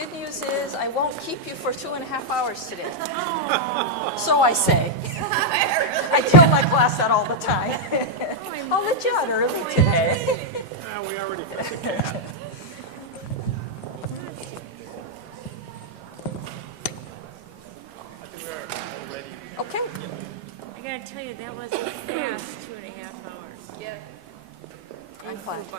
good news is I won't keep you for 2.5 hours today. So I say. I tell my class that all the time. I'll let you out early today. We already got the cat. I think we're already. Okay. I gotta tell you, that was a fast 2.5 hours. Yeah. I'm It glad. flew by.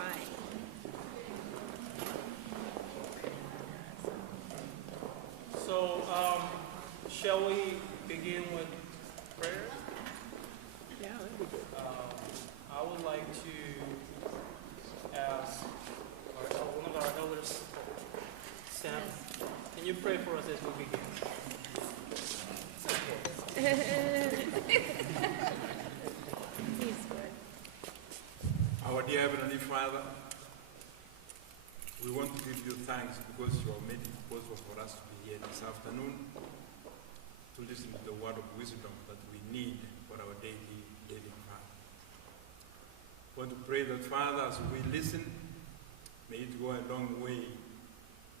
So, shall we begin with prayer? Yeah, that'd be good. I would like to ask one of our elders, Sam, can you pray for us as we begin? He's good. Our dear Heavenly Father, we want to give you thanks because you have made it possible for us to be here this afternoon to listen to the word of wisdom that we need for our daily living, Father. We want to pray that, Father, as we listen, may it go a long way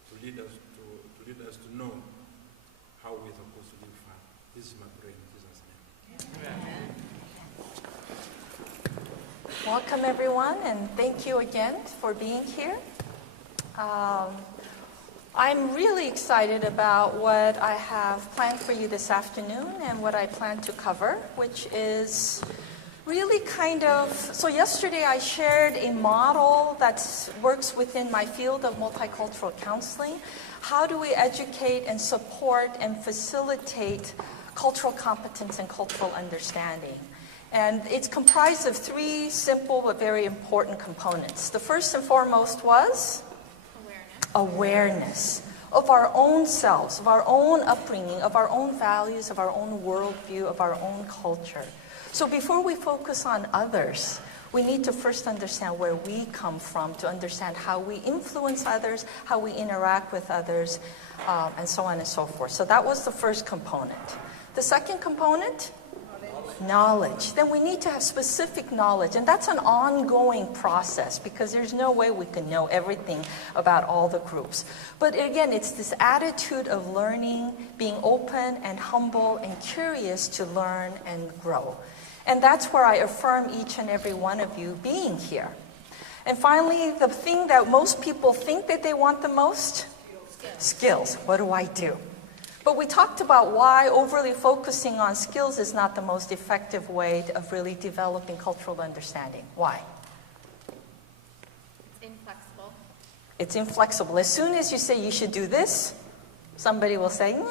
to lead us to know how we're supposed to live, Father. This is my prayer in Jesus' name. Amen. Welcome, everyone, and thank you again for being here. I'm really excited about what I have planned for you this afternoon and what I plan to cover, which is really so yesterday I shared a model that works within my field of multicultural counseling. How do we educate and support and facilitate cultural competence and cultural understanding? And it's comprised of 3 simple but very important components. The first and foremost was awareness of our own selves, of our own upbringing, of our own values, of our own worldview, of our own culture. So before we focus on others, we need to first understand where we come from, to understand how we influence others, how we interact with others, and so on and so forth. So that was the first component. The second component? Knowledge. Then we need to have specific knowledge, and that's an ongoing process because there's no way we can know everything about all the groups. But again, it's this attitude of learning, being open and humble and curious to learn and grow. And that's where I affirm each and every one of you being here. And finally, the thing that most people think that they want the most? Skills. What do I do? But we talked about why overly focusing on skills is not the most effective way of really developing cultural understanding. Why? It's inflexible. It's inflexible. As soon as you say you should do this, somebody will say, no,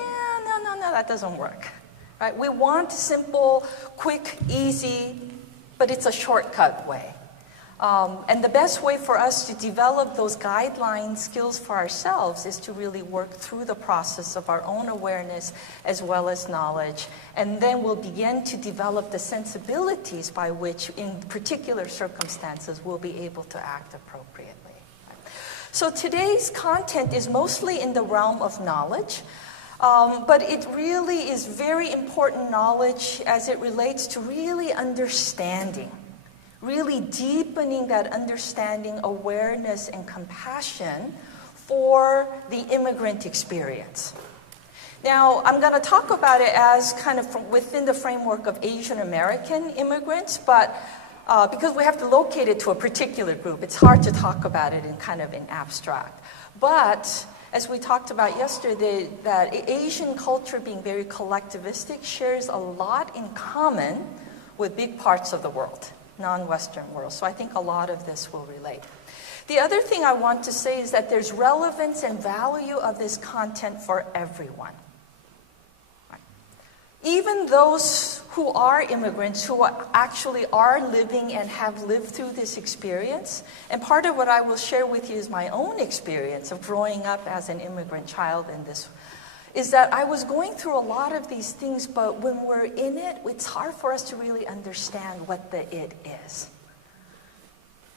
that doesn't work. Right? We want simple, quick, easy, but it's a shortcut way. And the best way for us to develop those guideline skills for ourselves is to really work through the process of our own awareness as well as knowledge. And then we'll begin to develop the sensibilities by which, in particular circumstances, we'll be able to act appropriately. So today's content is mostly in the realm of knowledge. But it really is very important knowledge as it relates to really understanding. Really deepening that understanding, awareness, and compassion for the immigrant experience. Now, I'm going to talk about it as kind of from within the framework of Asian American immigrants, but because we have to locate it to a particular group, it's hard to talk about it in kind of an abstract. But as we talked about yesterday, that Asian culture being very collectivistic shares a lot in common with big parts of the world. Non-Western world. So I think a lot of this will relate. The other thing I want to say is that there's relevance and value of this content for everyone. Right. Even those who are immigrants, who actually are living and have lived through this experience, and part of what I will share with you is my own experience of growing up as an immigrant child in this, is that I was going through a lot of these things, but when we're in it, it's hard for us to really understand what the it is.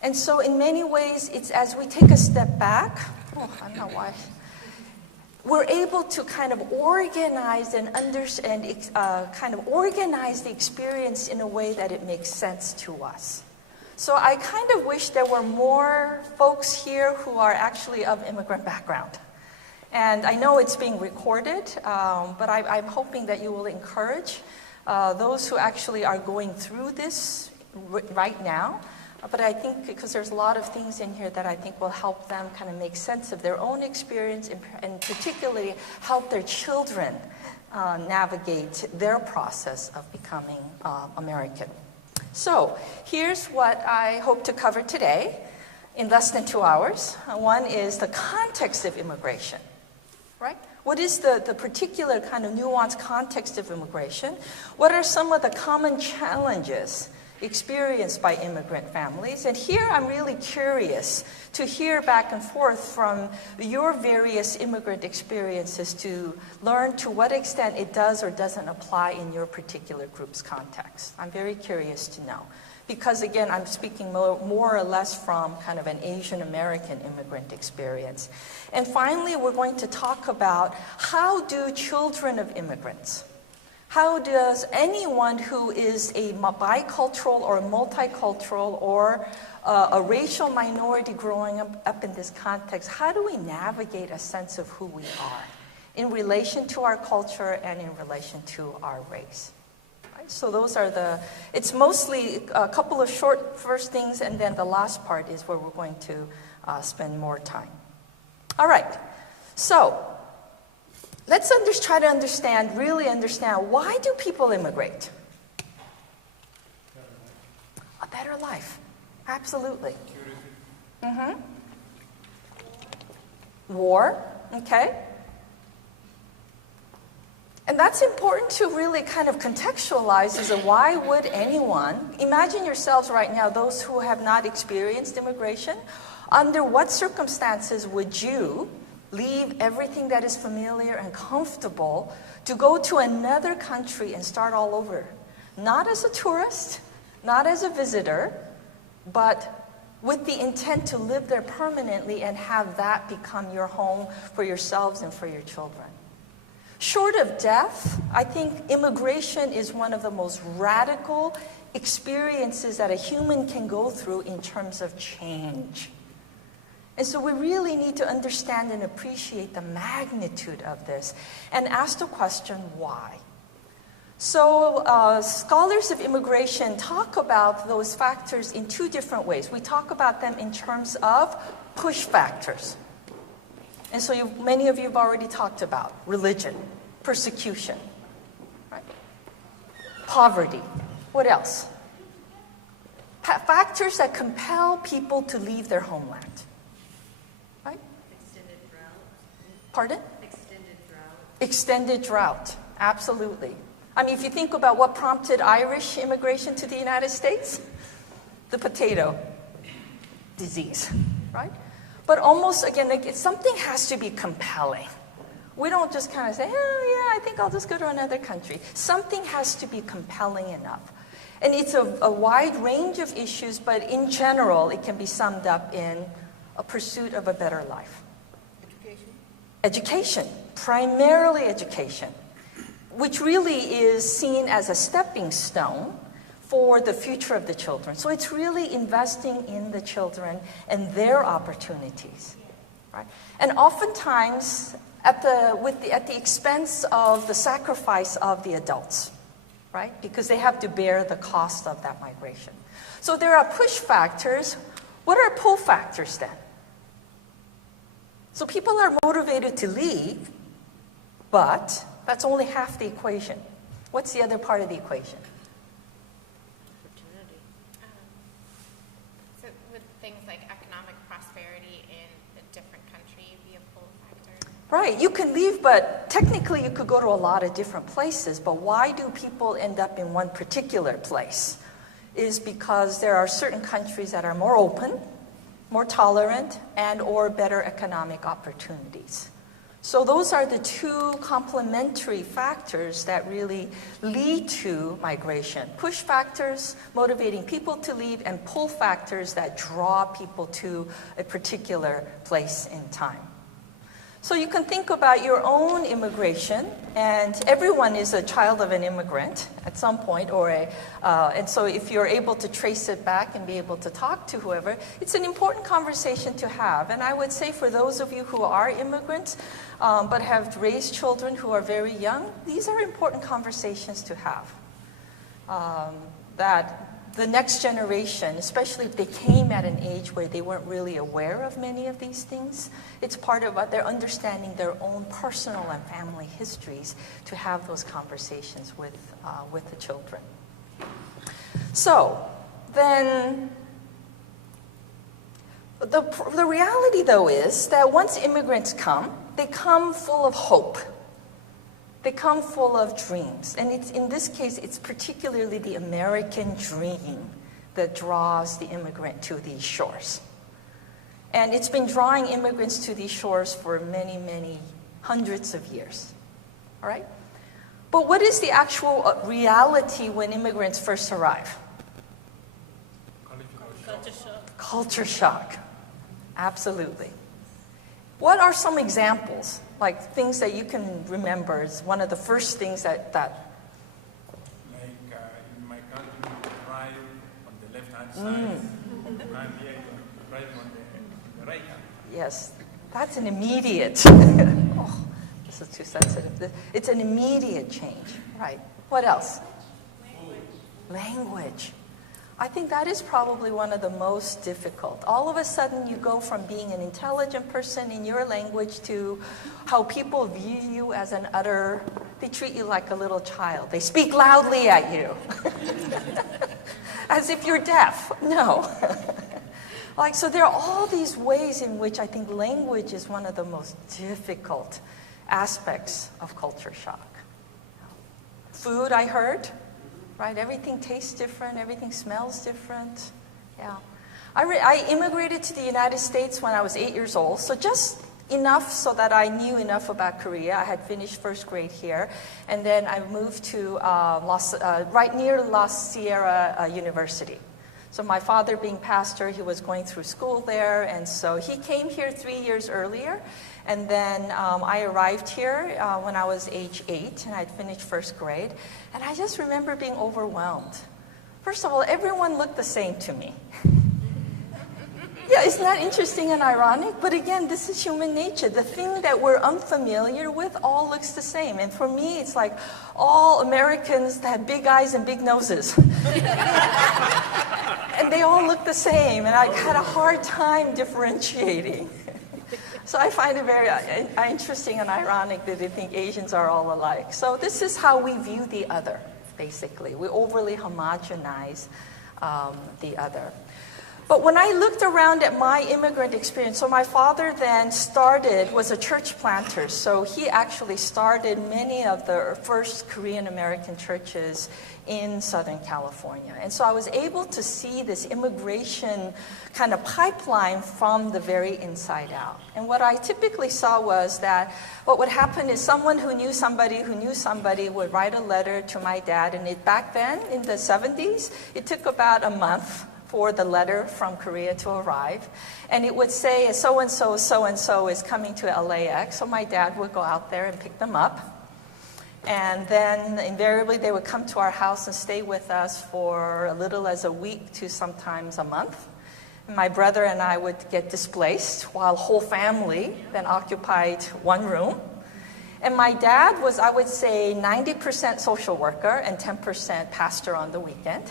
And so in many ways, it's as we take a step back, I don't know why, we're able to kind of organize and understand, kind of organize the experience in a way that it makes sense to us. So I kind of wish there were more folks here who are actually of immigrant background. And I know it's being recorded, but I'm hoping that you will encourage those who actually are going through this right now. But I think because there's a lot of things in here that I think will help them kind of make sense of their own experience and particularly help their children navigate their process of becoming American. So here's what I hope to cover today in less than 2 hours. One is the context of immigration, right? What is the particular kind of nuanced context of immigration? What are some of the common challenges experienced by immigrant families? And here I'm really curious to hear back and forth from your various immigrant experiences to learn to what extent it does or doesn't apply in your particular group's context. I'm very curious to know. Because again, I'm speaking more or less from kind of an Asian American immigrant experience. And finally, we're going to talk about how do children of immigrants, how does anyone who is a bicultural or multicultural or a racial minority growing up in this context, how do we navigate a sense of who we are in relation to our culture and in relation to our race? Right? So those are it's mostly a couple of short first things, and then the last part is where we're going to spend more time. All right, so let's try to really understand, why do people immigrate? A better life, absolutely. Mm-hmm. War, okay. And that's important to really kind of contextualize is why would anyone, imagine yourselves right now, those who have not experienced immigration, under what circumstances would you leave everything that is familiar and comfortable to go to another country and start all over? Not as a tourist, not as a visitor, but with the intent to live there permanently and have that become your home for yourselves and for your children. Short of death, I think immigration is one of the most radical experiences that a human can go through in terms of change. And so we really need to understand and appreciate the magnitude of this and ask the question, why? So scholars of immigration talk about those factors in two different ways. We talk about them in terms of push factors. And so many of you have already talked about religion, persecution, right? Poverty. What else? Factors that compel people to leave their homeland. Right? Extended drought. Pardon? Extended drought. Extended drought, absolutely. I mean, if you think about what prompted Irish immigration to the United States, the potato disease, right? But almost, again, something has to be compelling. We don't just kind of say, oh, yeah, I think I'll just go to another country. Something has to be compelling enough. And it's a wide range of issues, but in general, it can be summed up in a pursuit of a better life. Education. Education, primarily education, which really is seen as a stepping stone for the future of the children. So it's really investing in the children and their opportunities, right? And oftentimes at the expense of the sacrifice of the adults, right? Because they have to bear the cost of that migration. So there are push factors. What are pull factors then? So people are motivated to leave, but that's only half the equation. What's the other part of the equation? Opportunity. So would things like economic prosperity in a different country be a pull factor? Right, you can leave, but technically you could go to a lot of different places, but why do people end up in one particular place? Is because there are certain countries that are more open, more tolerant, and or better economic opportunities. So those are the two complementary factors that really lead to migration. Push factors motivating people to leave, and pull factors that draw people to a particular place in time. So you can think about your own immigration, and everyone is a child of an immigrant at some point, and so if you're able to trace it back and be able to talk to whoever, it's an important conversation to have. And I would say for those of you who are immigrants, but have raised children who are very young, these are important conversations to have. That the next generation, especially if they came at an age where they weren't really aware of many of these things, it's part of their understanding their own personal and family histories to have those conversations with the children. So then the reality, though, is that once immigrants come, they come full of hope. They come full of dreams. And in this case, it's particularly the American dream that draws the immigrant to these shores. And it's been drawing immigrants to these shores for many, many hundreds of years. All right? But what is the actual reality when immigrants first arrive? Culture shock. Absolutely. What are some examples? Like things that you can remember is one of the first things that Like in my country, you drive on the left-hand side, and here you drive on the right hand. yes, that's an immediate, oh, this is too sensitive. It's an immediate change, right? What else? Language. I think that is probably one of the most difficult. All of a sudden you go from being an intelligent person in your language to how people view you as an they treat you like a little child. They speak loudly at you. As if you're deaf. No. So there are all these ways in which I think language is one of the most difficult aspects of culture shock. Food, I heard. Right, everything tastes different, everything smells different. Yeah. I immigrated to the United States when I was 8 years old, so just enough so that I knew enough about Korea. I had finished first grade here, and then I moved to right near La Sierra University. So my father being pastor, he was going through school there, and so he came here 3 years earlier. And then I arrived here when I was age 8, and I'd finished first grade. And I just remember being overwhelmed. First of all, everyone looked the same to me. Yeah, isn't that interesting and ironic? But again, this is human nature. The thing that we're unfamiliar with all looks the same. And for me, it's like all Americans that have big eyes and big noses. And they all look the same. And I had a hard time differentiating. So I find it very interesting and ironic that they think Asians are all alike. So this is how we view the other, basically. We overly homogenize the other. But when I looked around at my immigrant experience, so my father then was a church planter. So he actually started many of the first Korean American churches in Southern California. And so I was able to see this immigration kind of pipeline from the very inside out. And what I typically saw was that what would happen is someone who knew somebody would write a letter to my dad. And back then, in the 70s, it took about a month for the letter from Korea to arrive. And it would say, so-and-so is coming to LAX. So my dad would go out there and pick them up. And then invariably they would come to our house and stay with us for a little as a week to sometimes a month. And my brother and I would get displaced while whole family then occupied one room. And my dad was, I would say, 90% social worker and 10% pastor on the weekend.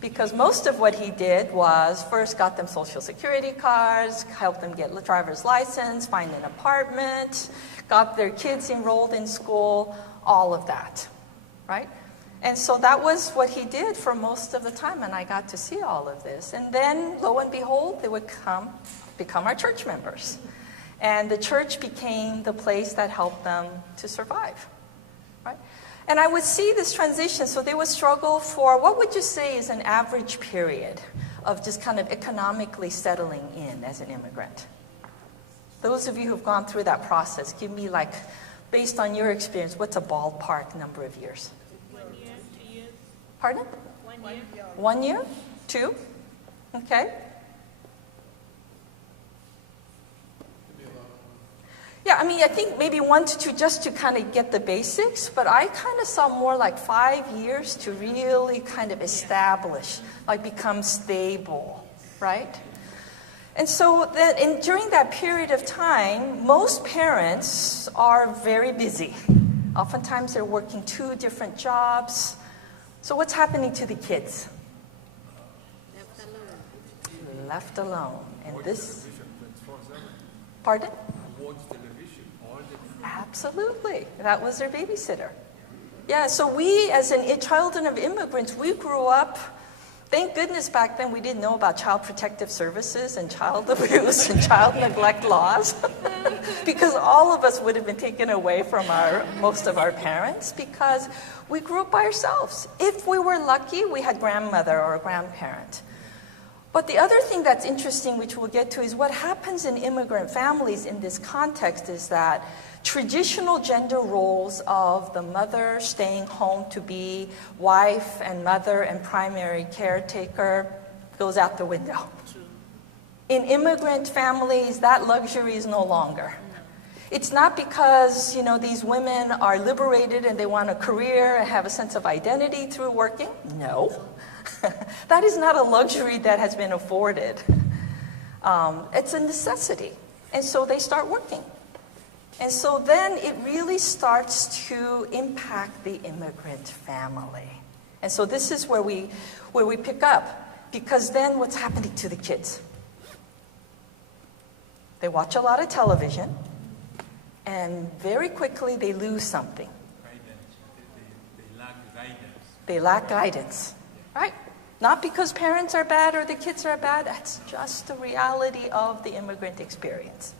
Because most of what he did was first got them social security cards, helped them get a driver's license, find an apartment, got their kids enrolled in school, all of that, right? And so that was what he did for most of the time, and I got to see all of this. And then, lo and behold, they would become our church members. And the church became the place that helped them to survive, right? And I would see this transition. So they would struggle for, what would you say is an average period of just kind of economically settling in as an immigrant? Those of you who've gone through that process, give me based on your experience, what's a ballpark number of years? 1 year, 2 years. Pardon? 1 year. 1 year? 2? Okay. Yeah, I mean, I think maybe 1 to 2 just to kind of get the basics, but I kind of saw more like 5 years to really kind of establish, like become stable, right? And so during that period of time, most parents are very busy. Oftentimes they're working 2 different jobs. So what's happening to the kids? Left alone. And this... Pardon? Watch television all the time. Absolutely. That was their babysitter. Yeah, so we, as a children of immigrants, we grew up, thank goodness back then we didn't know about child protective services and child abuse and child neglect laws, because all of us would have been taken away from most of our parents, because we grew up by ourselves. If we were lucky, we had grandmother or a grandparent. But the other thing that's interesting, which we'll get to, is what happens in immigrant families in this context is that traditional gender roles of the mother staying home to be wife and mother and primary caretaker goes out the window. In immigrant families, that luxury is no longer. It's not because, these women are liberated and they want a career and have a sense of identity through working. No. That is not a luxury that has been afforded. It's a necessity. And so they start working. And so then it really starts to impact the immigrant family. And so this is where we pick up. Because then what's happening to the kids? They watch a lot of television. And very quickly they lose something. They lack guidance. They lack guidance. Right? Not because parents are bad or the kids are bad. That's just the reality of the immigrant experience.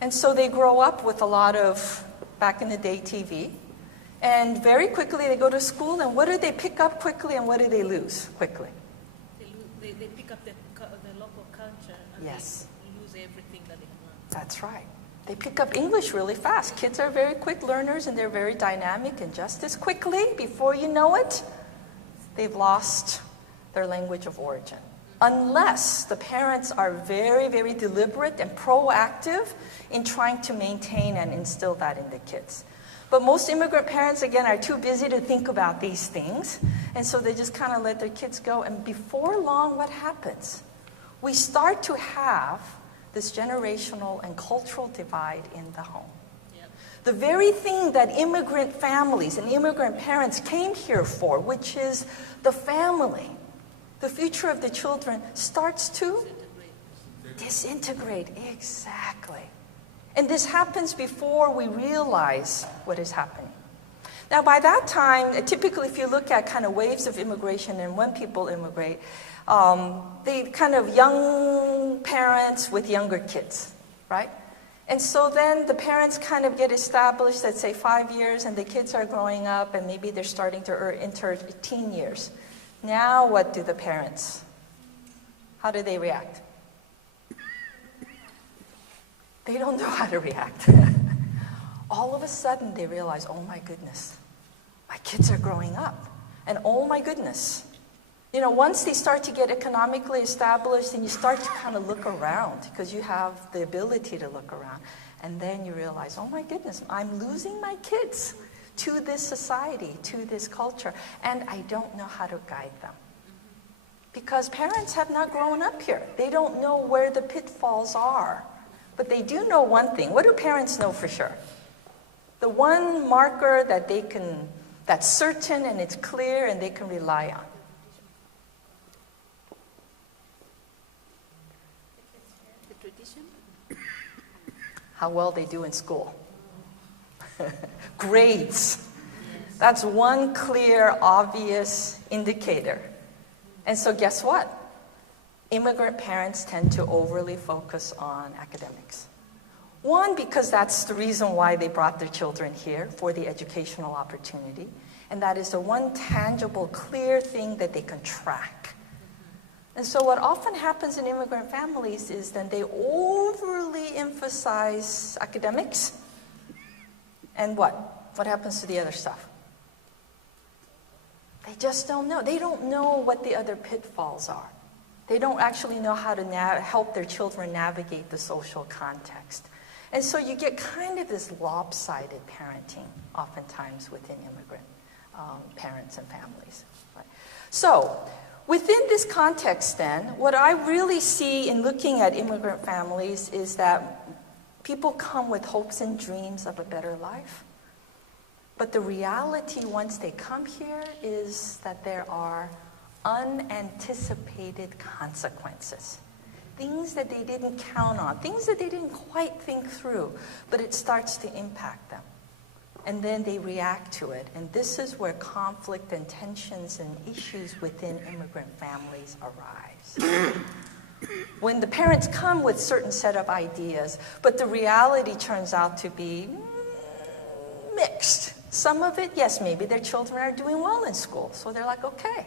And so they grow up with a lot of, back in the day, TV. And very quickly they go to school, and what do they pick up quickly and what do they lose quickly? They pick up the local culture and Yes. they lose everything that they learned. That's right. They pick up English really fast. Kids are very quick learners and they're very dynamic, and just as quickly, before you know it, they've lost their language of origin. Unless the parents are very, very deliberate and proactive in trying to maintain and instill that in the kids. But most immigrant parents, again, are too busy to think about these things. And so they just kind of let their kids go. And before long, what happens? We start to have this generational and cultural divide in the home. The very thing that immigrant families and immigrant parents came here for, which is the family, the future of the children, starts to disintegrate. Exactly. And this happens before we realize what is happening. Now, by that time, typically if you look at kind of waves of immigration and when people immigrate, they kind of young parents with younger kids, right? And so then the parents kind of get established at, say, 5 years, and the kids are growing up, and maybe they're starting to enter teen years. Now what do the parents, how do they react? They don't know how to react. All of a sudden they realize, oh my goodness, my kids are growing up. And oh my goodness, once they start to get economically established, and you start to kind of look around because you have the ability to look around. And then you realize, oh my goodness, I'm losing my kids to this society, to this culture, and I don't know how to guide them. Because parents have not grown up here. They don't know where the pitfalls are. But they do know one thing. What do parents know for sure? The one marker that that's certain and it's clear and they can rely on. How well they do in school. Grades. That's one clear, obvious indicator. And so guess what? Immigrant parents tend to overly focus on academics. One, because that's the reason why they brought their children here, for the educational opportunity. And that is the one tangible, clear thing that they can track. And so what often happens in immigrant families is then they overly emphasize academics. And what? What happens to the other stuff? They just don't know. They don't know what the other pitfalls are. They don't actually know how to help their children navigate the social context. And so you get kind of this lopsided parenting oftentimes within immigrant parents and families. Right? So within this context then, what I really see in looking at immigrant families is that people come with hopes and dreams of a better life. But the reality once they come here is that there are unanticipated consequences. Things that they didn't count on, things that they didn't quite think through, but it starts to impact them. And then they react to it. And this is where conflict and tensions and issues within immigrant families arise. When the parents come with certain set of ideas, but the reality turns out to be mixed. Some of it, yes, maybe their children are doing well in school, so they're like, okay.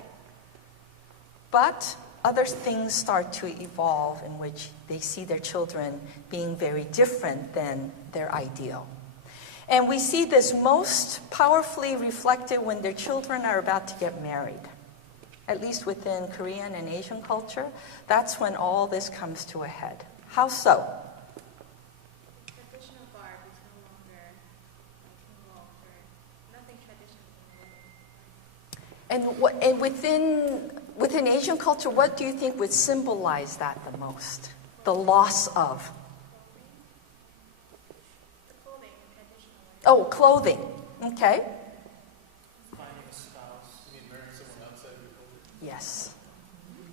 But other things start to evolve in which they see their children being very different than their ideal. And we see this most powerfully reflected when their children are about to get married. At least within Korean and Asian culture, that's when all this comes to a head. How so? Traditional garb is no longer nothing traditional. And within Asian culture, what do you think would symbolize that the most? The loss of? The clothing, traditional. Oh, clothing. Okay. Finding a spouse. You mean marrying someone outside your culture? Yes.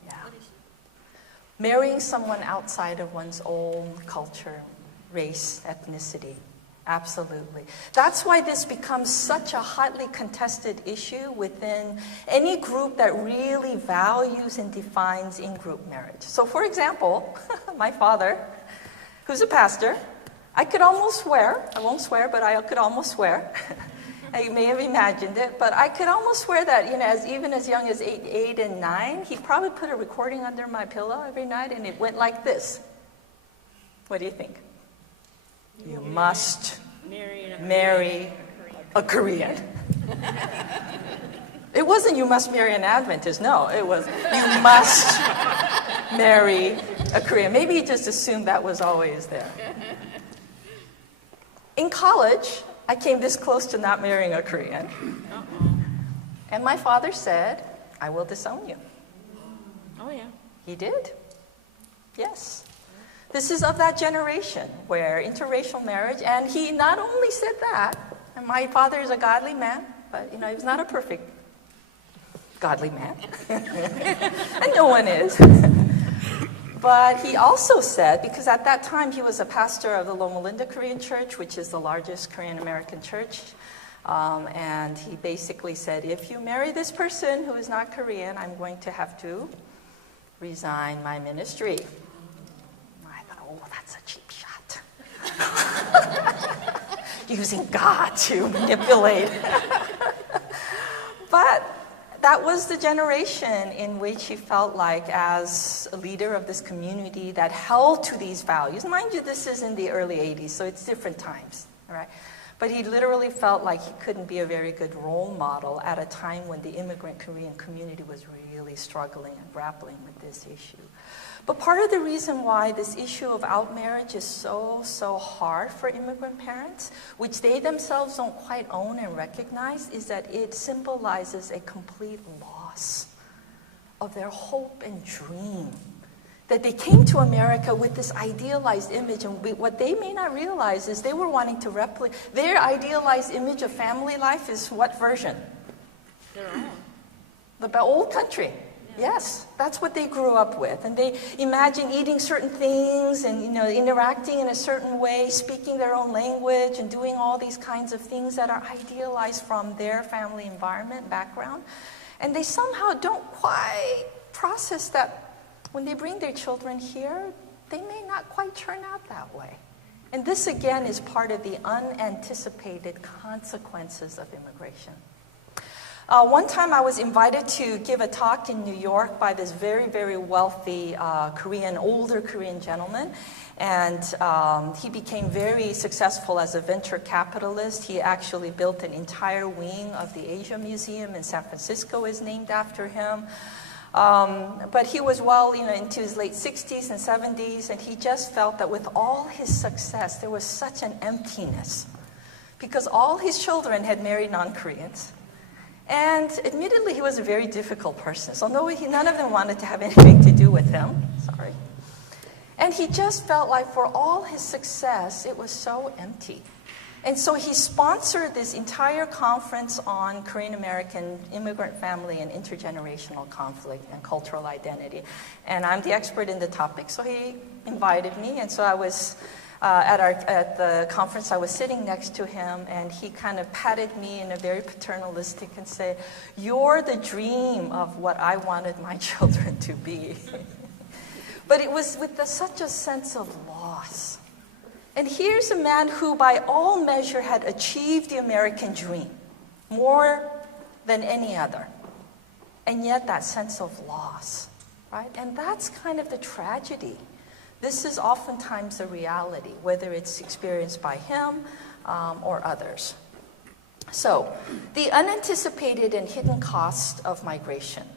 Yeah. Marrying someone outside of one's own culture, race, ethnicity. Absolutely. That's why this becomes such a hotly contested issue within any group that really values and defines in-group marriage. So for example, my father, who's a pastor, I could almost swear, I won't swear, but I could almost swear. I may have imagined it, but I could almost swear that, even as young as 8 and 9, he probably put a recording under my pillow every night and it went like this. What do you think? You must marry a Korean. It wasn't you must marry an Adventist. No, it was you must marry a Korean. Maybe he just assumed that was always there. In college, I came this close to not marrying a Korean. And my father said, I will disown you. Oh, yeah. He did. Yes. This is of that generation where interracial marriage, and he not only said that, and my father is a godly man, but he was not a perfect godly man. And no one is. But he also said, because at that time he was a pastor of the Loma Linda Korean Church, which is the largest Korean American church, and he basically said, if you marry this person who is not Korean, I'm going to have to resign my ministry. Oh, that's a cheap shot. Using God to manipulate. But that was the generation in which he felt like, as a leader of this community that held to these values. Mind you, this is in the early 80s, so it's different times, all right? But he literally felt like he couldn't be a very good role model at a time when the immigrant Korean community was really struggling and grappling with this issue. But part of the reason why this issue of outmarriage is so hard for immigrant parents, which they themselves don't quite own and recognize, is that it symbolizes a complete loss of their hope and dream. That they came to America with this idealized image, and what they may not realize is they were wanting to replicate. Their idealized image of family life is what version? Their own. The old country. Yes, that's what they grew up with. And they imagine eating certain things and interacting in a certain way, speaking their own language and doing all these kinds of things that are idealized from their family environment, background. And they somehow don't quite process that when they bring their children here, they may not quite turn out that way. And this again is part of the unanticipated consequences of immigration. One time I was invited to give a talk in New York by this very, very wealthy older Korean gentleman. And he became very successful as a venture capitalist. He actually built an entire wing of the Asia Museum in San Francisco is named after him. But he was well, into his late 60s and 70s, and he just felt that with all his success, there was such an emptiness because all his children had married non-Koreans. And admittedly, he was a very difficult person. So none of them wanted to have anything to do with him. Sorry. And he just felt like for all his success, it was so empty. And so he sponsored this entire conference on Korean American immigrant family and intergenerational conflict and cultural identity. And I'm the expert in the topic, so he invited me. And so I was at the conference, I was sitting next to him, and he kind of patted me in a very paternalistic and said, "You're the dream of what I wanted my children to be." But it was with such a sense of loss. And here's a man who, by all measure, had achieved the American dream more than any other. And yet that sense of loss, right? And that's kind of the tragedy. This is oftentimes a reality, whether it's experienced by him or others. So, the unanticipated and hidden cost of migration.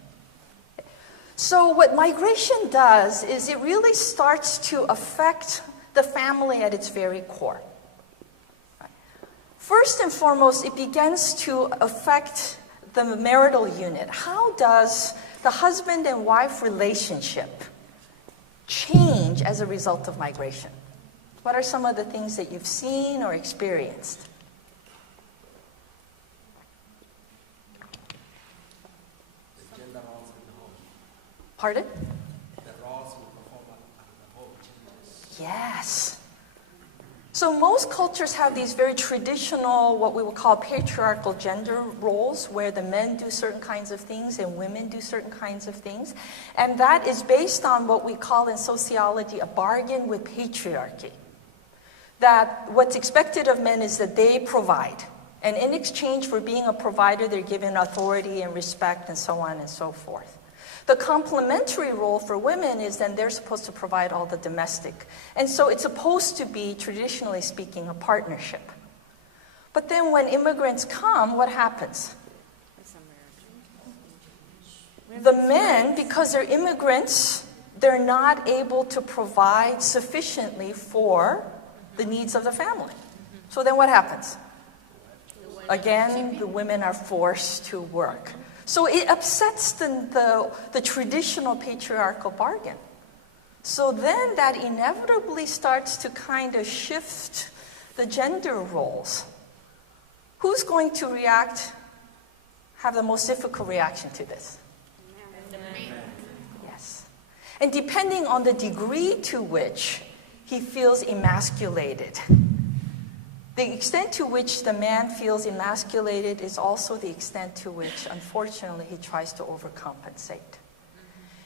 So what migration does is it really starts to affect the family at its very core. First and foremost, it begins to affect the marital unit. How does the husband and wife relationship change as a result of migration? What are some of the things that you've seen or experienced? The gender roles in the home. Pardon? The roles we perform at the home changes. Yes. So most cultures have these very traditional, what we would call patriarchal gender roles, where the men do certain kinds of things and women do certain kinds of things. And that is based on what we call in sociology a bargain with patriarchy. That what's expected of men is that they provide. And in exchange for being a provider, they're given authority and respect and so on and so forth. The complementary role for women is then they're supposed to provide all the domestic. And so it's supposed to be, traditionally speaking, a partnership. But then when immigrants come, what happens? The men, because they're immigrants, they're not able to provide sufficiently for the needs of the family. So then what happens? Again, the women are forced to work. So it upsets the traditional patriarchal bargain. So then that inevitably starts to kind of shift the gender roles. Who's going to have the most difficult reaction to this? Yes. And depending on the degree to which he feels emasculated, the extent to which the man feels emasculated is also the extent to which, unfortunately, he tries to overcompensate.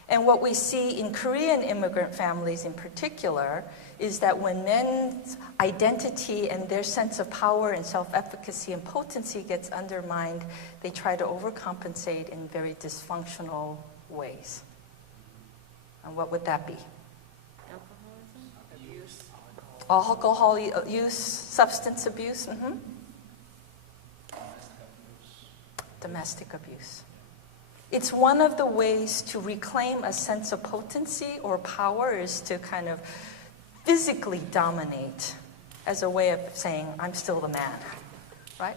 And what we see in Korean immigrant families in particular is that when men's identity and their sense of power and self-efficacy and potency gets undermined, they try to overcompensate in very dysfunctional ways. And what would that be? Alcohol use, substance abuse, domestic abuse. It's one of the ways to reclaim a sense of potency or power is to kind of physically dominate as a way of saying, I'm still the man, right?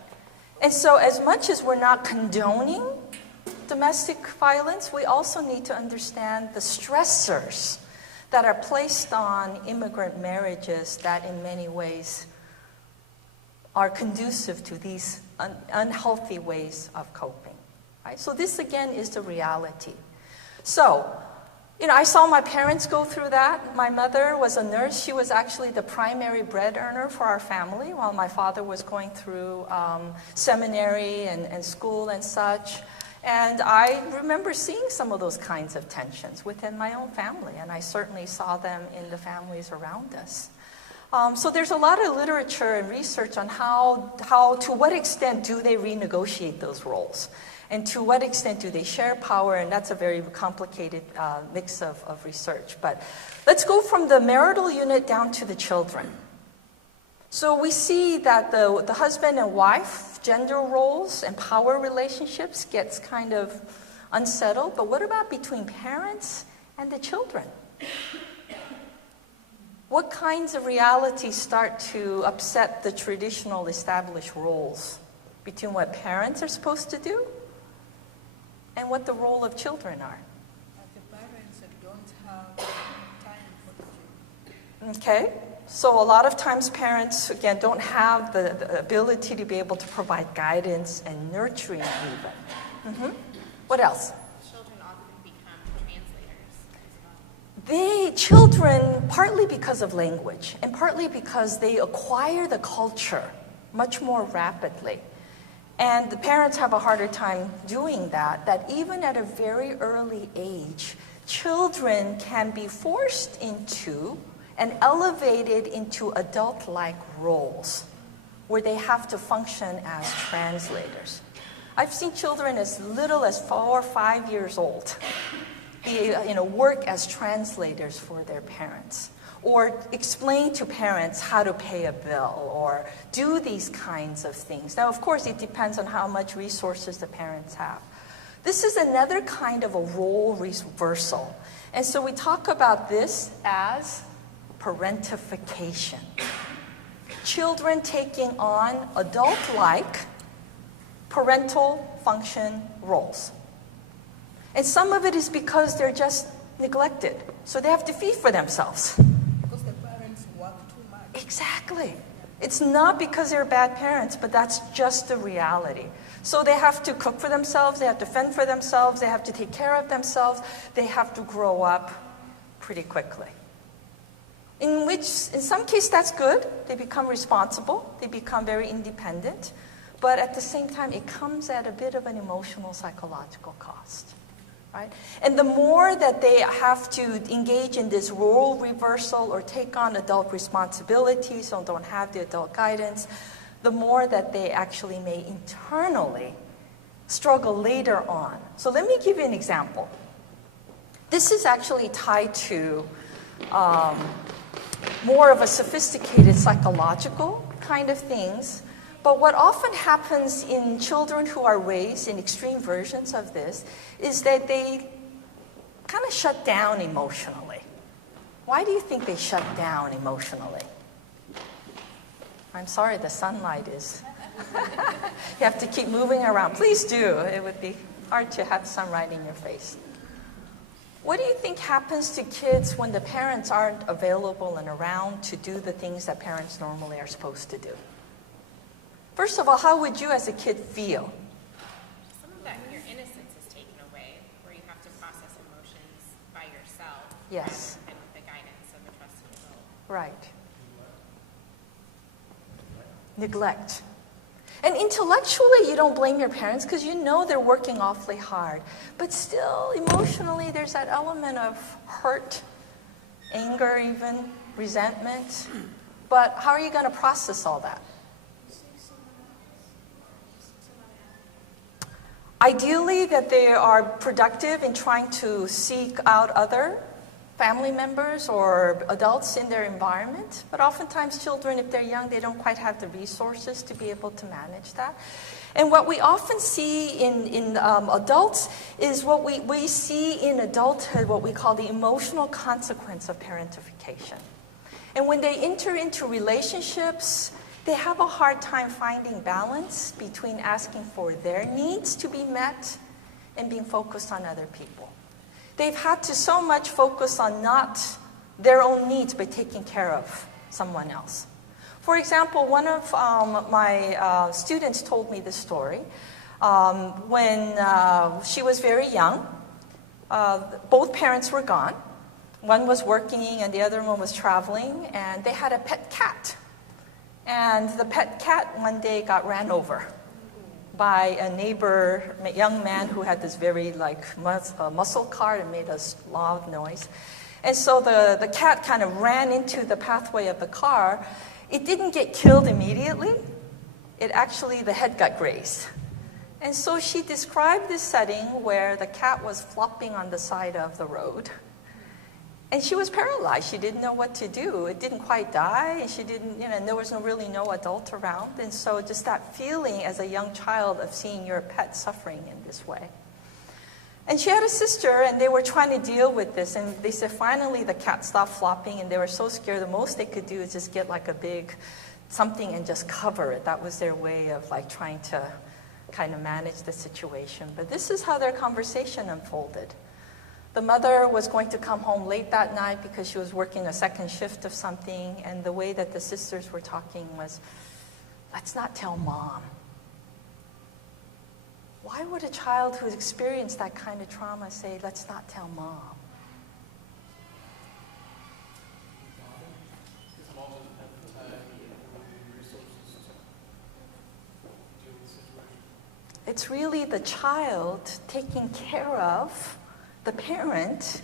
And so as much as we're not condoning domestic violence, we also need to understand the stressors that are placed on immigrant marriages that in many ways are conducive to these unhealthy ways of coping. Right? So this again is the reality. So, I saw my parents go through that. My mother was a nurse. She was actually the primary bread earner for our family while my father was going through seminary and school and such. And I remember seeing some of those kinds of tensions within my own family, and I certainly saw them in the families around us. So there's a lot of literature and research on how to what extent do they renegotiate those roles, and to what extent do they share power, and that's a very complicated mix of research. But let's go from the marital unit down to the children. So we see that the husband and wife gender roles and power relationships gets kind of unsettled, but what about between parents and the children? What kinds of realities start to upset the traditional established roles between what parents are supposed to do and what the role of children are? The parents don't have time for the children. Okay, so a lot of times parents, again, don't have the ability to be able to provide guidance and nurturing even. What else? Children often become translators as well. Children, partly because of language and partly because they acquire the culture much more rapidly. And the parents have a harder time doing that even at a very early age, children can be forced into and elevated into adult-like roles where they have to function as translators. I've seen children as little as 4 or 5 years old work as translators for their parents, or explain to parents how to pay a bill, or do these kinds of things. Now, of course, it depends on how much resources the parents have. This is another kind of a role reversal. And so we talk about this as parentification. Children taking on adult-like parental function roles. And some of it is because they're just neglected. So they have to feed for themselves. Because the parents work too much. Exactly. It's not because they're bad parents, but that's just the reality. So they have to cook for themselves, they have to fend for themselves, they have to take care of themselves, they have to grow up pretty quickly. In some case, that's good. They become responsible, they become very independent, but at the same time, it comes at a bit of an emotional, psychological cost. Right? And the more that they have to engage in this role reversal or take on adult responsibilities or don't have the adult guidance, the more that they actually may internally struggle later on. So let me give you an example. This is actually tied to more of a sophisticated psychological kind of things. But what often happens in children who are raised in extreme versions of this is that they kind of shut down emotionally. Why do you think they shut down emotionally? I'm sorry, the sunlight is... You have to keep moving around. Please do. It would be hard to have sun right in your face. What do you think happens to kids when the parents aren't available and around to do the things that parents normally are supposed to do? First of all, how would you as a kid feel? Some of that, your innocence is taken away, where you have to process emotions by yourself. Yes. Rather than with the guidance of a trusted adult. Right. Neglect. And intellectually, you don't blame your parents because you know they're working awfully hard. But still, emotionally, there's that element of hurt, anger even, resentment. But how are you going to process all that? Ideally, that they are productive in trying to seek out other family members or adults in their environment. But oftentimes children, if they're young, they don't quite have the resources to be able to manage that. And what we often see in adults is what we see in adulthood, what we call the emotional consequence of parentification. And when they enter into relationships, they have a hard time finding balance between asking for their needs to be met and being focused on other people. They've had to so much focus on not their own needs, but taking care of someone else. For example, one of my students told me this story. When she was very young, both parents were gone. One was working and the other one was traveling, and they had a pet cat. And the pet cat one day got ran over by a neighbor, a young man who had this very muscle car and made a loud noise. And so the cat kind of ran into the pathway of the car. It didn't get killed immediately. The head got grazed. And so she described this setting where the cat was flopping on the side of the road. And she was paralyzed. She didn't know what to do. It didn't quite die, and she didn't, there was really no adult around. And so just that feeling as a young child of seeing your pet suffering in this way. And she had a sister, and they were trying to deal with this. And they said finally the cat stopped flopping, and they were so scared the most they could do is just get like a big something and just cover it. That was their way of like trying to kind of manage the situation. But this is how their conversation unfolded. The mother was going to come home late that night because she was working a second shift of something, and the way that the sisters were talking was, let's not tell mom. Why would a child who's experienced that kind of trauma say, let's not tell mom? It's really the child taking care of the parent.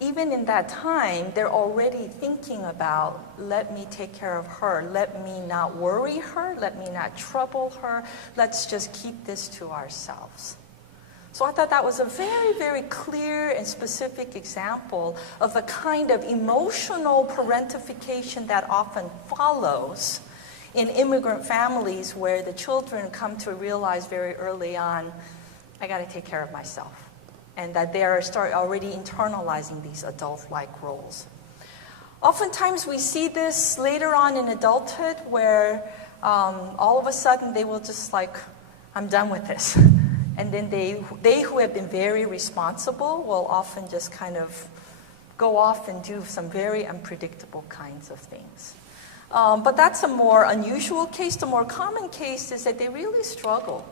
Even in that time, they're already thinking about, let me take care of her, let me not worry her, let me not trouble her, let's just keep this to ourselves. So I thought that was a very, very clear and specific example of the kind of emotional parentification that often follows in immigrant families where the children come to realize very early on, I got to take care of myself. And that they are already internalizing these adult-like roles. Oftentimes we see this later on in adulthood where all of a sudden they will just like, I'm done with this. And then they who have been very responsible will often just kind of go off and do some very unpredictable kinds of things. But that's a more unusual case. The more common case is that they really struggle,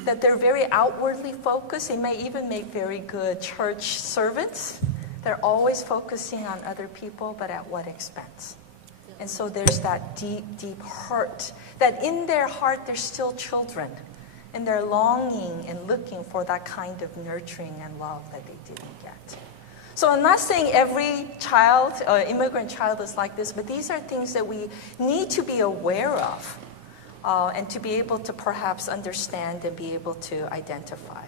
that they're very outwardly focused. They may even make very good church servants. They're always focusing on other people, but at what expense? And so there's that deep, deep hurt, that in their heart they're still children, and they're longing and looking for that kind of nurturing and love that they didn't get. So I'm not saying every child, immigrant child is like this, but these are things that we need to be aware of. And to be able to perhaps understand and be able to identify.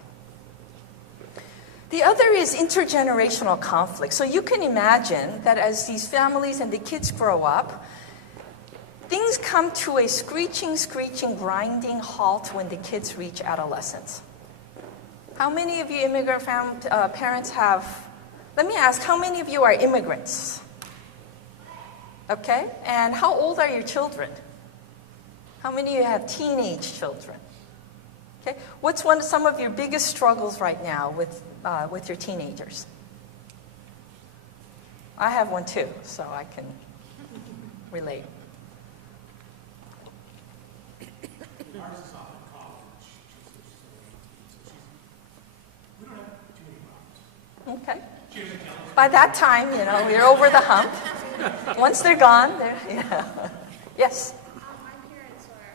The other is intergenerational conflict. So you can imagine that as these families and the kids grow up, things come to a screeching, grinding halt when the kids reach adolescence. How many of you immigrant parents have, let me ask, how many of you are immigrants? Okay, and how old are your children? How many of you have teenage children? Okay, what's some of your biggest struggles right now with your teenagers? I have one too, so I can relate. Ours is off in college. We don't have too many problems. Okay. She doesn't count. By that time, we're over the hump. Once they're gone, yeah. Yes. My parents are,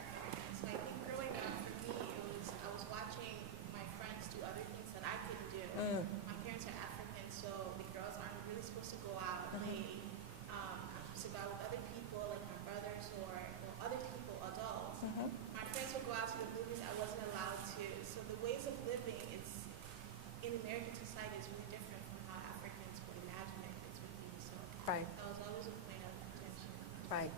so I think growing up for me, I was watching my friends do other things that I couldn't do. My parents are African, so the girls aren't really supposed to go out and play. I'm supposed to go out with other people, like my brothers or other people, adults. My friends would go out to the movies, I wasn't allowed to. So the ways of living in American society is really different from how Africans would imagine it would be. So Right. that was always a point of attention. Right.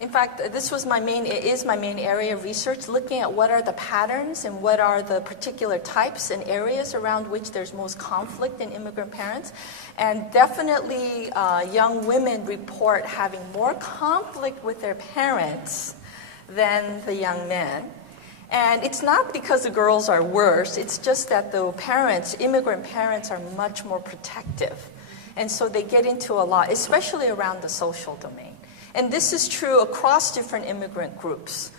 In fact, this was it is my main area of research, looking at what are the patterns and what are the particular types and areas around which there's most conflict in immigrant parents. And definitely young women report having more conflict with their parents than the young men. And it's not because the girls are worse, it's just that the immigrant parents are much more protective. And so they get into a lot, especially around the social domain. And this is true across different immigrant groups.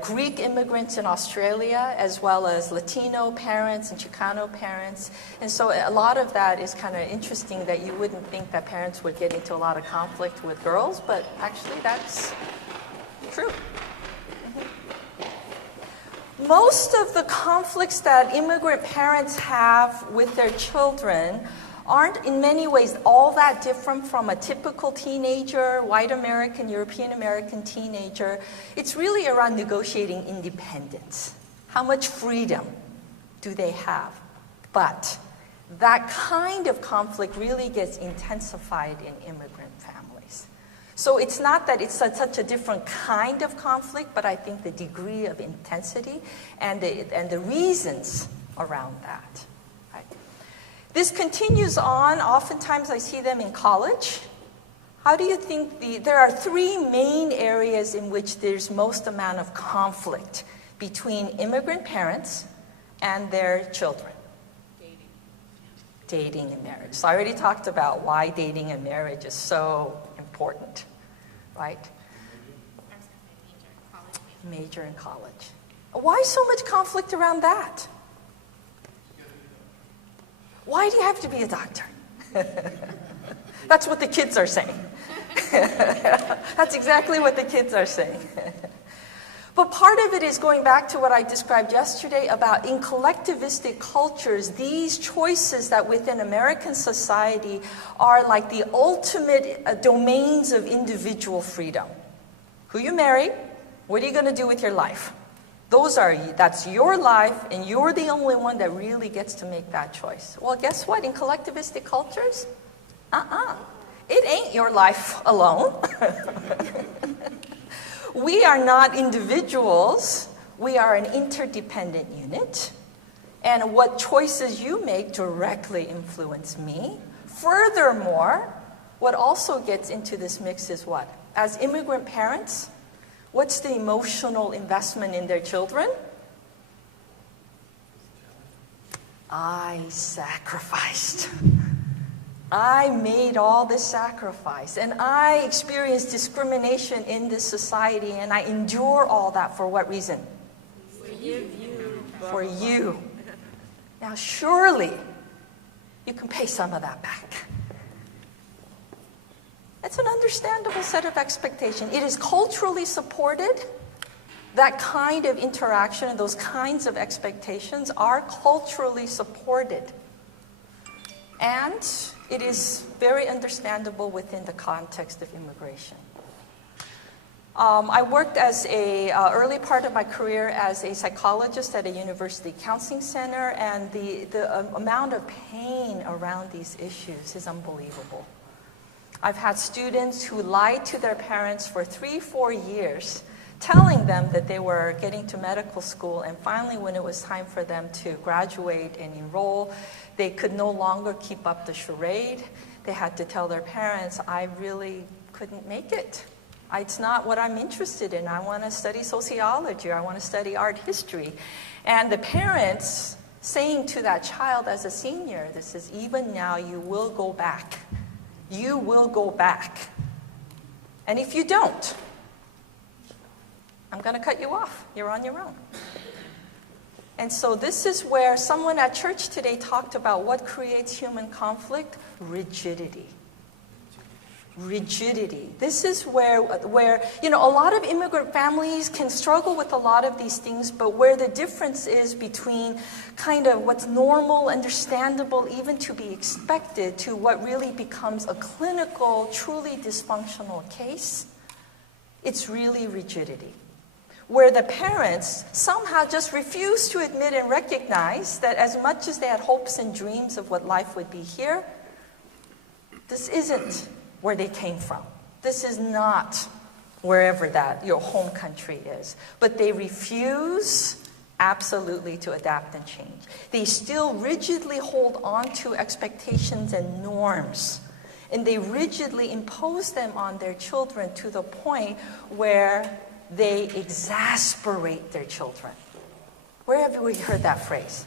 Greek immigrants in Australia, as well as Latino parents and Chicano parents. And so a lot of that is kind of interesting that you wouldn't think that parents would get into a lot of conflict with girls, but actually that's true. Most of the conflicts that immigrant parents have with their children aren't in many ways all that different from a typical teenager, white American, European American teenager. It's really around negotiating independence. How much freedom do they have? But that kind of conflict really gets intensified in immigrant families. So it's not that it's such a different kind of conflict, but I think the degree of intensity and the reasons around that. Right? This continues on. Oftentimes I see them in college. How do you think there are three main areas in which there's most amount of conflict between immigrant parents and their children? Dating and marriage. So I already talked about why dating and marriage is so important, right? Major in college. Why so much conflict around that? Why do you have to be a doctor? That's what the kids are saying. That's exactly what the kids are saying. But part of it is going back to what I described yesterday about in collectivistic cultures, these choices that within American society are like the ultimate domains of individual freedom. Who you marry, what are you going to do with your life? That's your life, and you're the only one that really gets to make that choice. Well, guess what? In collectivistic cultures, it ain't your life alone. We are not individuals. We are an interdependent unit. And what choices you make directly influence me. Furthermore, what also gets into this mix is what? As immigrant parents, what's the emotional investment in their children? I sacrificed. I made all this sacrifice, and I experienced discrimination in this society, and I endure all that for what reason? For you. Now, surely, you can pay some of that back. It's an understandable set of expectations. It is culturally supported. That kind of interaction and those kinds of expectations are culturally supported. And it is very understandable within the context of immigration. I worked as early part of my career as a psychologist at a university counseling center, and the amount of pain around these issues is unbelievable. I've had students who lied to their parents for 3-4 years, telling them that they were getting to medical school, and finally when it was time for them to graduate and enroll, they could no longer keep up the charade. They had to tell their parents, I really couldn't make it. It's not what I'm interested in. I want to study sociology, or I want to study art history. And the parents saying to that child as a senior, this is, even now you will go back. You will go back. And if you don't, I'm going to cut you off. You're on your own. And so this is where someone at church today talked about what creates human conflict: rigidity. Rigidity. This is where a lot of immigrant families can struggle with a lot of these things, but where the difference is between kind of what's normal, understandable, even to be expected, to what really becomes a clinical, truly dysfunctional case, it's really rigidity. Where the parents somehow just refuse to admit and recognize that as much as they had hopes and dreams of what life would be here, this isn't where they came from. This is not wherever that your home country is. But they refuse absolutely to adapt and change. They still rigidly hold on to expectations and norms. And they rigidly impose them on their children to the point where they exasperate their children. Where have we heard that phrase?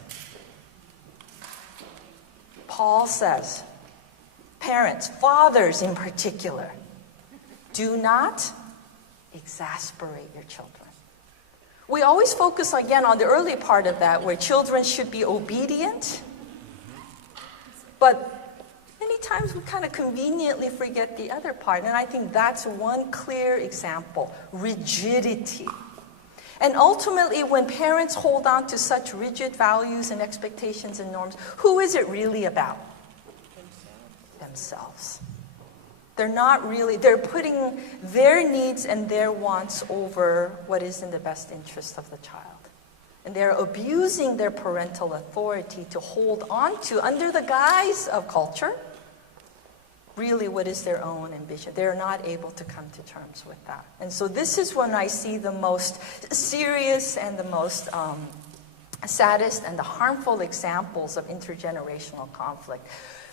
Paul says, parents, fathers in particular, do not exasperate your children. We always focus again on the early part of that, where children should be obedient, but many times we kind of conveniently forget the other part, and I think that's one clear example: rigidity. And ultimately, when parents hold on to such rigid values and expectations and norms, who is it really about? Themselves. They're putting their needs and their wants over what is in the best interest of the child. And they're abusing their parental authority to hold on to, under the guise of culture, really what is their own ambition. They're not able to come to terms with that. And so this is when I see the most serious and the most saddest and the harmful examples of intergenerational conflict.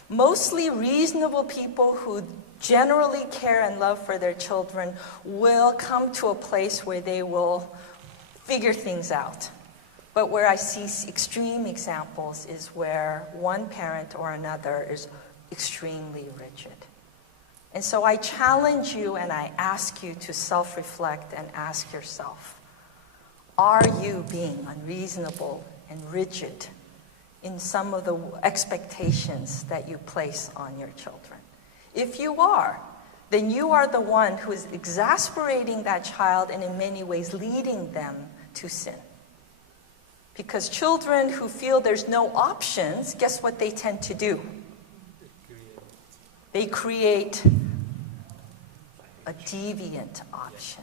Mostly reasonable people who generally care and love for their children will come to a place where they will figure things out. But where I see extreme examples is where one parent or another is extremely rigid. And so I challenge you and I ask you to self-reflect and ask yourself, are you being unreasonable and rigid in some of the expectations that you place on your children? If you are, then you are the one who is exasperating that child and in many ways leading them to sin. Because children who feel there's no options, guess what they tend to do? They create a deviant option.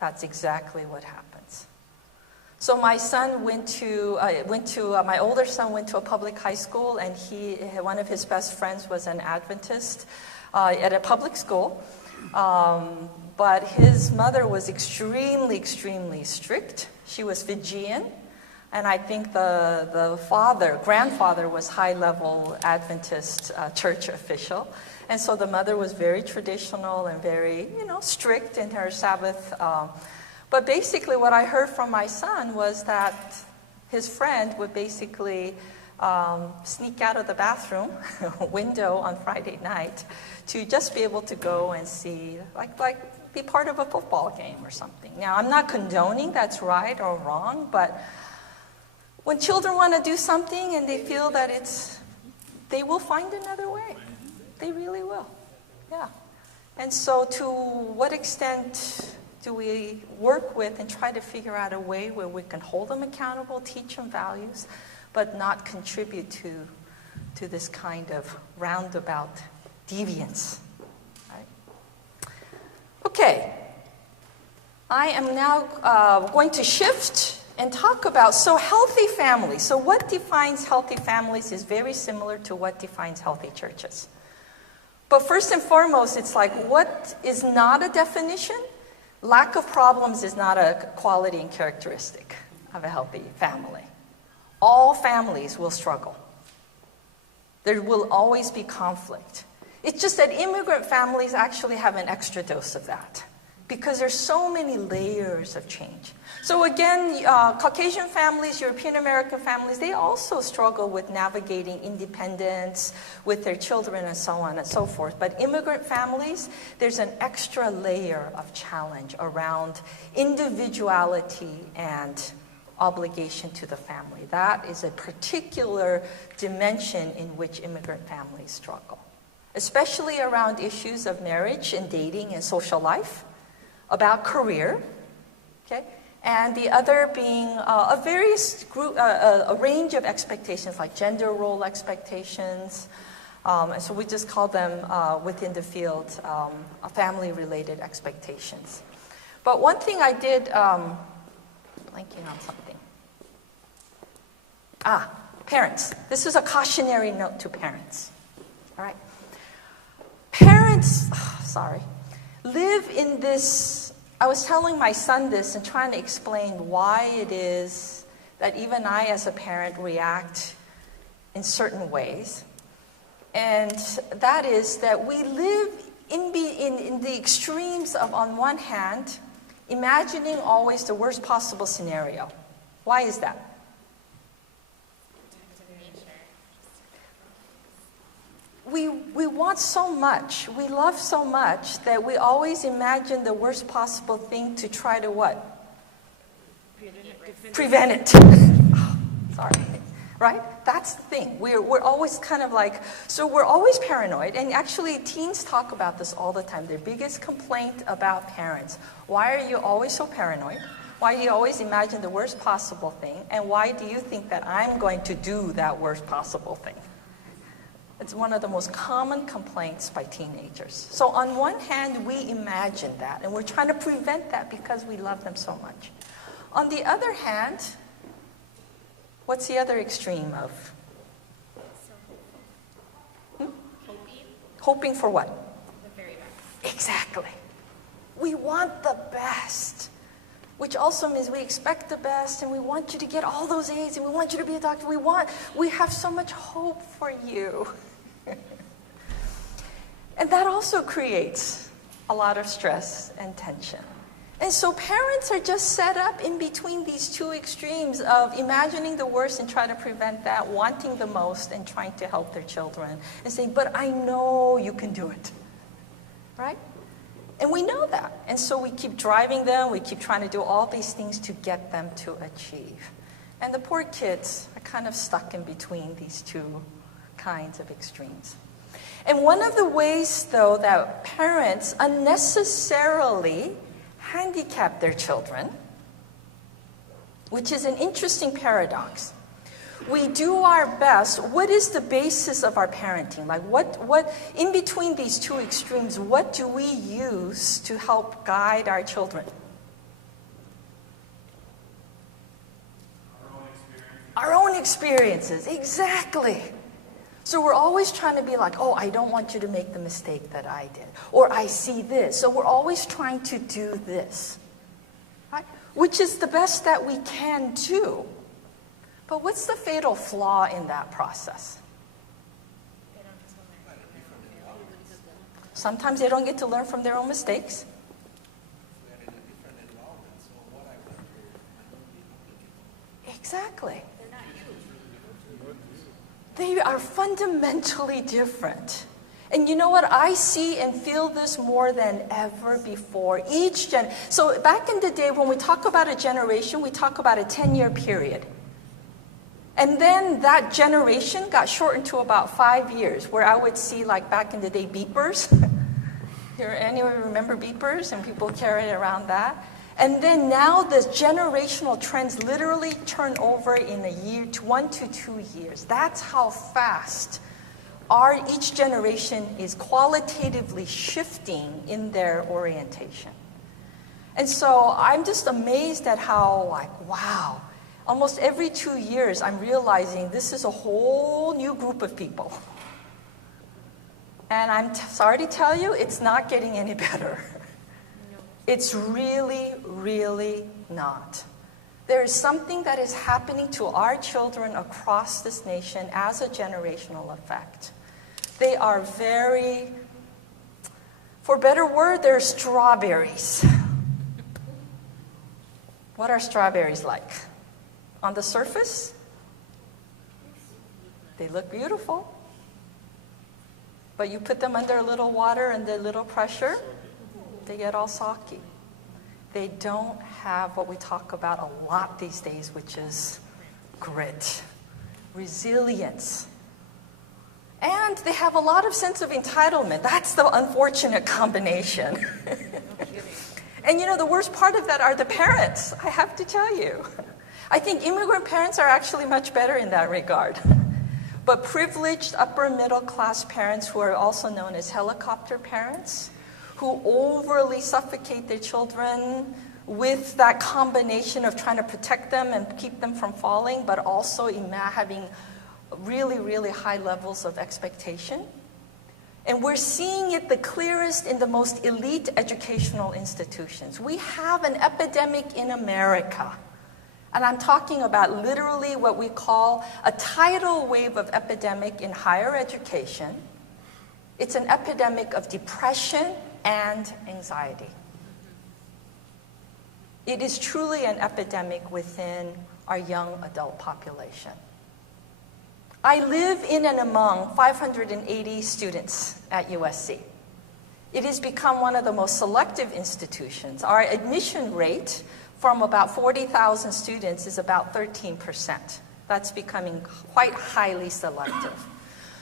That's exactly what happens. So my son my older son went to a public high school, and one of his best friends was an Adventist at a public school. But his mother was extremely, extremely strict. She was Fijian, and I think the grandfather was high-level Adventist church official. And so the mother was very traditional and very, strict in her Sabbath. But basically what I heard from my son was that his friend would basically sneak out of the bathroom window on Friday night to just be able to go and see, be part of a football game or something. Now, I'm not condoning that's right or wrong, but when children want to do something and they feel that they will find another way. They really will. Yeah. And so to what extent do we work with and try to figure out a way where we can hold them accountable, teach them values, but not contribute to this kind of roundabout deviance? Right? Okay. I am now going to shift and talk about, healthy families. So what defines healthy families is very similar to what defines healthy churches. But first and foremost, it's what is not a definition? Lack of problems is not a quality and characteristic of a healthy family. All families will struggle. There will always be conflict. It's just that immigrant families actually have an extra dose of that because there's so many layers of change. So again, Caucasian families, European American families, they also struggle with navigating independence with their children and so on and so forth. But immigrant families, there's an extra layer of challenge around individuality and obligation to the family. That is a particular dimension in which immigrant families struggle, especially around issues of marriage and dating and social life, about career, okay? And the other being a range of expectations like gender role expectations. And so we just call them within the field family-related expectations. But one thing I did, blanking on something. Parents. This is a cautionary note to parents. All right. Parents, live in this. I was telling my son this and trying to explain why it is that even I as a parent react in certain ways. And that is that we live in the extremes of, on one hand, imagining always the worst possible scenario. Why is that? We want so much, we love so much that we always imagine the worst possible thing to try to what? Prevent it. Sorry. Right? That's the thing. We're always kind of so we're always paranoid. And actually teens talk about this all the time. Their biggest complaint about parents. Why are you always so paranoid? Why do you always imagine the worst possible thing? And why do you think that I'm going to do that worst possible thing? It's one of the most common complaints by teenagers. So on one hand, we imagine that, and we're trying to prevent that because we love them so much. On the other hand, what's the other extreme of? Hoping for what? The very best. Exactly. We want the best, which also means we expect the best and we want you to get all those A's and we want you to be a doctor. We have so much hope for you. And that also creates a lot of stress and tension. And so parents are just set up in between these two extremes of imagining the worst and trying to prevent that, wanting the most and trying to help their children, and saying, but I know you can do it, right? And we know that. And so we keep driving them, we keep trying to do all these things to get them to achieve. And the poor kids are kind of stuck in between these two kinds of extremes. And one of the ways, though, that parents unnecessarily handicap their children, which is an interesting paradox. We do our best. What is the basis of our parenting? Like what in between these two extremes, what do we use to help guide our children? Our own experiences, exactly. So we're always trying to be like, oh, I don't want you to make the mistake that I did. Or I see this. So we're always trying to do this. Right? Which is the best that we can do. But what's the fatal flaw in that process? Sometimes they don't get to learn from their own mistakes. We are in a different environment, so what I went through might not be applicable. Exactly. They are fundamentally different. And you know what? I see and feel this more than ever before. So back in the day, when we talk about a generation, we talk about a 10-year period. And then that generation got shortened to about 5 years, where I would see, like back in the day, beepers. Anyone remember beepers? And people carried around that. And then now the generational trends literally turn over in a year, 1 to 2 years. That's how fast each generation is qualitatively shifting in their orientation. And so I'm just amazed at how, wow, almost every 2 years I'm realizing this is a whole new group of people. And I'm sorry to tell you, it's not getting any better. It's really, really not. There is something that is happening to our children across this nation as a generational effect. They are very, for a better word, they're strawberries. What are strawberries like? On the surface, they look beautiful. But you put them under a little water and a little pressure, they get all soggy. They don't have what we talk about a lot these days, which is grit, resilience. And they have a lot of sense of entitlement. That's the unfortunate combination. And you know, the worst part of that are the parents, I have to tell you. I think immigrant parents are actually much better in that regard. But privileged upper middle class parents, who are also known as helicopter parents, who overly suffocate their children with that combination of trying to protect them and keep them from falling, but also having really, really high levels of expectation. And we're seeing it the clearest in the most elite educational institutions. We have an epidemic in America. And I'm talking about literally what we call a tidal wave of epidemic in higher education. It's an epidemic of depression and anxiety. It is truly an epidemic within our young adult population. I live in and among 580 students at USC. It has become one of the most selective institutions. Our admission rate from about 40,000 students is about 13%. That's becoming quite highly selective.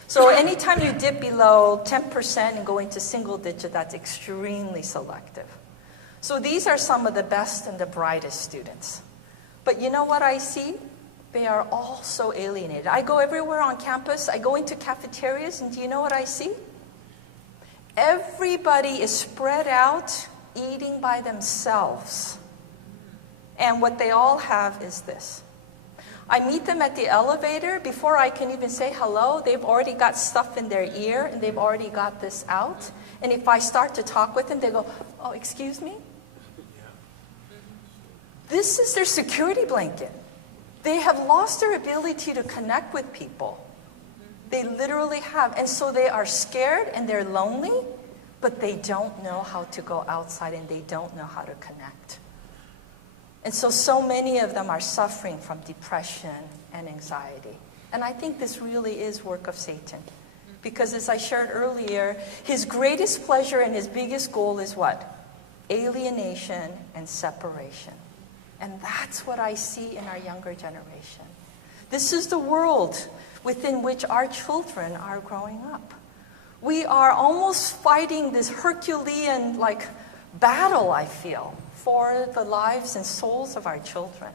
So anytime you dip below 10% and go into single digit, that's extremely selective. So these are some of the best and the brightest students. But you know what I see? They are all so alienated. I go everywhere on campus. I go into cafeterias, and do you know what I see? Everybody is spread out, eating by themselves. And what they all have is this. I meet them at the elevator. Before I can even say hello, they've already got stuff in their ear and they've already got this out. And if I start to talk with them, they go, "Oh, excuse me?" This is their security blanket. They have lost their ability to connect with people. They literally have. And so they are scared and they're lonely, but they don't know how to go outside and they don't know how to connect. And so many of them are suffering from depression and anxiety. And I think this really is work of Satan. Because as I shared earlier, his greatest pleasure and his biggest goal is what? Alienation and separation. And that's what I see in our younger generation. This is the world within which our children are growing up. We are almost fighting this Herculean battle, I feel, for the lives and souls of our children.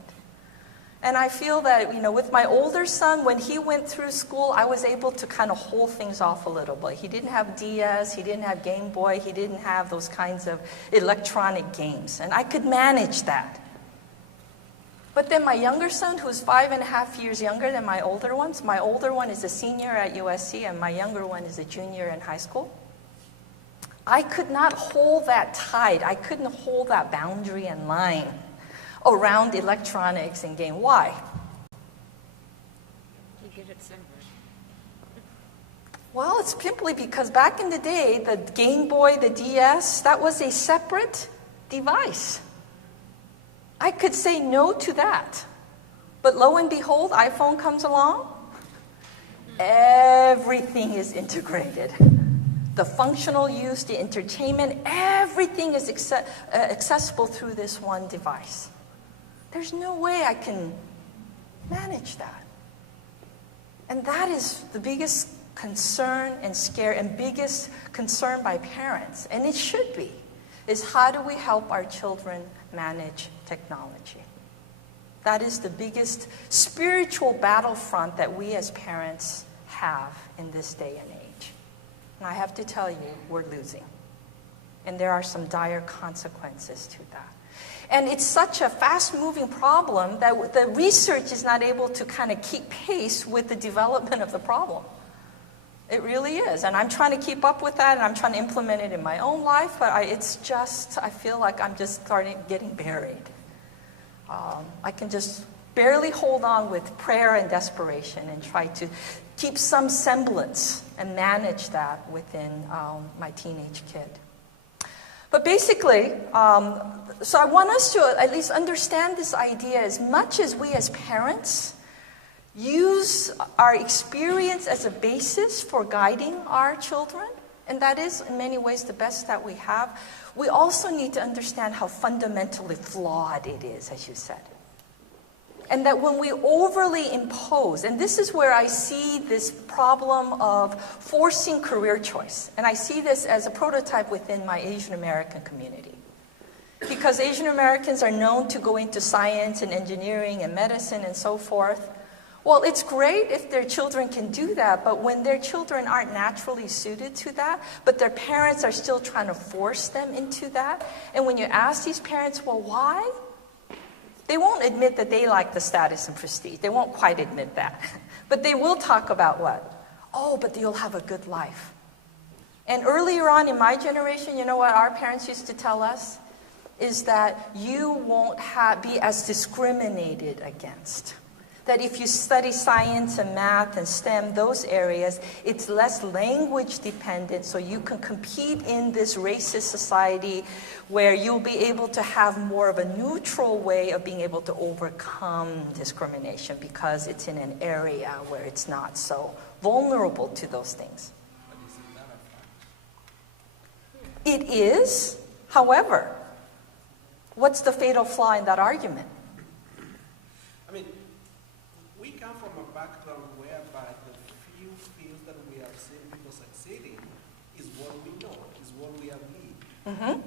And I feel that, with my older son, when he went through school, I was able to kind of hold things off a little bit. He didn't have DS, he didn't have Game Boy, he didn't have those kinds of electronic games. And I could manage that. But then my younger son, who's 5.5 years younger than my older ones, my older one is a senior at USC and my younger one is a junior in high school. I could not hold that tight. I couldn't hold that boundary and line around electronics and game. Why? You did it somewhere. Well, it's simply because back in the day, the Game Boy, the DS, that was a separate device. I could say no to that. But lo and behold, iPhone comes along. Everything is integrated. The functional use, the entertainment, everything is accessible through this one device. There's no way I can manage that. And that is the biggest concern and scare and biggest concern by parents, and it should be, is how do we help our children manage technology? That is the biggest spiritual battlefront that we as parents have in this day and age. And I have to tell you, we're losing. And there are some dire consequences to that. And it's such a fast-moving problem that the research is not able to kind of keep pace with the development of the problem. It really is. And I'm trying to keep up with that, and I'm trying to implement it in my own life, but I feel like I'm just getting buried. I can just barely hold on with prayer and desperation and try to keep some semblance and manage that within my teenage kid. But basically, so I want us to at least understand this idea as much as we as parents use our experience as a basis for guiding our children, and that is in many ways the best that we have. We also need to understand how fundamentally flawed it is, as you said. And that when we overly impose, and this is where I see this problem of forcing career choice, and I see this as a prototype within my Asian American community. Because Asian Americans are known to go into science and engineering and medicine and so forth. Well, it's great if their children can do that, but when their children aren't naturally suited to that, but their parents are still trying to force them into that, and when you ask these parents, well, why? They won't admit that they like the status and prestige. They won't quite admit that. But they will talk about what? Oh, but you'll have a good life. And earlier on in my generation, you know what our parents used to tell us? Is that you won't be as discriminated against. That if you study science and math and STEM, those areas, it's less language dependent, so you can compete in this racist society where you'll be able to have more of a neutral way of being able to overcome discrimination because it's in an area where it's not so vulnerable to those things. It is, however, what's the fatal flaw in that argument? I mean, we come from a background whereby the few fields that we have seen people succeeding is what we know, is what we have lived. Mm-hmm.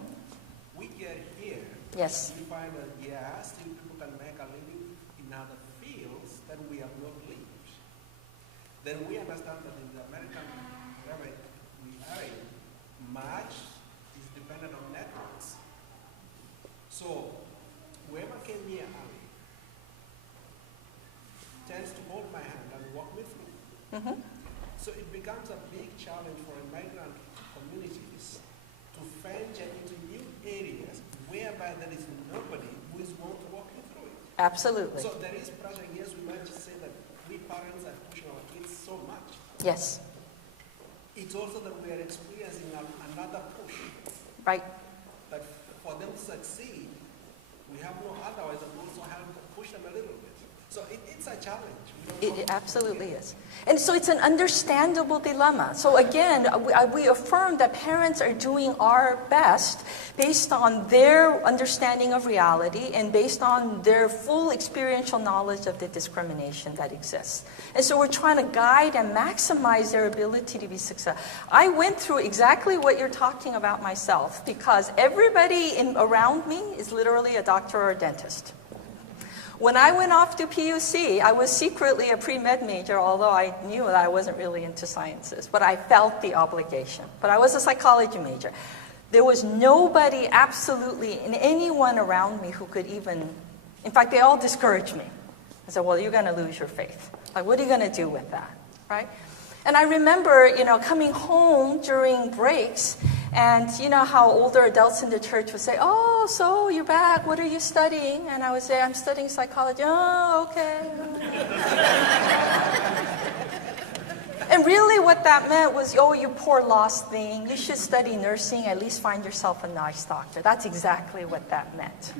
We get here, Yes. we find that, yeah, still people can make a living in other fields that we have not lived. Then we understand that in the American environment we are in, much is dependent on networks. So, whoever came here early So it becomes a big challenge for immigrant communities to venture into new areas whereby there is nobody who is going to walk you through it. Absolutely. So there is pressure. Yes, we might just say that we parents are pushing our kids so much. Yes. It's also that we are experiencing another push. Right. That for them to succeed, we have no otherwise than also have to push them a little bit. So it's a challenge. It absolutely is. And so it's an understandable dilemma. So again, we affirm that parents are doing our best based on their understanding of reality and based on their full experiential knowledge of the discrimination that exists. And so we're trying to guide and maximize their ability to be successful. I went through exactly what you're talking about myself because everybody around me is literally a doctor or a dentist. When I went off to PUC, I was secretly a pre-med major, although I knew that I wasn't really into sciences, but I felt the obligation. But I was a psychology major. There was nobody, absolutely, and anyone around me who could even, in fact, they all discouraged me. I said, well, you're going to lose your faith. Like, what are you going to do with that, right? And I remember, coming home during breaks, and you know how older adults in the church would say, oh, so you're back, what are you studying? And I would say, I'm studying psychology. Oh, okay. And really what that meant was, oh, you poor lost thing. You should study nursing, at least find yourself a nice doctor. That's exactly what that meant.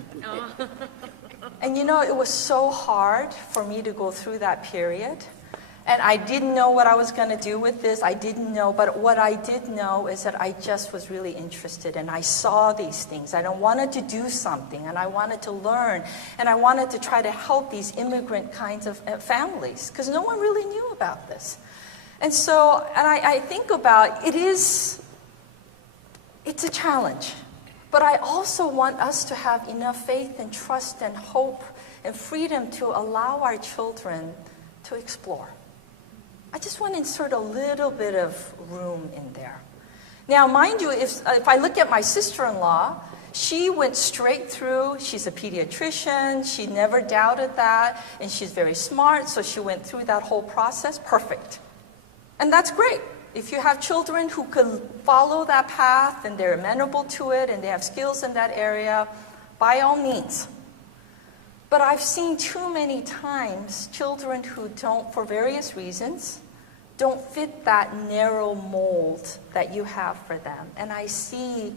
And it was so hard for me to go through that period. And I didn't know what I was going to do with this. I didn't know. But what I did know is that I just was really interested. And I saw these things. And I wanted to do something. And I wanted to learn. And I wanted to try to help these immigrant kinds of families. Because no one really knew about this. And so, and I think about, it's a challenge. But I also want us to have enough faith and trust and hope and freedom to allow our children to explore. I just want to insert a little bit of room in there. Now, mind you, if I look at my sister-in-law, she went straight through. She's a pediatrician. She never doubted that. And she's very smart, so she went through that whole process. Perfect. And that's great. If you have children who can follow that path and they're amenable to it and they have skills in that area, by all means. But I've seen too many times children who don't, for various reasons, don't fit that narrow mold that you have for them. And I see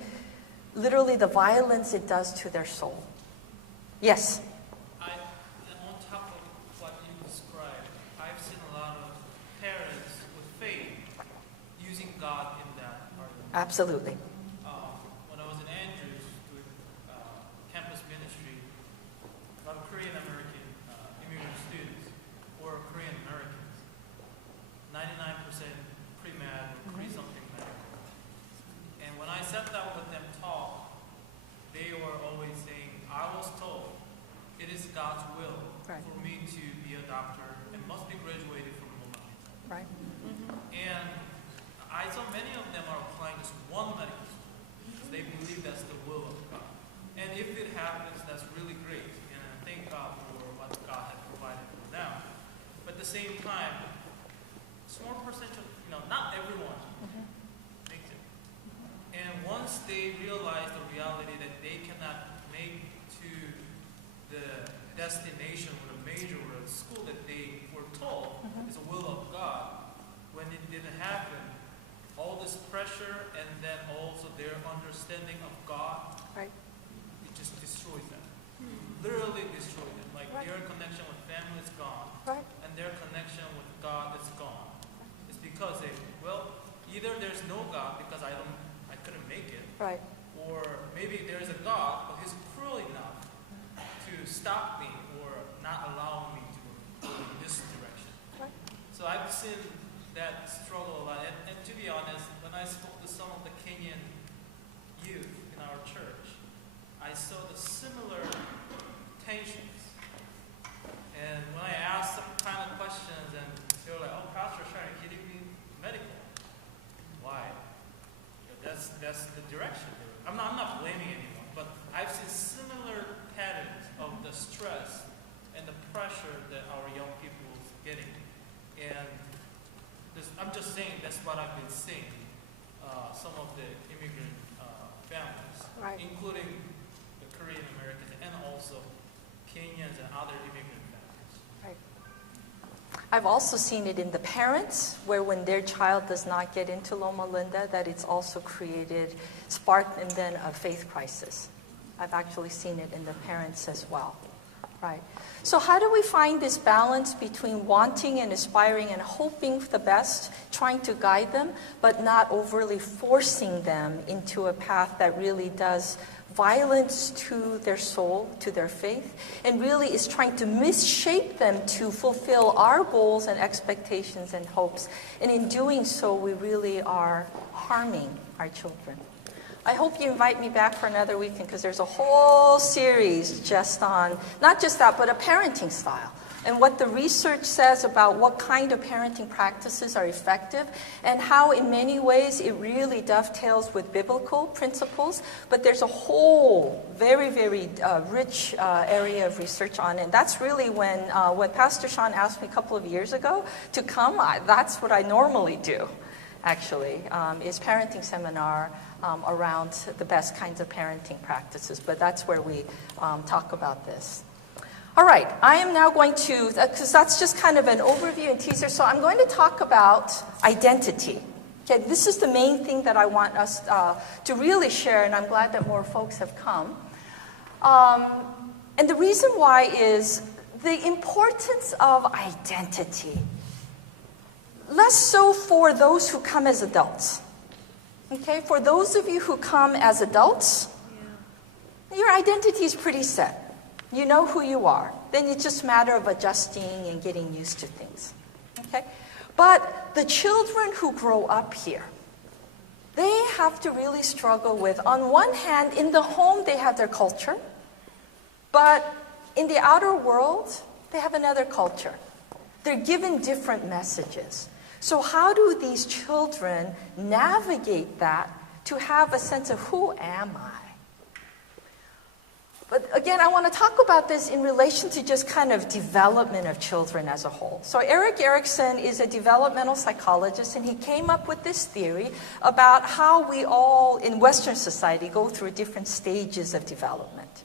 literally the violence it does to their soul. Yes? And on top of what you described, I've seen a lot of parents with faith using God in that argument. Absolutely. When I was in Andrews doing campus ministry, a lot of Korean American immigrant students were Korean Americans. 99% pre-med or pre-something medical. And when I sat down with them talk, they were always saying, I was told it is God's will for me to be a doctor and must be graduated from Mumbai. Right. And I saw many of them are applying this one medical school because they believe that's the will of God. And if it happens, that's really great. And I thank God for what God has provided for them. But at the same time, small percentage, not everyone makes it. And once they realize the reality that they cannot make to the destination or the major or the school that they were told is the will of God, when it didn't happen, all this pressure and then also their understanding of God, it just destroys them. Literally destroys them. Like their connection with family is gone, and their connection with God is gone. It's because either there's no God because I couldn't make it, or maybe there's a God but He's cruel enough to stop me or not allow me to go in this direction. So I've seen that struggle a lot. And to be honest, when I spoke to some of the Kenyan youth in our church, I saw the similar tensions. And when I asked some kind of questions, and they were like, oh, Pastor, are you kidding me? Medical. Why? That's the direction. I'm not blaming anyone, but I've seen similar patterns of the stress and the pressure that our young people is getting. And I'm just saying that's what I've been seeing. Some of the immigrant families, Right. including the Korean Americans and also Kenyans and other immigrant families. Right. I've also seen it in the parents, where when their child does not get into Loma Linda, that it's also sparked in them a faith crisis. I've actually seen it in the parents as well. Right. So how do we find this balance between wanting and aspiring and hoping for the best, trying to guide them, but not overly forcing them into a path that really does violence to their soul, to their faith, and really is trying to misshape them to fulfill our goals and expectations and hopes. And in doing so, we really are harming our children. I hope you invite me back for another weekend, because there's a whole series just on, not just that, but a parenting style. And what the research says about what kind of parenting practices are effective, and how in many ways it really dovetails with biblical principles. But there's a whole very, very rich area of research on it. And that's really when Pastor Sean asked me a couple of years ago to come, that's what I normally do, actually, is parenting seminar around the best kinds of parenting practices. But that's where we talk about this. All right, I am now going to, because that's just kind of an overview and teaser, so I'm going to talk about identity. Okay, this is the main thing that I want us to really share, and I'm glad that more folks have come. And the reason why is the importance of identity. Less so for those who come as adults. Okay, for those of you who come as adults, your identity is pretty set. You know who you are. Then it's just a matter of adjusting and getting used to things. Okay? But the children who grow up here, they have to really struggle with, on one hand, in the home they have their culture, but in the outer world, they have another culture. They're given different messages. So how do these children navigate that to have a sense of who am I? But again, I want to talk about this in relation to just kind of development of children as a whole. So Erik Erikson is a developmental psychologist, and he came up with this theory about how we all in Western society go through different stages of development.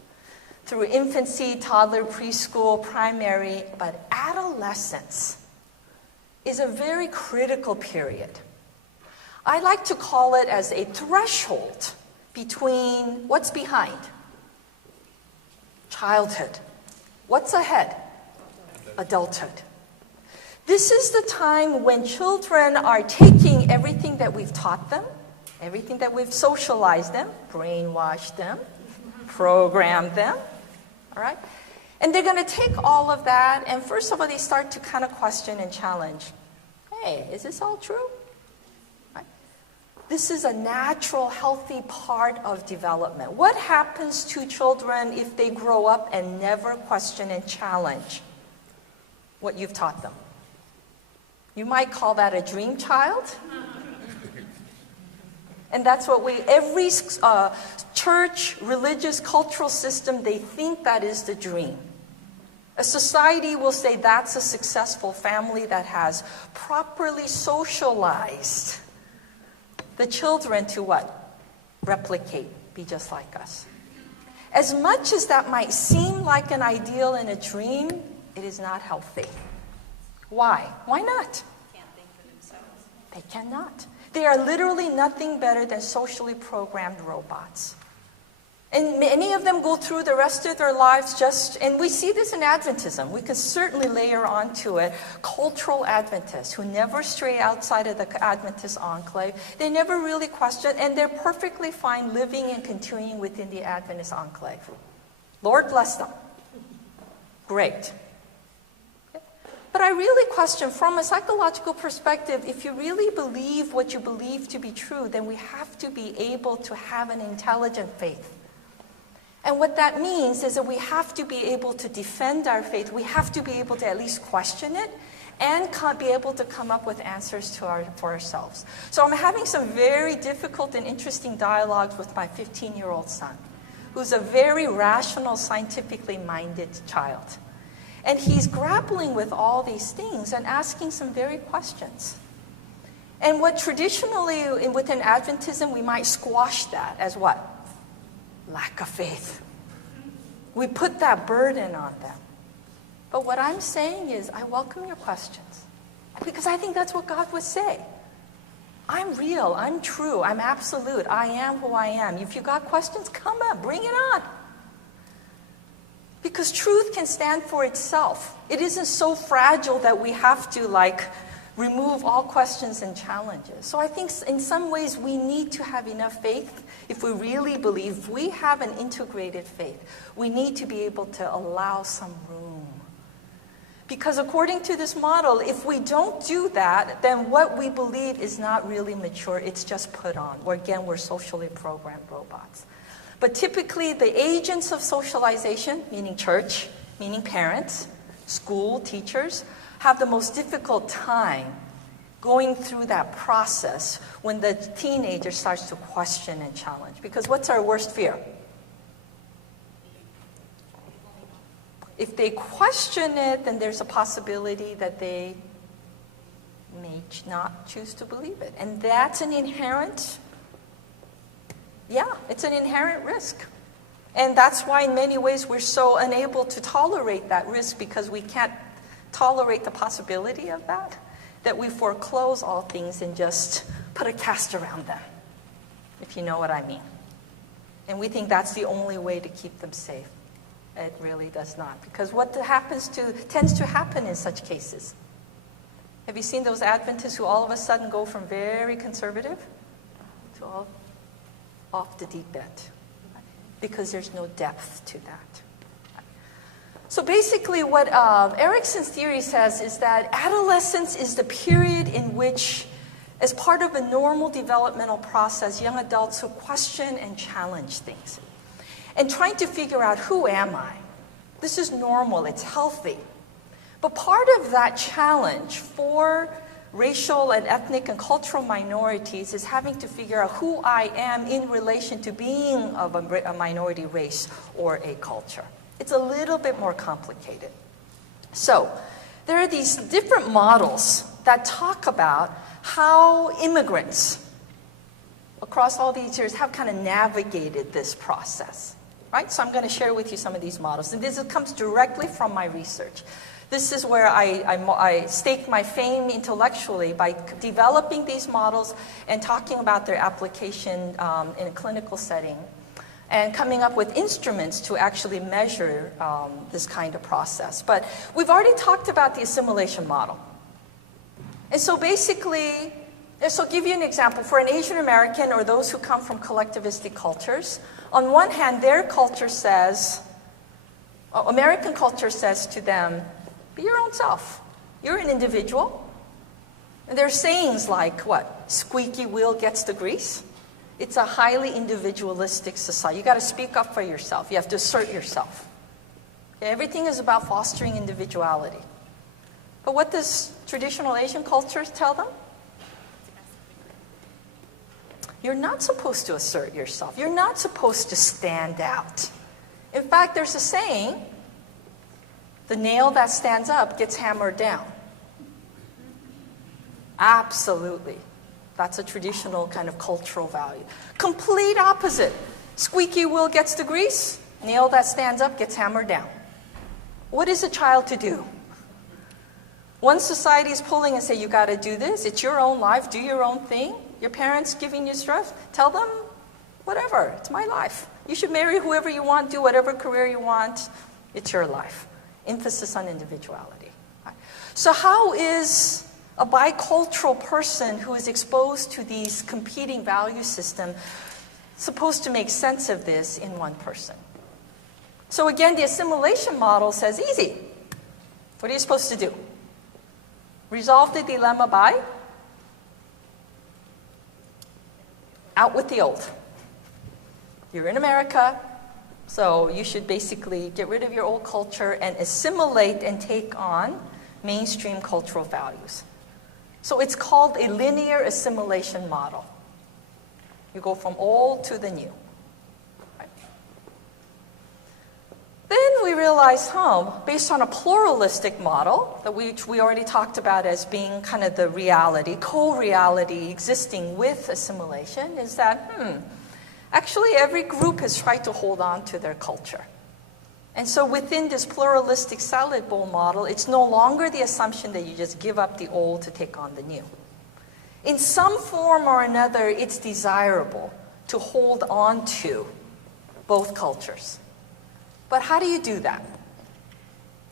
Through infancy, toddler, preschool, primary, but adolescence is a very critical period. I like to call it as a threshold between what's behind. Childhood. What's ahead? Adulthood. This is the time when children are taking everything that we've taught them, everything that we've socialized them, brainwashed them, programmed them, all right? And they're going to take all of that, and first of all, they start to kind of question and challenge. Hey, is this all true? Right? This is a natural, healthy part of development. What happens to children if they grow up and never question and challenge what you've taught them? You might call that a dream child. And that's what every church, religious, cultural system, they think that is the dream. A society will say that's a successful family that has properly socialized the children to what? Replicate, be just like us. As much as that might seem like an ideal and a dream, it is not healthy. Why? Why not? Can't think for themselves. They cannot. They are literally nothing better than socially programmed robots. And many of them go through the rest of their lives and we see this in Adventism. We can certainly layer onto it cultural Adventists who never stray outside of the Adventist enclave. They never really question, and they're perfectly fine living and continuing within the Adventist enclave. Lord bless them. Great. But I really question, from a psychological perspective, if you really believe what you believe to be true, then we have to be able to have an intelligent faith. And what that means is that we have to be able to defend our faith. We have to be able to at least question it and be able to come up with answers for ourselves. So I'm having some very difficult and interesting dialogues with my 15-year-old son, who's a very rational, scientifically minded child. And he's grappling with all these things and asking some very questions. And what traditionally within Adventism, we might squash that as what? Lack of faith. We put that burden on them. But what I'm saying is, I welcome your questions. Because I think that's what God would say. I'm real, I'm true, I'm absolute, I am who I am. If you got questions, come on, bring it on. Because truth can stand for itself. It isn't so fragile that we have to remove all questions and challenges. So I think in some ways we need to have enough faith if we really believe. If we have an integrated faith, we need to be able to allow some room. Because according to this model, if we don't do that, then what we believe is not really mature. It's just put on. Or again, we're socially programmed robots. But typically, the agents of socialization, meaning church, meaning parents, school, teachers, have the most difficult time going through that process when the teenager starts to question and challenge. Because what's our worst fear? If they question it, then there's a possibility that they may not choose to believe it. And that's an inherent, it's an inherent risk. And that's why in many ways we're so unable to tolerate that risk, because we can't tolerate the possibility of that we foreclose all things and just put a cast around them, if you know what I mean. And we think that's the only way to keep them safe. It really does not. Because what tends to happen in such cases? Have you seen those Adventists who all of a sudden go from very conservative to off the deep end? Because there's no depth to that. So basically what Erickson's theory says is that adolescence is the period in which, as part of a normal developmental process, young adults who question and challenge things. And trying to figure out, who am I? This is normal, it's healthy. But part of that challenge for racial and ethnic and cultural minorities is having to figure out who I am in relation to being of a minority race or a culture. It's a little bit more complicated. So, there are these different models that talk about how immigrants across all these years have kind of navigated this process. Right? So I'm going to share with you some of these models. And this comes directly from my research. This is where I stake my fame intellectually by developing these models and talking about their application in a clinical setting and coming up with instruments to actually measure this kind of process. But we've already talked about the assimilation model. And so basically, so I'll give you an example. For an Asian American or those who come from collectivistic cultures, on one hand, their culture says, American culture says to them, be your own self. You're an individual. And there are sayings like, what? Squeaky wheel gets the grease. It's a highly individualistic society. You got to speak up for yourself. You have to assert yourself. Okay? Everything is about fostering individuality. But what does traditional Asian cultures tell them? You're not supposed to assert yourself. You're not supposed to stand out. In fact, there's a saying, the nail that stands up gets hammered down. Absolutely. That's a traditional kind of cultural value. Complete opposite. Squeaky wheel gets the grease, nail that stands up gets hammered down. What is a child to do? One society is pulling and say, you got to do this. It's your own life. Do your own thing. Your parents giving you stress, tell them, whatever, it's my life. You should marry whoever you want, do whatever career you want. It's your life. Emphasis on individuality. Right. So how is a bicultural person who is exposed to these competing value systems supposed to make sense of this in one person? So again, the assimilation model says, easy. What are you supposed to do? Resolve the dilemma by out with the old. You're in America, so you should basically get rid of your old culture and assimilate and take on mainstream cultural values. So it's called a linear assimilation model. You go from old to the new. Right. Then we realize realized, based on a pluralistic model that we already talked about as being kind of the reality, co-reality existing with assimilation, is that, actually every group has tried to hold on to their culture. And so within this pluralistic salad bowl model, it's no longer the assumption that you just give up the old to take on the new. In some form or another, it's desirable to hold on to both cultures. But how do you do that?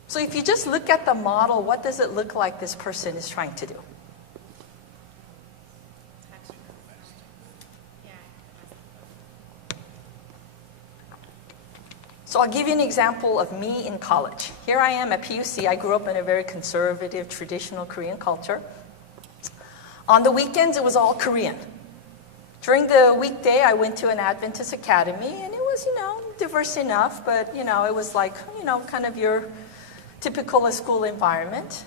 So if you just look at the model, what does it look like this person is trying to do? So I'll give you an example of me in college. Here I am at PUC. I grew up in a very conservative, traditional Korean culture. On the weekends, it was all Korean. During the weekday, I went to an Adventist academy, and it was, diverse enough, but, it was like, kind of your typical school environment.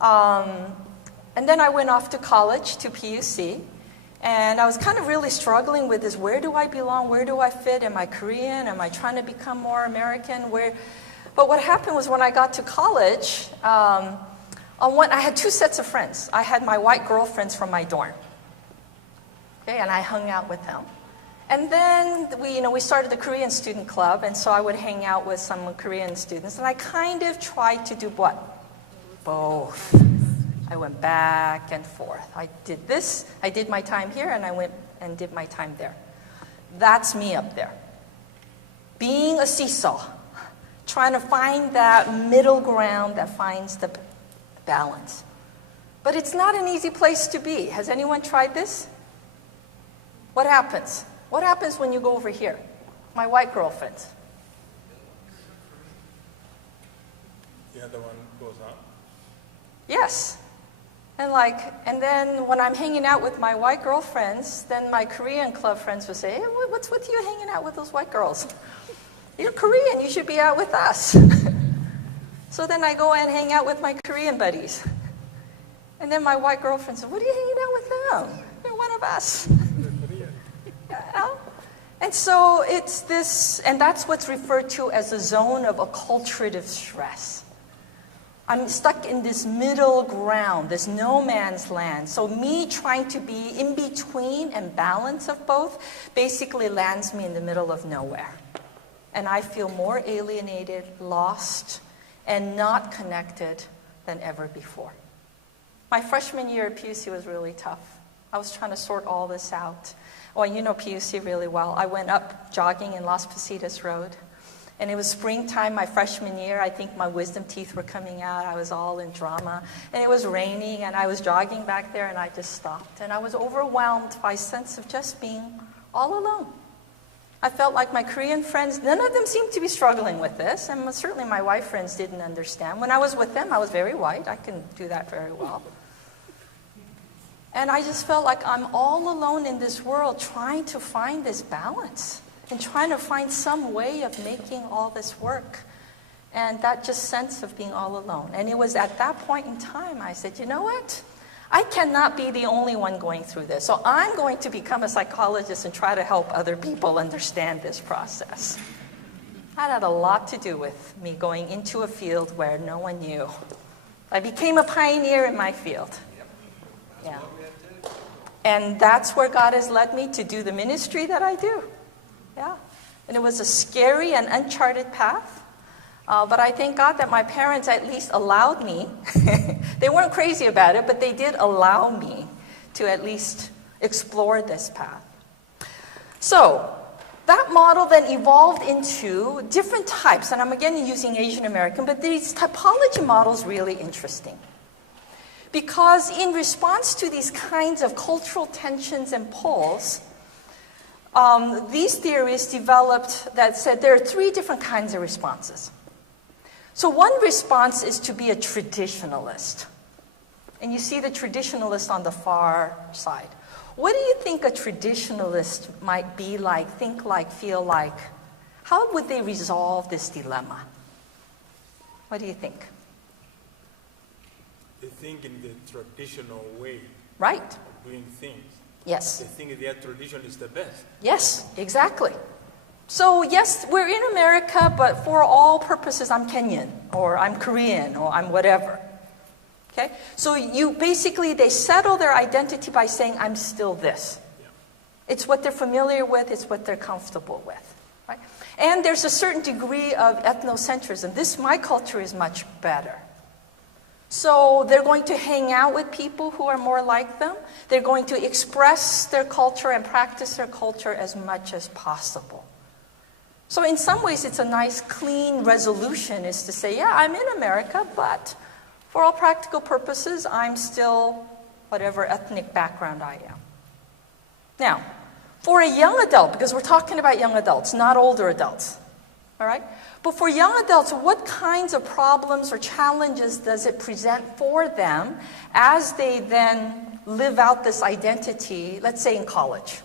And then I went off to college, to PUC, and I was kind of really struggling with this, where do I belong? Where do I fit? Am I Korean? Am I trying to become more American? But what happened was when I got to college, I had two sets of friends. I had my white girlfriends from my dorm. Okay, and I hung out with them. And then we started the Korean student club, and so I would hang out with some Korean students, and I kind of tried to do what? Both. I went back and forth. I did this, I did my time here, and I went and did my time there. That's me up there. Being a seesaw, trying to find that middle ground that finds the balance. But it's not an easy place to be. Has anyone tried this? What happens? What happens when you go over here? My white girlfriends. The other one goes up. Yes. And then when I'm hanging out with my white girlfriends, then my Korean club friends will say, hey, what's with you hanging out with those white girls? You're Korean, you should be out with us. So then I go and hang out with my Korean buddies. And then my white girlfriend says, what are you hanging out with them? They're one of us. And so it's this, and that's what's referred to as a zone of acculturative stress. I'm stuck in this middle ground, this no man's land. So me trying to be in between and balance of both basically lands me in the middle of nowhere. And I feel more alienated, lost, and not connected than ever before. My freshman year at PUC was really tough. I was trying to sort all this out. Well, you know PUC really well. I went up jogging in Las Positas Road. And it was springtime my freshman year. I think my wisdom teeth were coming out. I was all in drama. And it was raining, and I was jogging back there, and I just stopped. And I was overwhelmed by a sense of just being all alone. I felt like my Korean friends, none of them seemed to be struggling with this. And certainly my white friends didn't understand. When I was with them, I was very white. I can do that very well. And I just felt like I'm all alone in this world trying to find this balance and trying to find some way of making all this work. And that just sense of being all alone. And it was at that point in time I said, you know what? I cannot be the only one going through this. So I'm going to become a psychologist and try to help other people understand this process. That had a lot to do with me going into a field where no one knew. I became a pioneer in my field. Yeah. And that's where God has led me to do the ministry that I do. Yeah. And it was a scary and uncharted path. But I thank God that my parents at least allowed me. They weren't crazy about it, but they did allow me to at least explore this path. So that model then evolved into different types. And I'm again using Asian American, but these typology models really interesting. Because in response to these kinds of cultural tensions and pulls, these theories developed that said there are three different kinds of responses. So one response is to be a traditionalist. And you see the traditionalist on the far side. What do you think a traditionalist might be like, think like, feel like? How would they resolve this dilemma? What do you think? They think in the traditional way Right. of doing things. Yes. They think their tradition is the best. Yes, exactly. So yes, we're in America, but for all purposes, I'm Kenyan, or I'm Korean, or I'm whatever. Okay? So they settle their identity by saying, I'm still this. It's what they're familiar with, it's what they're comfortable with. Right? And there's a certain degree of ethnocentrism. My culture is much better. So they're going to hang out with people who are more like them. They're going to express their culture and practice their culture as much as possible. So in some ways, it's a nice, clean resolution is to say, yeah, I'm in America, but for all practical purposes, I'm still whatever ethnic background I am. Now, for a young adult, because we're talking about young adults, not older adults, all right? But for young adults, what kinds of problems or challenges does it present for them as they then live out this identity, let's say in college?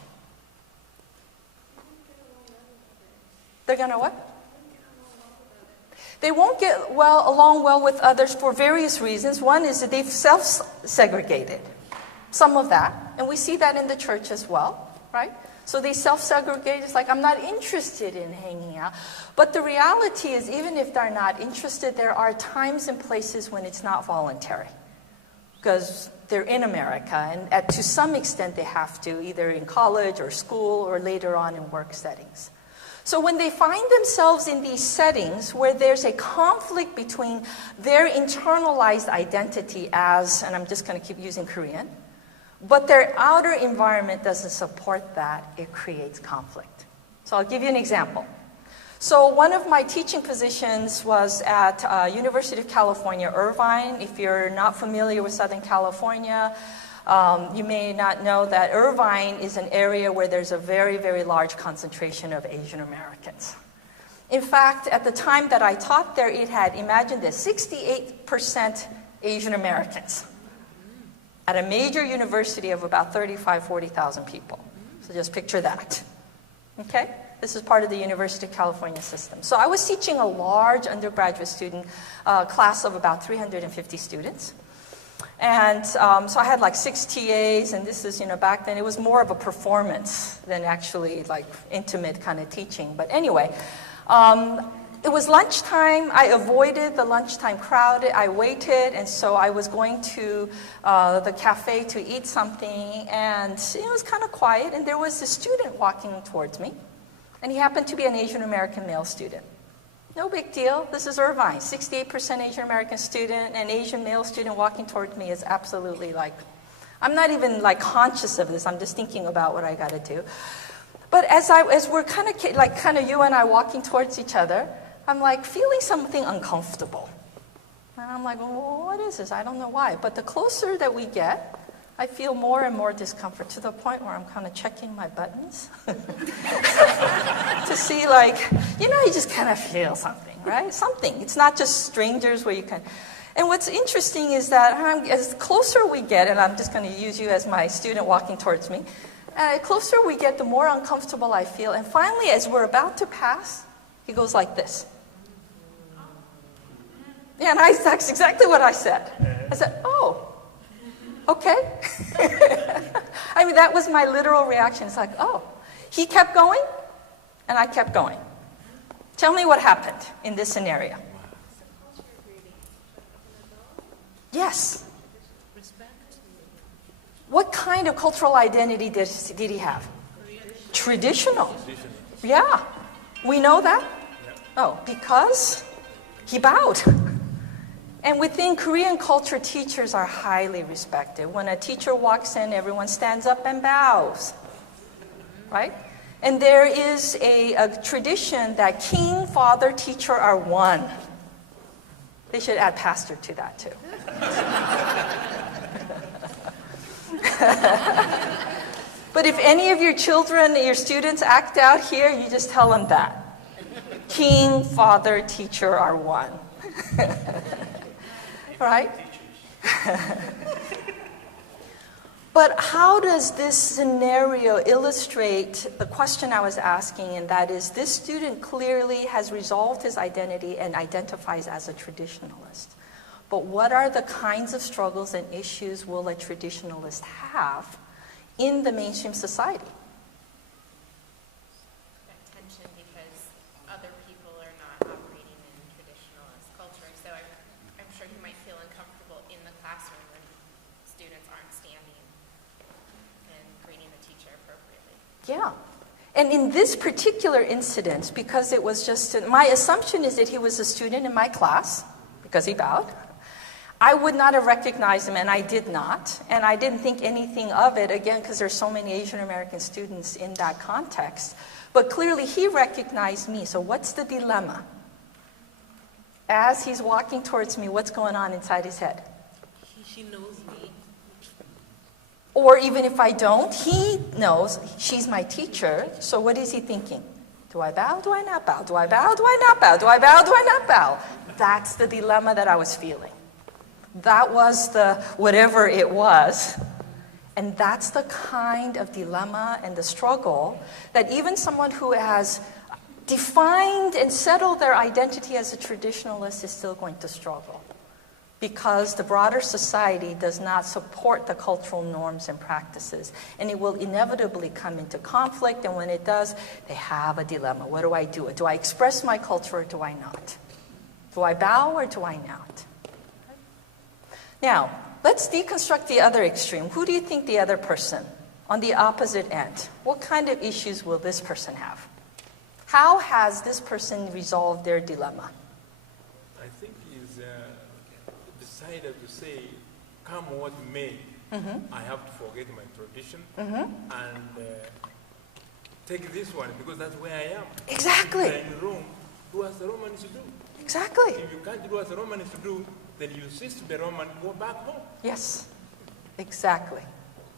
They're going to what? They won't get along well with others for various reasons. One is that they've self-segregated, some of that. And we see that in the church as well, right? So they self-segregate. It's like, I'm not interested in hanging out. But the reality is, even if they're not interested, there are times and places when it's not voluntary. Because they're in America, and to some extent they have to, either in college or school or later on in work settings. So when they find themselves in these settings where there's a conflict between their internalized identity as, and I'm just going to keep using Korean, but their outer environment doesn't support that, it creates conflict. So I'll give you an example. So one of my teaching positions was at University of California, Irvine. If you're not familiar with Southern California, you may not know that Irvine is an area where there's a very, very large concentration of Asian Americans. In fact, at the time that I taught there, it had, imagine this, 68% Asian Americans at a major university of about 40,000 people. So just picture that. Okay? This is part of the University of California system. So I was teaching a large undergraduate student class of about 350 students. And so I had like 6 TAs, and this is, back then it was more of a performance than actually like intimate kind of teaching. But anyway, it was lunchtime. I avoided the lunchtime crowd. I waited, and so I was going to the cafe to eat something, and it was kind of quiet, and there was a student walking towards me, and he happened to be an Asian American male student. No big deal. This is Irvine. 68% Asian American student, an Asian male student walking towards me is absolutely like, I'm not even like conscious of this. I'm just thinking about what I got to do. But as we're kind of you and I walking towards each other, I'm like feeling something uncomfortable. And I'm like, well, what is this? I don't know why. But the closer that we get, I feel more and more discomfort to the point where I'm kind of checking my buttons to see, like, you just kind of feel something, right? Something. It's not just strangers where you can. And what's interesting is that as closer we get, and I'm just going to use you as my student walking towards me, the closer we get, the more uncomfortable I feel. And finally, as we're about to pass, he goes like this. Yeah, and that's exactly what I said. I said, oh. Okay. I mean, that was my literal reaction. It's like, oh. He kept going, and I kept going. Tell me what happened in this scenario. Yes. What kind of cultural identity did he have? Traditional. Yeah. We know that? Oh, because he bowed. And within Korean culture, teachers are highly respected. When a teacher walks in, everyone stands up and bows, right? And there is a tradition that king, father, teacher are one. They should add pastor to that too. But if any of your children, your students act out here, you just tell them that. King, father, teacher are one. Right? But how does this scenario illustrate the question I was asking, and that is, this student clearly has resolved his identity and identifies as a traditionalist. But what are the kinds of struggles and issues will a traditionalist have in the mainstream society? That tension, because yeah. And in this particular incident, because it was just, my assumption is that he was a student in my class, because he bowed. I would not have recognized him, and I did not. And I didn't think anything of it, again, because there's so many Asian American students in that context. But clearly, he recognized me. So what's the dilemma? As he's walking towards me, what's going on inside his head? She knows me. Or even if I don't, he knows she's my teacher. So what is he thinking? Do I bow? Do I not bow? Do I bow? Do I not bow? Do I bow? Do I not bow? That's the dilemma that I was feeling. That was the whatever it was. And that's the kind of dilemma and the struggle that even someone who has defined and settled their identity as a traditionalist is still going to struggle. Because the broader society does not support the cultural norms and practices. And it will inevitably come into conflict, and when it does, they have a dilemma. What do I do? Do I express my culture or do I not? Do I bow or do I not? Now, let's deconstruct the other extreme. Who do you think the other person on the opposite end? What kind of issues will this person have? How has this person resolved their dilemma? I think he's decided to say, come what may, I have to forget my tradition and take this one because that's where I am. Exactly. If you're in Rome, do as the Romans do. Exactly. If you can't do as the Romans do, then you cease to be Roman, go back home. Yes, exactly.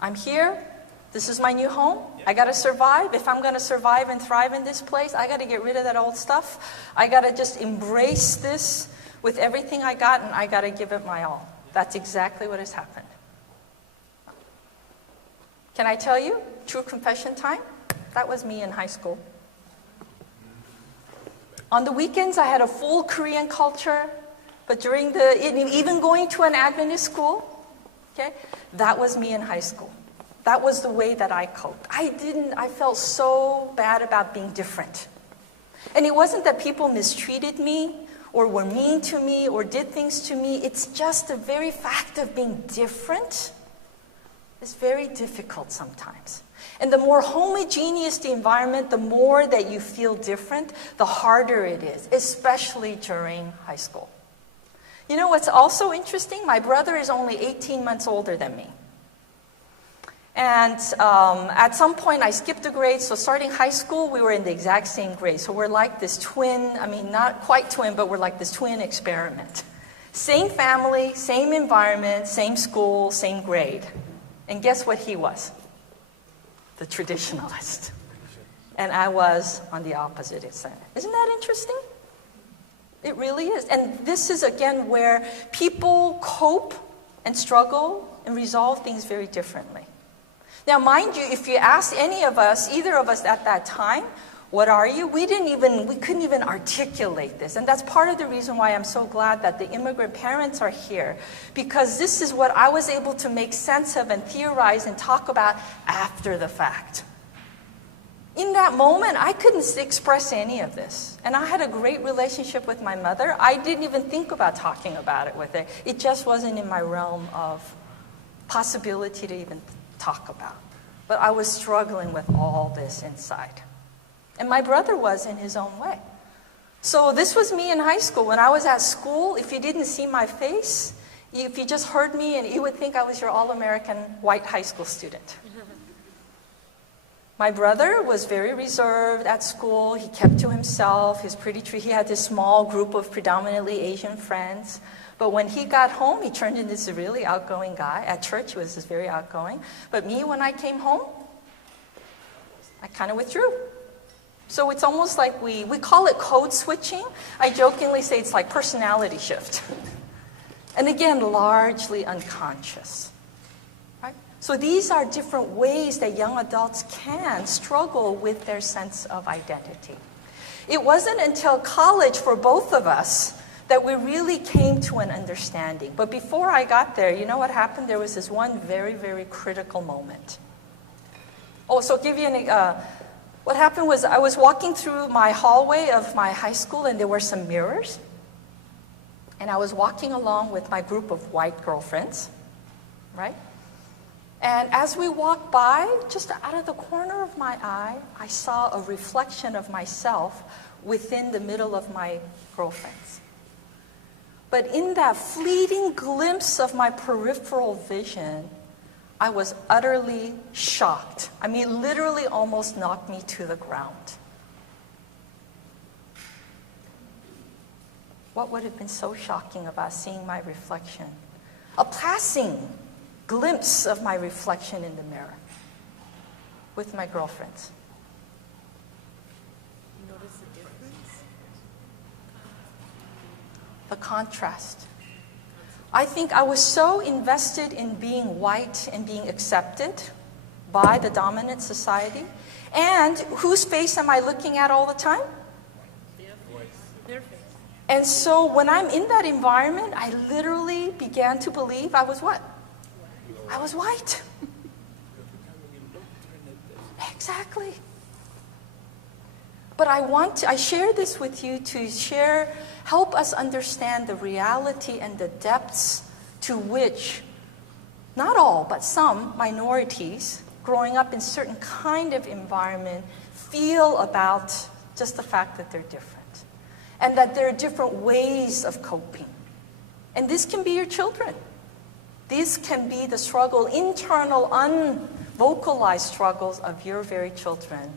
I'm here. This is my new home. I got to survive. If I'm going to survive and thrive in this place, I got to get rid of that old stuff. I got to just embrace this with everything I got, and I got to give it my all. That's exactly what has happened. Can I tell you, true confession time? That was me in high school. On the weekends, I had a full Korean culture, but during even going to an Adventist school, okay, that was me in high school. That was the way that I coped. I felt so bad about being different. And it wasn't that people mistreated me or were mean to me or did things to me. It's just the very fact of being different is very difficult sometimes. And the more homogeneous the environment, the more that you feel different, the harder it is, especially during high school. You know what's also interesting? My brother is only 18 months older than me. And at some point, I skipped a grade. So starting high school, we were in the exact same grade. So we're like this twin, not quite twin, but we're like this twin experiment. Same family, same environment, same school, same grade. And guess what he was? The traditionalist. And I was on the opposite side. Isn't that interesting? It really is. And this is, again, where people cope and struggle and resolve things very differently. Now, mind you, if you asked any of us, either of us at that time, what are you? We couldn't even articulate this. And that's part of the reason why I'm so glad that the immigrant parents are here. Because this is what I was able to make sense of and theorize and talk about after the fact. In that moment, I couldn't express any of this. And I had a great relationship with my mother. I didn't even think about talking about it with her. It just wasn't in my realm of possibility to even talk about. But I was struggling with all this inside. And my brother was in his own way. So this was me in high school. When I was at school, if you didn't see my face, if you just heard me, and you would think I was your all-American white high school student. My brother was very reserved at school. He kept to himself. He had this small group of predominantly Asian friends. But when he got home, he turned into this really outgoing guy. At church, he was just very outgoing. But me, when I came home, I kind of withdrew. So it's almost like we call it code switching. I jokingly say it's like personality shift. And again, largely unconscious. Right? So these are different ways that young adults can struggle with their sense of identity. It wasn't until college for both of us that we really came to an understanding. But before I got there, you know what happened? There was this one very, very critical moment. Oh, so I'll give you what happened was I was walking through my hallway of my high school, and there were some mirrors. And I was walking along with my group of white girlfriends, right? And as we walked by, just out of the corner of my eye, I saw a reflection of myself within the middle of my girlfriends. But in that fleeting glimpse of my peripheral vision, I was utterly shocked. I mean, literally almost knocked me to the ground. What would have been so shocking about seeing my reflection? A passing glimpse of my reflection in the mirror with my girlfriends. Notice the difference? The contrast. I think I was so invested in being white and being accepted by the dominant society. And whose face am I looking at all the time? Their face. And so when I'm in that environment, I literally began to believe I was what? I was white. Exactly. But I share this with you to help us understand the reality and the depths to which, not all, but some minorities growing up in certain kind of environment feel about just the fact that they're different. And that there are different ways of coping. And this can be your children. This can be the struggle, internal, unvocalized struggles of your very children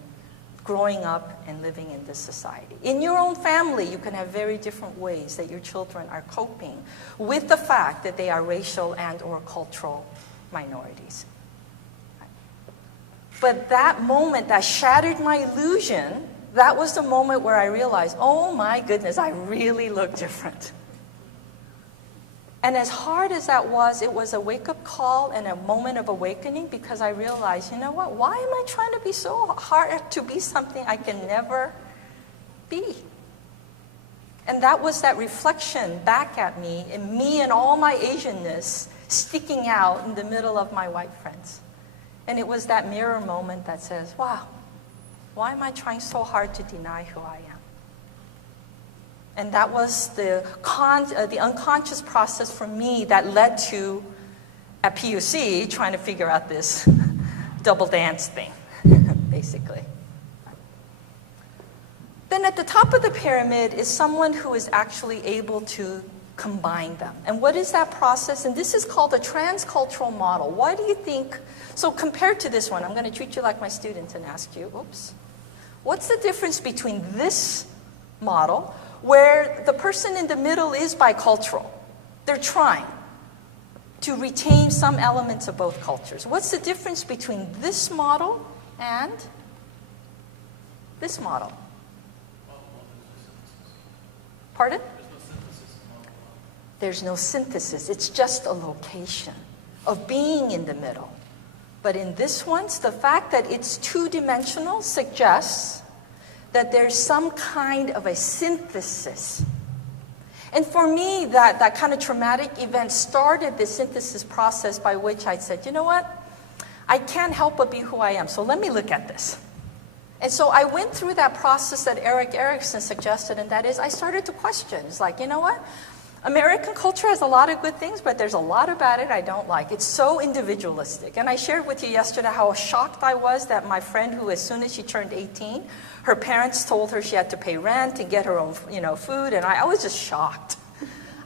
growing up and living in this society. In your own family, you can have very different ways that your children are coping with the fact that they are racial and or cultural minorities. But that moment that shattered my illusion, that was the moment where I realized, oh my goodness, I really look different. And as hard as that was, it was a wake-up call and a moment of awakening because I realized, you know what, why am I trying to be so hard to be something I can never be? And that was that reflection back at me, and me and all my Asianness sticking out in the middle of my white friends. And it was that mirror moment that says, wow, why am I trying so hard to deny who I am? And that was the unconscious process for me that led to, at PUC, trying to figure out this double dance thing, basically. Then at the top of the pyramid is someone who is actually able to combine them. And what is that process? And this is called a transcultural model. Why do you think, so compared to this one, I'm going to treat you like my student and ask you, what's the difference between this model, where the person in the middle is bicultural? They're trying to retain some elements of both cultures. What's the difference between this model and this model? Pardon? There's no synthesis. It's just a location of being in the middle. But in this one, the fact that it's two-dimensional suggests that there's some kind of a synthesis. And for me, that kind of traumatic event started the synthesis process by which I said, you know what? I can't help but be who I am, so let me look at this. And so I went through that process that Erik Erikson suggested, and that is I started to question. It's like, you know what? American culture has a lot of good things, but there's a lot about it I don't like. It's so individualistic. And I shared with you yesterday how shocked I was that my friend who, as soon as she turned 18, her parents told her she had to pay rent and get her own, food, and I was just shocked.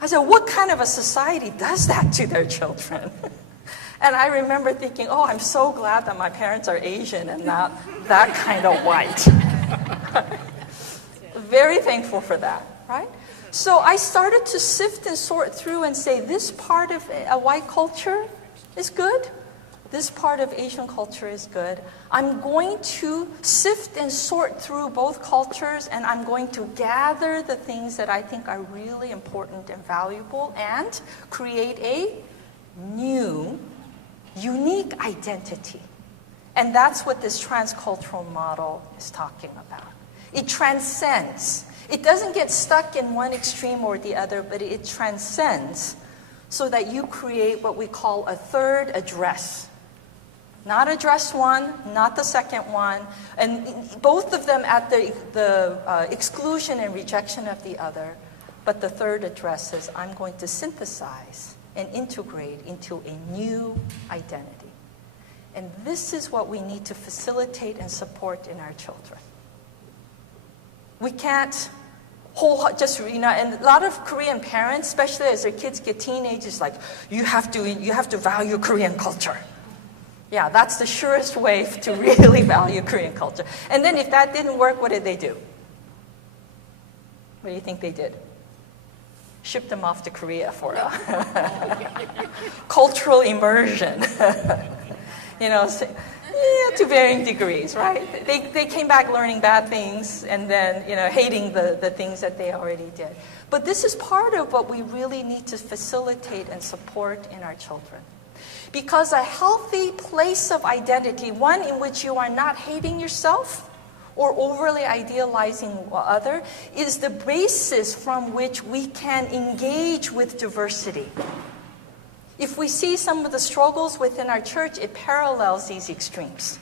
I said, what kind of a society does that to their children? And I remember thinking, oh, I'm so glad that my parents are Asian and not that kind of white. Very thankful for that, right? So I started to sift and sort through and say, this part of a white culture is good. This part of Asian culture is good. I'm going to sift and sort through both cultures, and I'm going to gather the things that I think are really important and valuable and create a new, unique identity. And that's what this transcultural model is talking about. It transcends. It doesn't get stuck in one extreme or the other, but it transcends so that you create what we call a third address. Not address one, not the second one, and both of them at the exclusion and rejection of the other. But the third address is I'm going to synthesize and integrate into a new identity. And this is what we need to facilitate and support in our children. We can't and a lot of Korean parents, especially as their kids get teenagers, like, you have to value Korean culture. Yeah, that's the surest way to really value Korean culture. And then if that didn't work, what did they do? What do you think they did? Shipped them off to Korea for a cultural immersion. To varying degrees, right? They came back learning bad things and then, hating the things that they already did. But this is part of what we really need to facilitate and support in our children. Because a healthy place of identity, one in which you are not hating yourself or overly idealizing other, is the basis from which we can engage with diversity. If we see some of the struggles within our church, it parallels these extremes.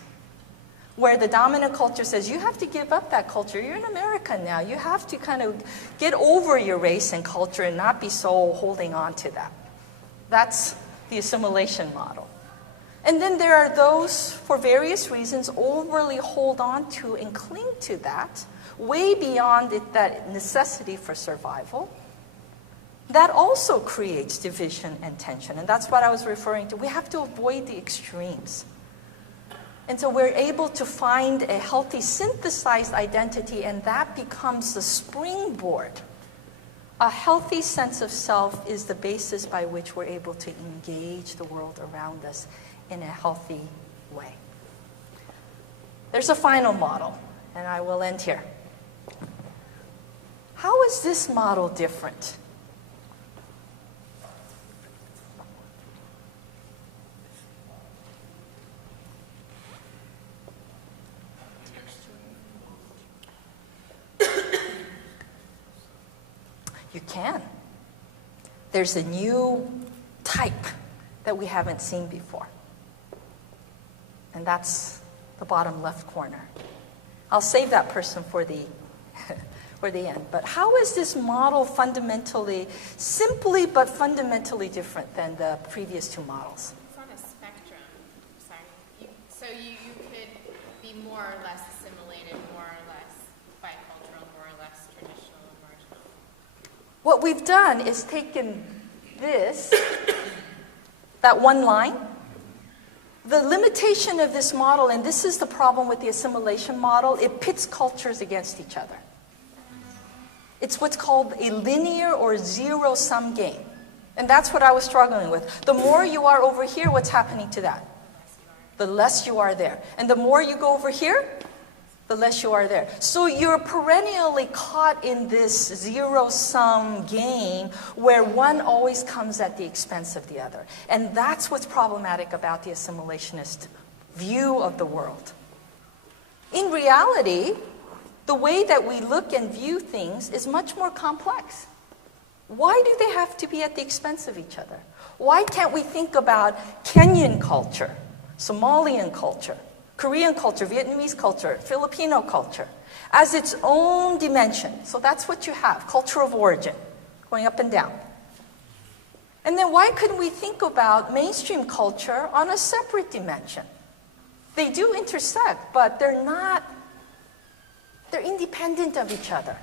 Where the dominant culture says, you have to give up that culture. You're in America now. You have to kind of get over your race and culture and not be so holding on to that. That's the assimilation model. And then there are those, for various reasons, overly hold on to and cling to that, way beyond that necessity for survival. That also creates division and tension. And that's what I was referring to. We have to avoid the extremes. And so we're able to find a healthy synthesized identity, and that becomes the springboard. A healthy sense of self is the basis by which we're able to engage the world around us in a healthy way. There's a final model, and I will end here. How is this model different? You can. There's a new type that we haven't seen before. And that's the bottom left corner. I'll save that person for the end. But how is this model simply but fundamentally different than the previous two models? It's on a spectrum. So you could be more or less assimilated, more or less bicultural, more or less traditional, marginal. What we've done is taken this, that one line. The limitation of this model, and this is the problem with the assimilation model, it pits cultures against each other. It's what's called a linear or zero-sum game. And that's what I was struggling with. The more you are over here, what's happening to that? The less you are there. And the more you go over here, the less you are there. So you're perennially caught in this zero-sum game where one always comes at the expense of the other. And that's what's problematic about the assimilationist view of the world. In reality, the way that we look and view things is much more complex. Why do they have to be at the expense of each other? Why can't we think about Kenyan culture, Somalian culture, Korean culture, Vietnamese culture, Filipino culture, as its own dimension? So that's what you have, culture of origin, going up and down. And then why couldn't we think about mainstream culture on a separate dimension? They do intersect, but they're independent of each other.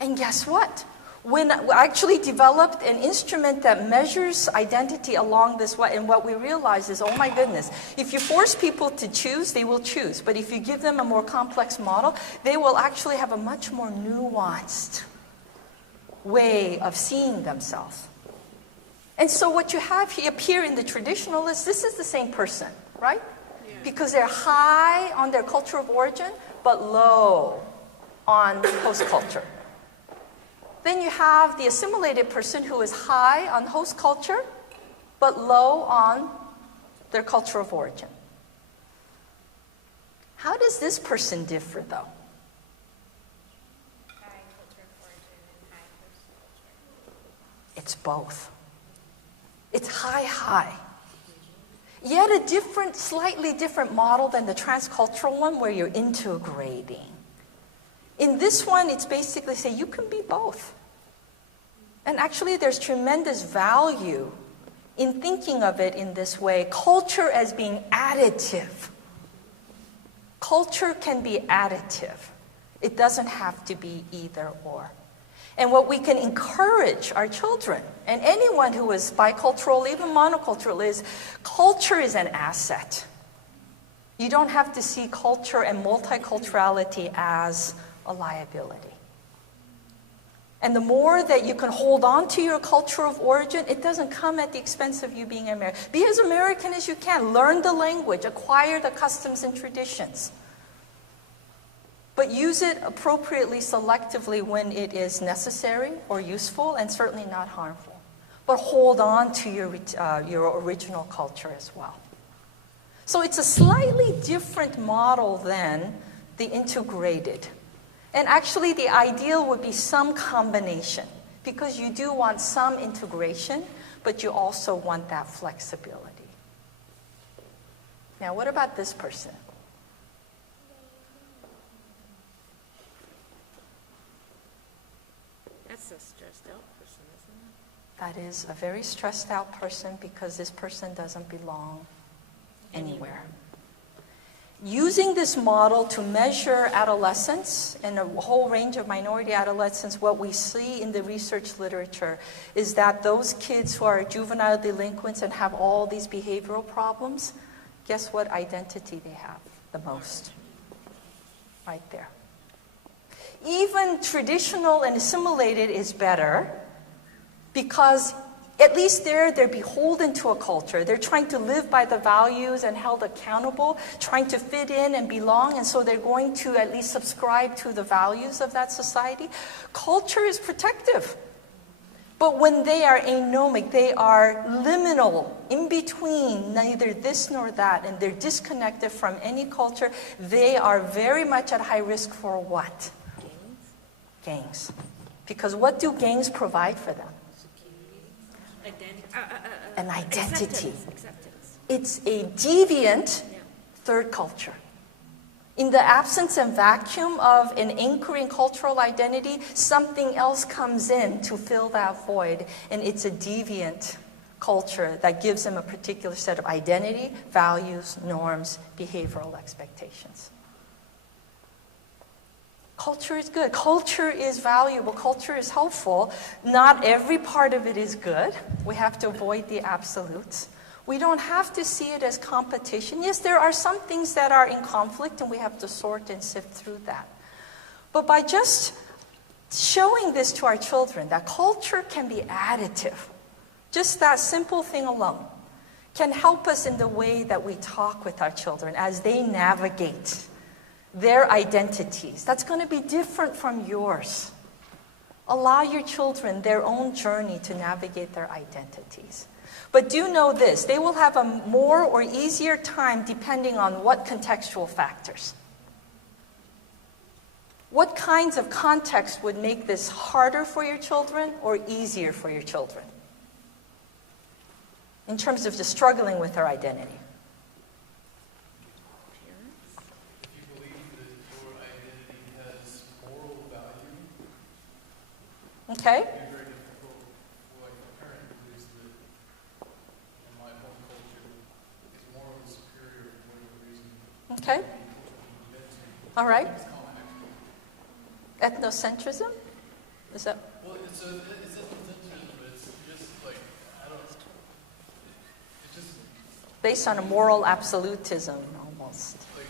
And guess what? When I actually developed an instrument that measures identity along this way, and what we realized is, oh my goodness, if you force people to choose, they will choose. But if you give them a more complex model, they will actually have a much more nuanced way of seeing themselves. And so what you have here, up here in the traditionalists, this is the same person, right? Yeah. Because they're high on their culture of origin, but low on host culture. Then you have the assimilated person who is high on host culture, but low on their culture of origin. How does this person differ, though? High culture of origin and high host culture. It's both. It's high. Yet a different, slightly different model than the transcultural one where you're integrating. In this one, it's basically say you can be both. And actually, there's tremendous value in thinking of it in this way, culture as being additive. Culture can be additive. It doesn't have to be either or. And what we can encourage our children, and anyone who is bicultural, even monocultural, is culture is an asset. You don't have to see culture and multiculturality as a liability. And the more that you can hold on to your culture of origin, it doesn't come at the expense of you being American. Be as American as you can. Learn the language. Acquire the customs and traditions. But use it appropriately, selectively when it is necessary or useful, and certainly not harmful. But hold on to your original culture as well. So it's a slightly different model than the integrated. And actually, the ideal would be some combination, because you do want some integration, but you also want that flexibility. Now, what about this person? That's a stressed out person, isn't it? That is a very stressed out person, because this person doesn't belong anywhere. Using this model to measure adolescence and a whole range of minority adolescents, what we see in the research literature is that those kids who are juvenile delinquents and have all these behavioral problems, guess what identity they have the most? Right there. Even traditional and assimilated is better, because at least they're beholden to a culture. They're trying to live by the values and held accountable, trying to fit in and belong, and so they're going to at least subscribe to the values of that society. Culture is protective. But when they are anomic, they are liminal, in between neither this nor that, and they're disconnected from any culture, they are very much at high risk for what? Gangs. Because what do gangs provide for them? An identity. Acceptance. It's a deviant third culture. In the absence and vacuum of an anchoring cultural identity, something else comes in to fill that void, and it's a deviant culture that gives them a particular set of identity, values, norms, behavioral expectations. Culture is good. Culture is valuable. Culture is helpful. Not every part of it is good. We have to avoid the absolutes. We don't have to see it as competition. Yes, there are some things that are in conflict, and we have to sort and sift through that. But by just showing this to our children, that culture can be additive, just that simple thing alone can help us in the way that we talk with our children as they navigate their identities. That's going to be different from yours. Allow your children their own journey to navigate their identities. But do know this, they will have a more or easier time depending on what contextual factors. What kinds of context would make this harder for your children or easier for your children? In terms of just struggling with their identity. Okay? It'd be very difficult for like a parent who believes that in my home culture is morally superior for whatever reason. Okay. All right. Ethnocentrism? Is that? Well, it's ethnocentrism, but it's just like, I don't, it's just Based on a moral absolutism, almost. like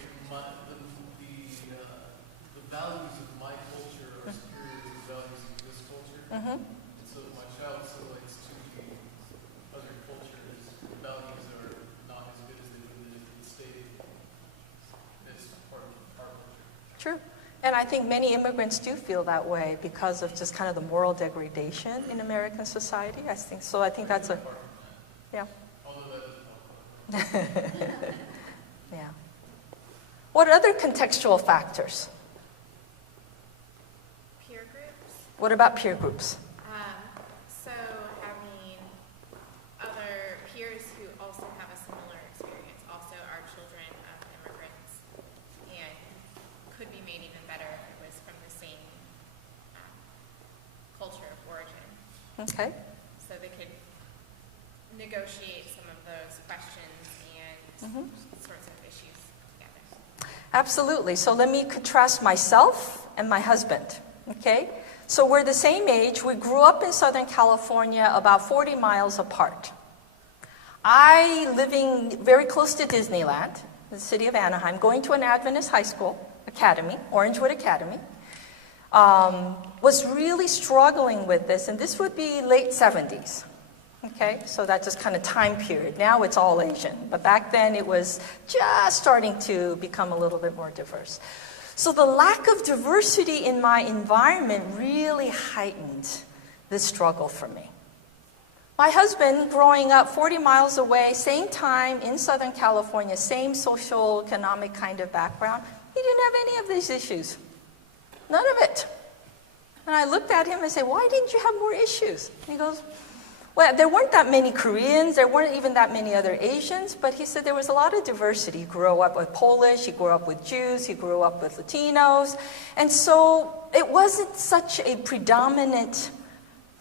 the values of my culture are superior to the values of this culture. Mm-hmm. And so my child still likes to the other culture's values are not as good as they would if it stayed as part of our culture. True. And I think many immigrants do feel that way because of just kind of the moral degradation in American society. I think so. I think that's a, yeah. Although that doesn't help. Yeah. What other contextual factors? Peer groups. What about peer groups? So having other peers who also have a similar experience, also are children of immigrants, and could be made even better if it was from the same culture of origin. Okay. So they could negotiate some of those questions and sorts of issues together. Absolutely. So let me contrast myself and my husband, okay? So we're the same age. We grew up in Southern California about 40 miles apart. I living very close to Disneyland, the city of Anaheim, going to an Adventist high school, academy, Orangewood Academy, was really struggling with this, and this would be late 70s. Okay, so that's just kind of time period. Now it's all Asian, but back then it was just starting to become a little bit more diverse. So the lack of diversity in my environment really heightened this struggle for me. My husband, growing up 40 miles away, same time in Southern California, same social, economic kind of background, he didn't have any of these issues. None of it. And I looked at him and said, "Why didn't you have more issues?" And he goes, "Well, there weren't that many Koreans, there weren't even that many other Asians," but he said there was a lot of diversity. He grew up with Polish, he grew up with Jews, he grew up with Latinos, and so it wasn't such a predominant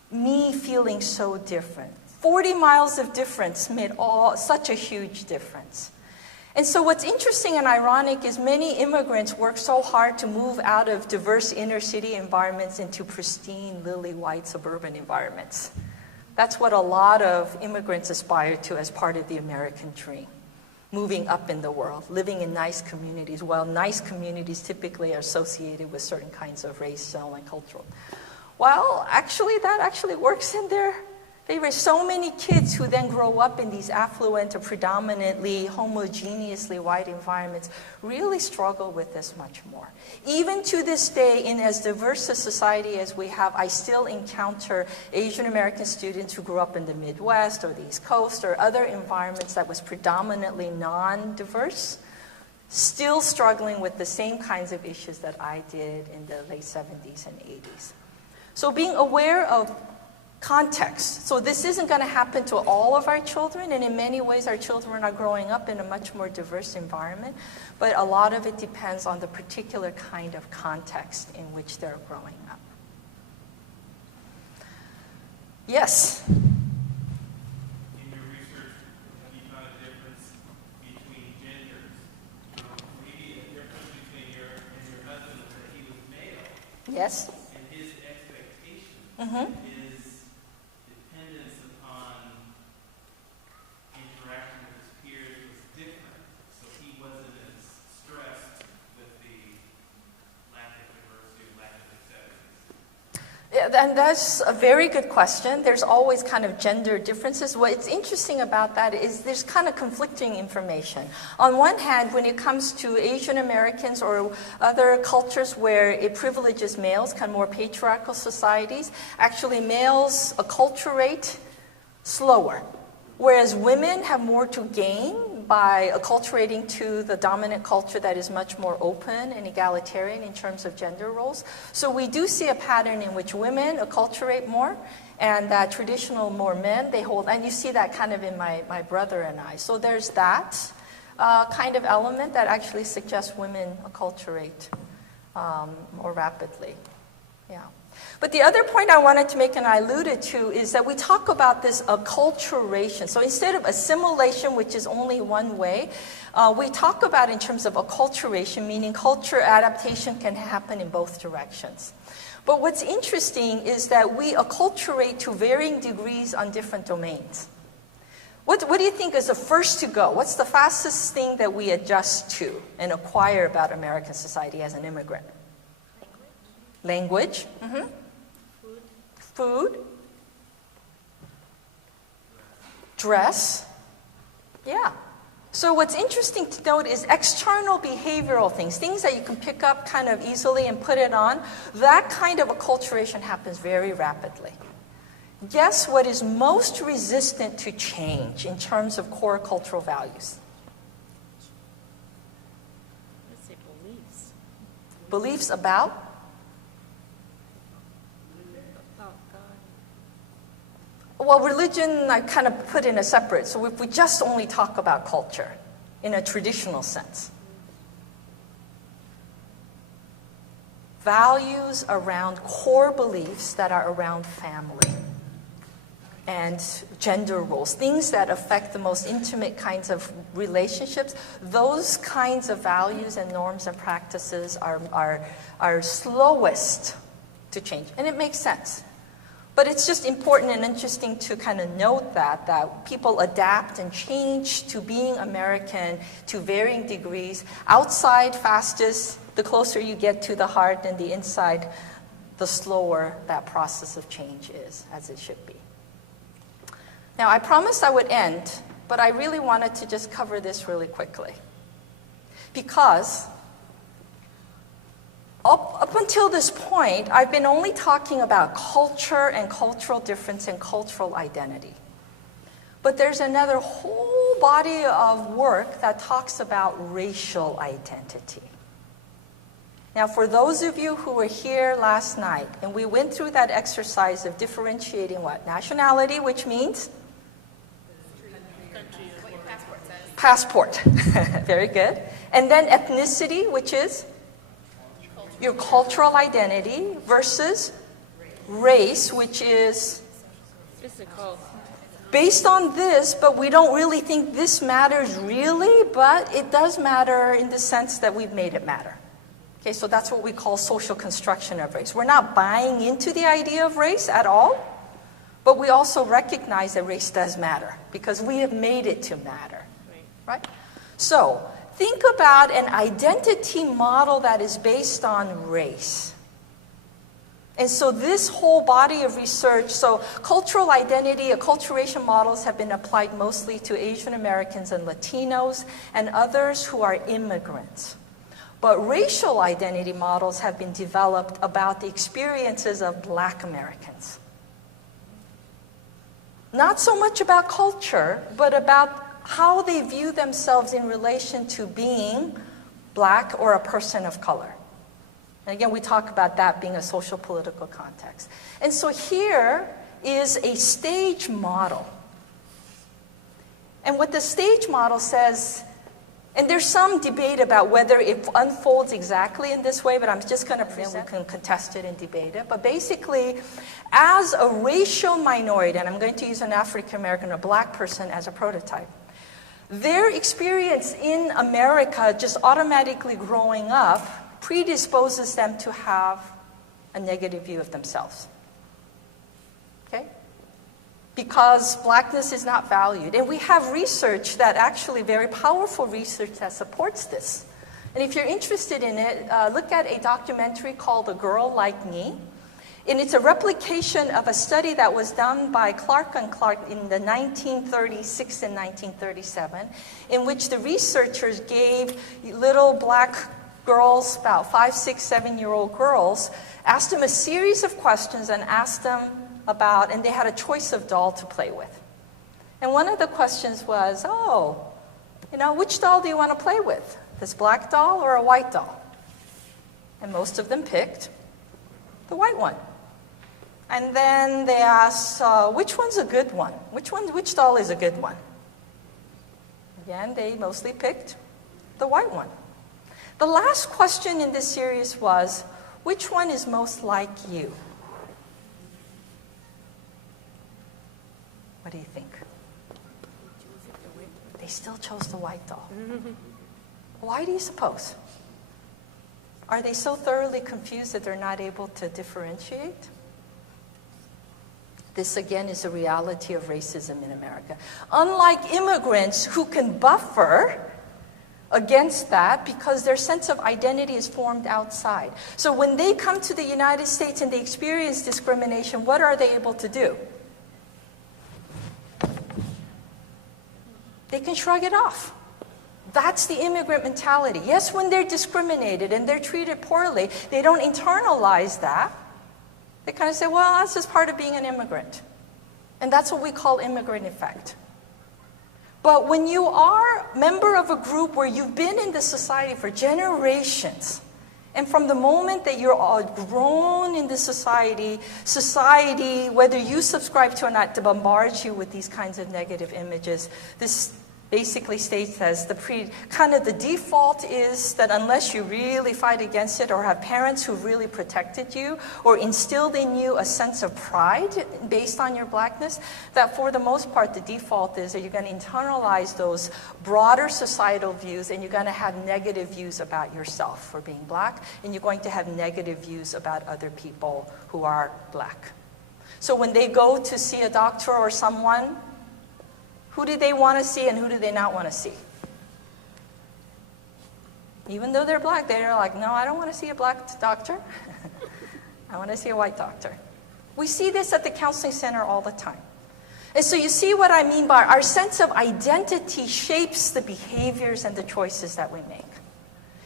me feeling so different. 40 miles of difference made such a huge difference. And so what's interesting and ironic is many immigrants work so hard to move out of diverse inner city environments into pristine, lily-white suburban environments. That's what a lot of immigrants aspire to as part of the American dream. Moving up in the world, living in nice communities. Well, nice communities typically are associated with certain kinds of racial and cultural. Well, actually, that actually works in their favor. So many kids who then grow up in these affluent or predominantly homogeneously white environments really struggle with this much more. Even to this day, in as diverse a society as we have, I still encounter Asian American students who grew up in the Midwest or the East Coast or other environments that was predominantly non-diverse, still struggling with the same kinds of issues that I did in the late 70s and 80s. So being aware of context. So this isn't going to happen to all of our children, and in many ways our children are growing up in a much more diverse environment, but a lot of it depends on the particular kind of context in which they're growing up. Yes? In your research, have you found a difference between genders? Maybe a difference between your husband was that he was male. Yes? And his expectation. Mm-hmm. And that's a very good question. There's always kind of gender differences. What's interesting about that is there's kind of conflicting information. On one hand, when it comes to Asian Americans or other cultures where it privileges males, kind of more patriarchal societies, actually males acculturate slower, whereas women have more to gain by acculturating to the dominant culture that is much more open and egalitarian in terms of gender roles. So we do see a pattern in which women acculturate more, and that traditional more men, they hold, and you see that kind of in my brother and I. So there's that kind of element that actually suggests women acculturate more rapidly. Yeah. But the other point I wanted to make, and I alluded to, is that we talk about this acculturation. So instead of assimilation, which is only one way, we talk about in terms of acculturation, meaning culture adaptation can happen in both directions. But what's interesting is that we acculturate to varying degrees on different domains. What do you think is the first to go? What's the fastest thing that we adjust to and acquire about American society as an immigrant? Language. Mm-hmm. Food. Dress. Yeah. So what's interesting to note is external behavioral things that you can pick up kind of easily and put it on. That kind of acculturation happens very rapidly. Guess what is most resistant to change in terms of core cultural values? Let's say beliefs. Beliefs about? Well, religion I kind of put in a separate, so if we just only talk about culture in a traditional sense. Values around core beliefs that are around family. and gender roles, things that affect the most intimate kinds of relationships, those kinds of values and norms and practices are slowest to change. And it makes sense. But it's just important and interesting to kind of note that people adapt and change to being American to varying degrees. Outside, fastest, the closer you get to the heart, and the inside, the slower that process of change is, as it should be. Now, I promised I would end, but I really wanted to just cover this really quickly. Because up until this point, I've been only talking about culture and cultural difference and cultural identity. But there's another whole body of work that talks about racial identity. Now, for those of you who were here last night, and we went through that exercise of differentiating what? Nationality, which means? What your passport says. Passport. Very good. And then ethnicity, which is? Your cultural identity, versus race, which is? Physical. Based on this, but we don't really think this matters really, but it does matter in the sense that we've made it matter. Okay, so that's what we call social construction of race. We're not buying into the idea of race at all, but we also recognize that race does matter because we have made it to matter, right? So think about an identity model that is based on race. And so this whole body of research, so cultural identity, acculturation models have been applied mostly to Asian Americans and Latinos and others who are immigrants. But racial identity models have been developed about the experiences of Black Americans. Not so much about culture, but about how they view themselves in relation to being Black or a person of color. And again, we talk about that being a social political context. And so here is a stage model. And what the stage model says, and there's some debate about whether it unfolds exactly in this way, but I'm just going to present, we can contest it and debate it. But basically, as a racial minority, and I'm going to use an African American or Black person as a prototype, their experience in America just automatically growing up predisposes them to have a negative view of themselves. Okay? Because Blackness is not valued. And we have research that actually, very powerful research that supports this. And if you're interested in it, look at a documentary called A Girl Like Me. And it's a replication of a study that was done by Clark and Clark in the 1936 and 1937, in which the researchers gave little Black girls, about 5, 6, 7-year-old girls, asked them a series of questions and asked them about, and they had a choice of doll to play with. And one of the questions was, which doll do you want to play with? This black doll or a white doll? And most of them picked the white one. And then they asked, which one's a good one? Which doll is a good one? Again, they mostly picked the white one. The last question in this series was, which one is most like you? What do you think? They still chose the white doll. Why do you suppose? Are they so thoroughly confused that they're not able to differentiate? This, again, is a reality of racism in America. Unlike immigrants who can buffer against that because their sense of identity is formed outside. So when they come to the United States and they experience discrimination, what are they able to do? They can shrug it off. That's the immigrant mentality. Yes, when they're discriminated and they're treated poorly, they don't internalize that. They kind of say, well, that's just part of being an immigrant. And that's what we call immigrant effect. But when you are a member of a group where you've been in the society for generations, and from the moment that you're all grown in the society, whether you subscribe to or not, bombards you with these kinds of negative images. This basically states as kind of the default is that unless you really fight against it or have parents who really protected you or instilled in you a sense of pride based on your blackness, that for the most part the default is that you're going to internalize those broader societal views and you're going to have negative views about yourself for being black, and you're going to have negative views about other people who are black. So when they go to see a doctor or someone, who do they want to see and who do they not want to see? Even though they're black, they're like, no, I don't want to see a black doctor. I want to see a white doctor. We see this at the counseling center all the time. And so you see what I mean by our sense of identity shapes the behaviors and the choices that we make.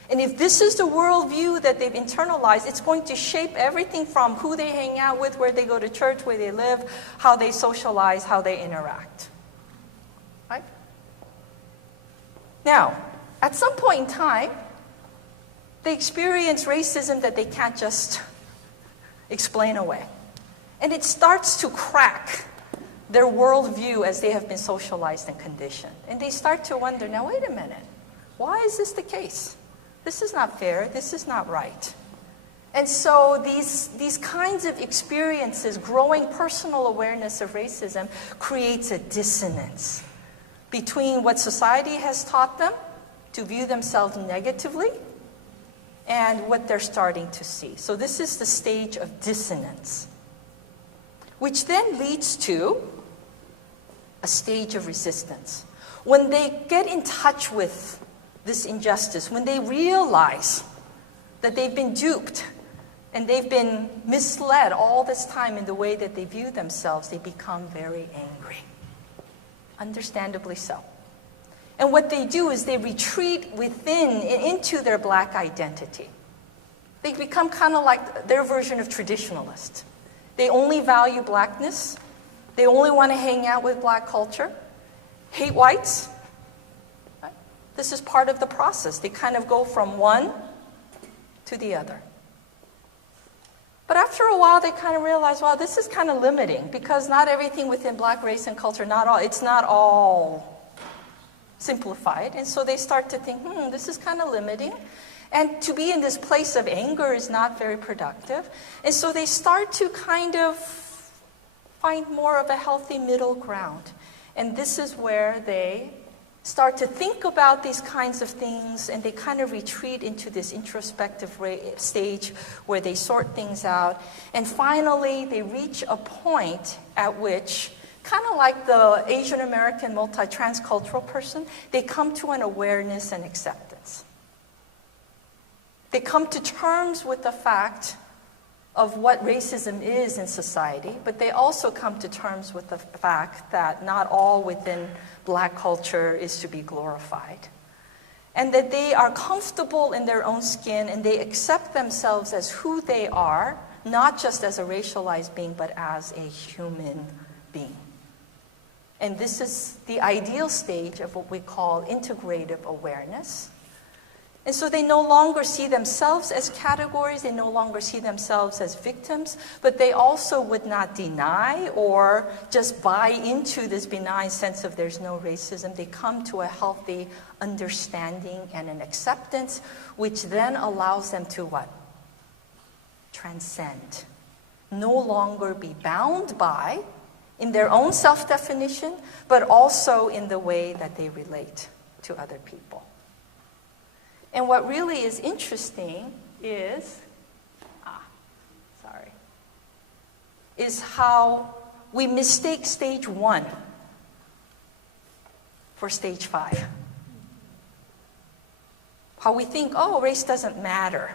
And if this is the worldview that they've internalized, it's going to shape everything from who they hang out with, where they go to church, where they live, how they socialize, how they interact. Right? Now, at some point in time, they experience racism that they can't just explain away. And it starts to crack their worldview as they have been socialized and conditioned. And they start to wonder, now wait a minute, why is this the case? This is not fair, this is not right. And so these kinds of experiences, growing personal awareness of racism, creates a dissonance between what society has taught them to view themselves negatively and what they're starting to see. So this is the stage of dissonance, which then leads to a stage of resistance. When they get in touch with this injustice, when they realize that they've been duped and they've been misled all this time in the way that they view themselves, they become very angry. Understandably so. And what they do is they retreat within, into their black identity. They become kind of like their version of traditionalist. They only value blackness. They only want to hang out with black culture, hate whites. Right? This is part of the process. They kind of go from one to the other. But after a while, they kind of realize, well, this is kind of limiting because not everything within black race and culture, it's not all simplified. And so they start to think, this is kind of limiting. And to be in this place of anger is not very productive. And so they start to kind of find more of a healthy middle ground. And this is where they start to think about these kinds of things, and they kind of retreat into this introspective stage where they sort things out. And finally, they reach a point at which, kind of like the Asian American multi-transcultural person, they come to an awareness and acceptance. They come to terms with the fact of what racism is in society, but they also come to terms with the fact that not all within black culture is to be glorified. And that they are comfortable in their own skin and they accept themselves as who they are, not just as a racialized being, but as a human being. And this is the ideal stage of what we call integrative awareness. And so they no longer see themselves as categories, they no longer see themselves as victims, but they also would not deny or just buy into this benign sense of there's no racism. They come to a healthy understanding and an acceptance, which then allows them to what? Transcend. No longer be bound by, in their own self-definition, but also in the way that they relate to other people. And what really is interesting is how we mistake stage 1 for stage 5. How we think, race doesn't matter.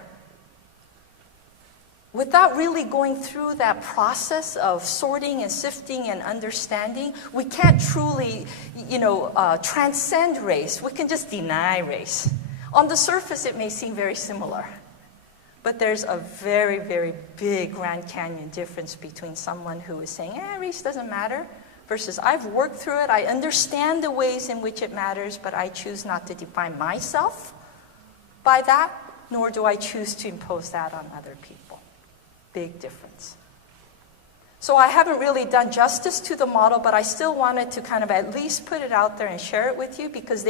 Without really going through that process of sorting and sifting and understanding, we can't truly, transcend race. We can just deny race. On the surface, it may seem very similar, but there's a very, very big Grand Canyon difference between someone who is saying, race doesn't matter, versus I've worked through it, I understand the ways in which it matters, but I choose not to define myself by that, nor do I choose to impose that on other people. Big difference. So I haven't really done justice to the model, but I still wanted to kind of at least put it out there and share it with you, because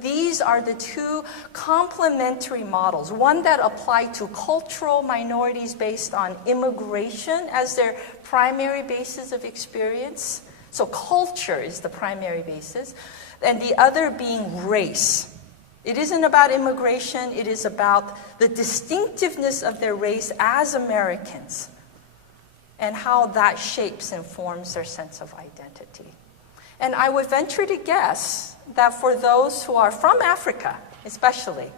these are the two complementary models. One that apply to cultural minorities based on immigration as their primary basis of experience. So culture is the primary basis. And the other being race. It isn't about immigration, it is about the distinctiveness of their race as Americans, and how that shapes and forms their sense of identity. And I would venture to guess that for those who are from Africa, especially,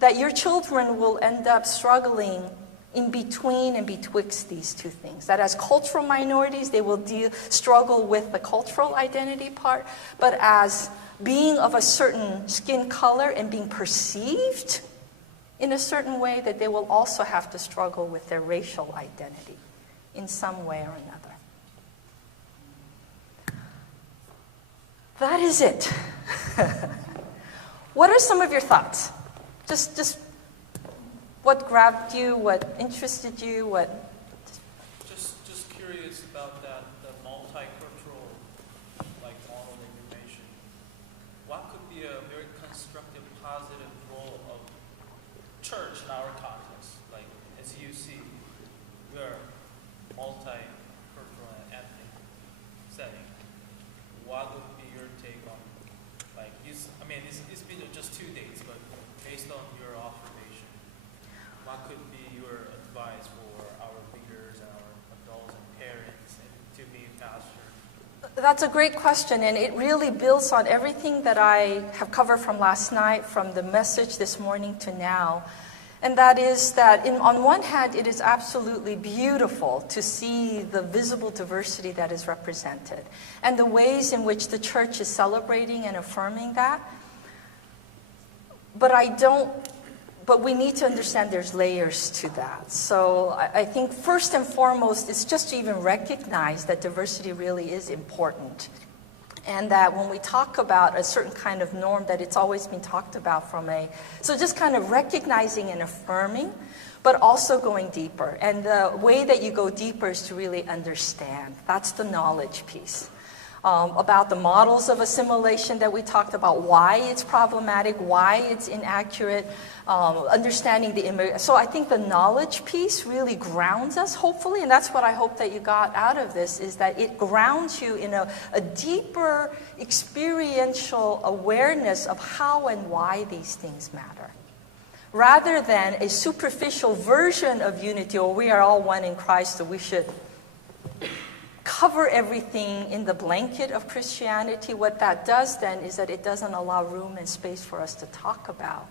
that your children will end up struggling in between and betwixt these two things. That as cultural minorities, they will struggle with the cultural identity part, but as being of a certain skin color and being perceived in a certain way, that they will also have to struggle with their racial identity in some way or another. That is it. What are some of your thoughts? Just what grabbed you, what interested you, what? Just curious about that, the multicultural model that you mentioned. What could be a very constructive, positive role of church in our context? Like, as you see, we are multicultural and ethnic setting. What would be your take on, it's been just 2 days, but based on your observation, what could be your advice for our leaders and our adults and parents and to be pastors? That's a great question, and it really builds on everything that I have covered from last night, from the message this morning to now. And that is that, on one hand, it is absolutely beautiful to see the visible diversity that is represented and the ways in which the church is celebrating and affirming that. But we need to understand there's layers to that. So I think first and foremost, it's just to even recognize that diversity really is important. And that when we talk about a certain kind of norm, that it's always been talked about so just kind of recognizing and affirming, but also going deeper. And the way that you go deeper is to really understand. That's the knowledge piece. About the models of assimilation that we talked about, why it's problematic, why it's inaccurate, understanding the image. So I think the knowledge piece really grounds us, hopefully, and that's what I hope that you got out of this, is that it grounds you in a deeper experiential awareness of how and why these things matter. Rather than a superficial version of unity, or we are all one in Christ, so we should cover everything in the blanket of Christianity. What that does then is that it doesn't allow room and space for us to talk about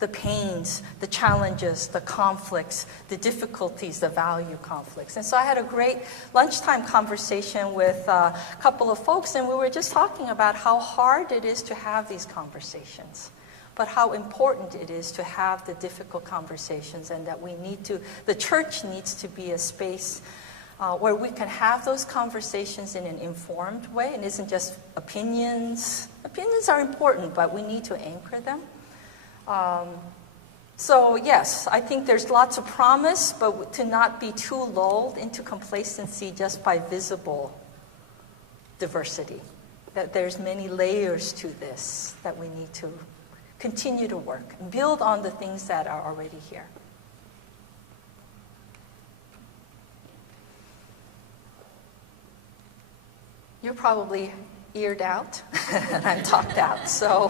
the pains, the challenges, the conflicts, the difficulties, the value conflicts. And so I had a great lunchtime conversation with a couple of folks, and we were just talking about how hard it is to have these conversations, but how important it is to have the difficult conversations, and that the church needs to be a space where we can have those conversations in an informed way, and isn't just opinions. Opinions are important, but we need to anchor them. So yes, I think there's lots of promise, but to not be too lulled into complacency just by visible diversity. That there's many layers to this that we need to continue to work and build on the things that are already here. You're probably eared out, and I'm talked out. So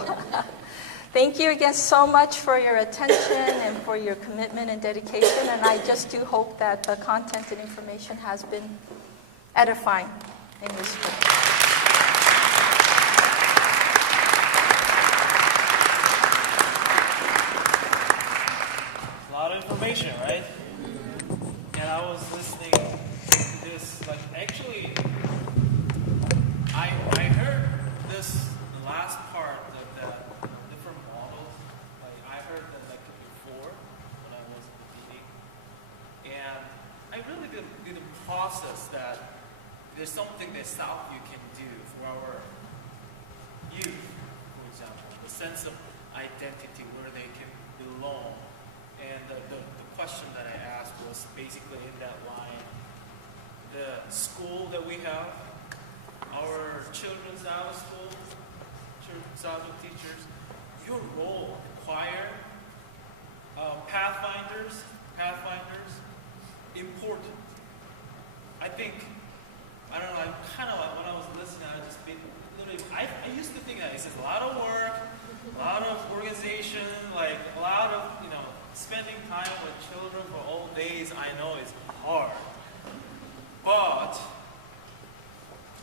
thank you again so much for your attention and for your commitment and dedication. And I just do hope that the content and information has been edifying and useful. A lot of information, right? And I was listening to this, actually, I heard this last part of the different models. I heard them before when I was at the meeting, and I really didn't process that there's something that Southview can do for our youth, for example, the sense of identity, where they can belong. And the question that I asked was basically in that line, the school that we have, our children's Sabbath school, children's Sabbath teachers, your role, choir, pathfinders, important. I think, I don't know, I kind of, when I was listening, I just been, literally, I used to think that it's a lot of work, a lot of organization, like a lot of, spending time with children for all days, I know is hard. But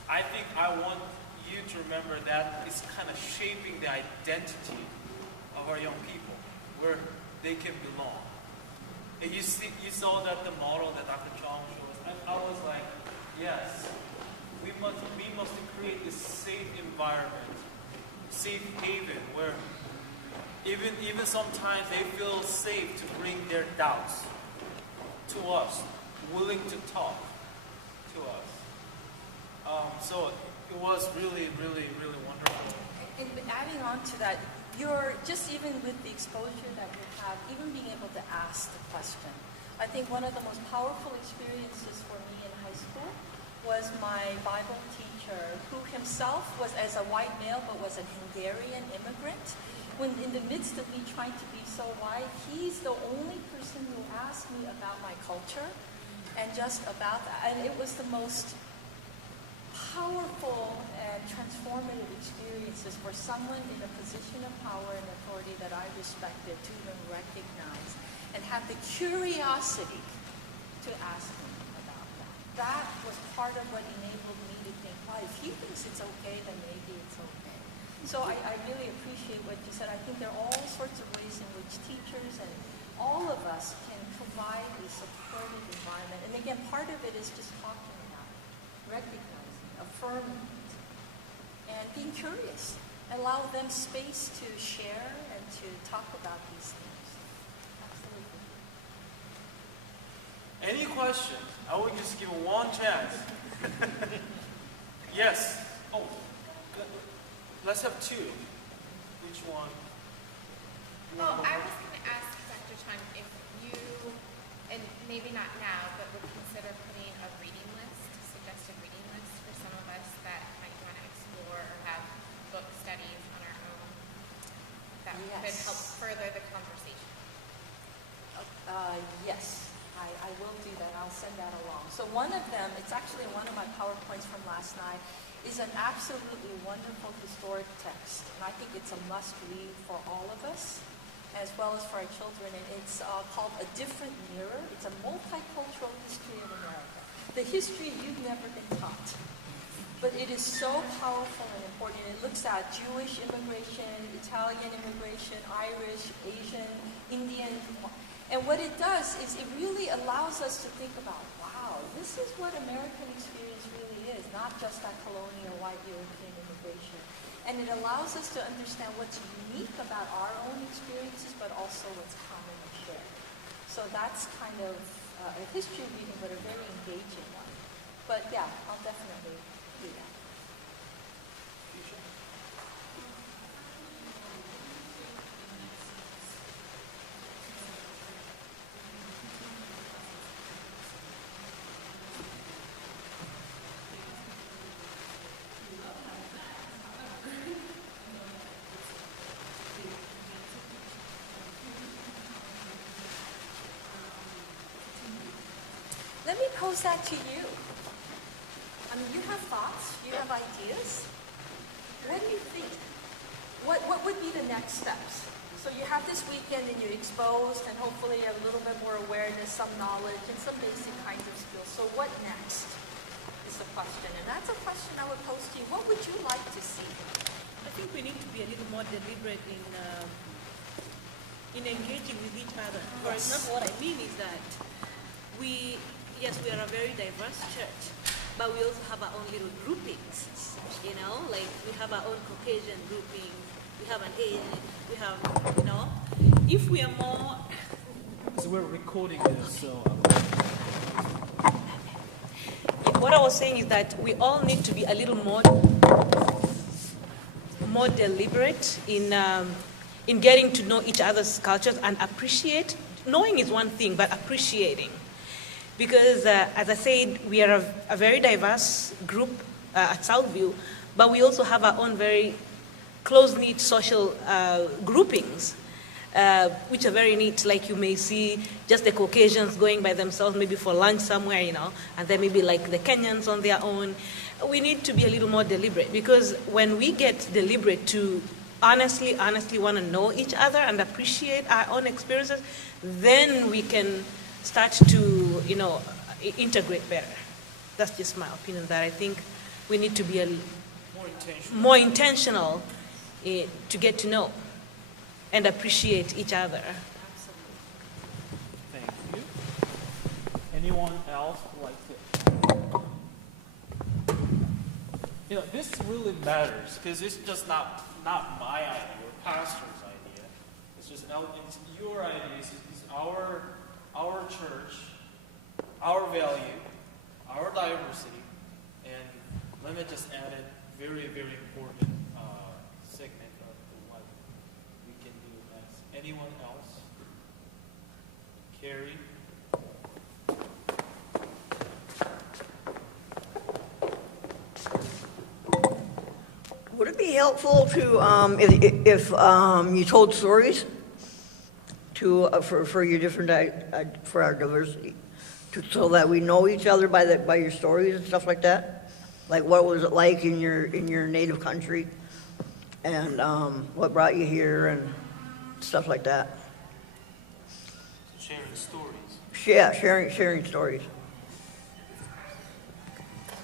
I think I want you to remember that it's kind of shaping the identity of our young people, where they can belong. And you saw that the model that Dr. Chong showed us. I was like, yes, we must create this safe environment, safe haven, where even sometimes they feel safe to bring their doubts to us, willing to talk to us. So it was really, really, really wonderful. And adding on to that, you're just even with the exposure that you have, even being able to ask the question. I think one of the most powerful experiences for me in high school was my Bible teacher, who himself was as a white male, but was a Hungarian immigrant. When in the midst of me trying to be so white, he's the only person who asked me about my culture and just about that. And it was the most powerful and transformative experiences for someone in a position of power and authority that I respected to even recognize and have the curiosity to ask him about that. That was part of what enabled me to think, wow, if he thinks it's okay, then maybe it's okay. So I really appreciate what you said. I think there are all sorts of ways in which teachers and all of us can provide a supportive environment. And again, part of it is just talking about it, recognizing, affirming it, and being curious. Allow them space to share and to talk about these things. Absolutely. Any questions? I will just give one chance. Yes. Oh, let's have two. Which one? Well, I was going to ask Dr. Chun if you, and maybe not now, but would consider putting a reading list, suggested reading list for some of us that might want to explore or have book studies on our own that could help further the conversation. Yes, I will do that. I'll send that along. So one of them, it's actually one of my PowerPoints from last night, is an absolutely wonderful historic text. And I think it's a must-read for all of us, as well as for our children. And it's called A Different Mirror. It's a multicultural history of America. The history you've never been taught. But it is so powerful and important. It looks at Jewish immigration, Italian immigration, Irish, Asian, Indian. And what it does is it really allows us to think about, wow, this is what American experience really is, not just that colonial white European immigration. And it allows us to understand what's unique about our own experiences, but also what's common and shared. So that's kind of a history reading, but a very engaging one. But yeah, I'll definitely do that. Let me pose that to you. I mean, you have thoughts, you have ideas. What do you think? What would be the next steps? So you have this weekend and you're exposed and hopefully you have a little bit more awareness, some knowledge, and some basic kinds of skills. So what next is the question. And that's a question I would pose to you. What would you like to see? I think we need to be a little more deliberate in engaging with each other. For example, what I mean is that we are a very diverse church, but we also have our own little groupings, like we have our own Caucasian grouping, we have an Asian, we have, if we are more... So we're recording this, so... What I was saying is that we all need to be a little more deliberate in getting to know each other's cultures and appreciate. Knowing is one thing, but appreciating. Because, as I said, we are a very diverse group at Southview, but we also have our own very close-knit social groupings, which are very neat. Like you may see just the Caucasians going by themselves, maybe for lunch somewhere, and then maybe like the Kenyans on their own. We need to be a little more deliberate, because when we get deliberate to honestly want to know each other and appreciate our own experiences, then we can start to, integrate better. That's just my opinion, that I think we need to be more intentional to get to know and appreciate each other. Thank you. Anyone else would like to? This really matters, because it's just not my idea or pastor's idea. It's just it's your idea. It's our church, our value, our diversity, and let me just add a very, very important segment of what we can do next. Anyone else? Carrie? Would it be helpful to, if you told stories for your different, for our diversity, so that we know each other by your stories and stuff like that? Like, what was it like in your native country, and what brought you here, and stuff like that? Sharing stories. Yeah, sharing stories.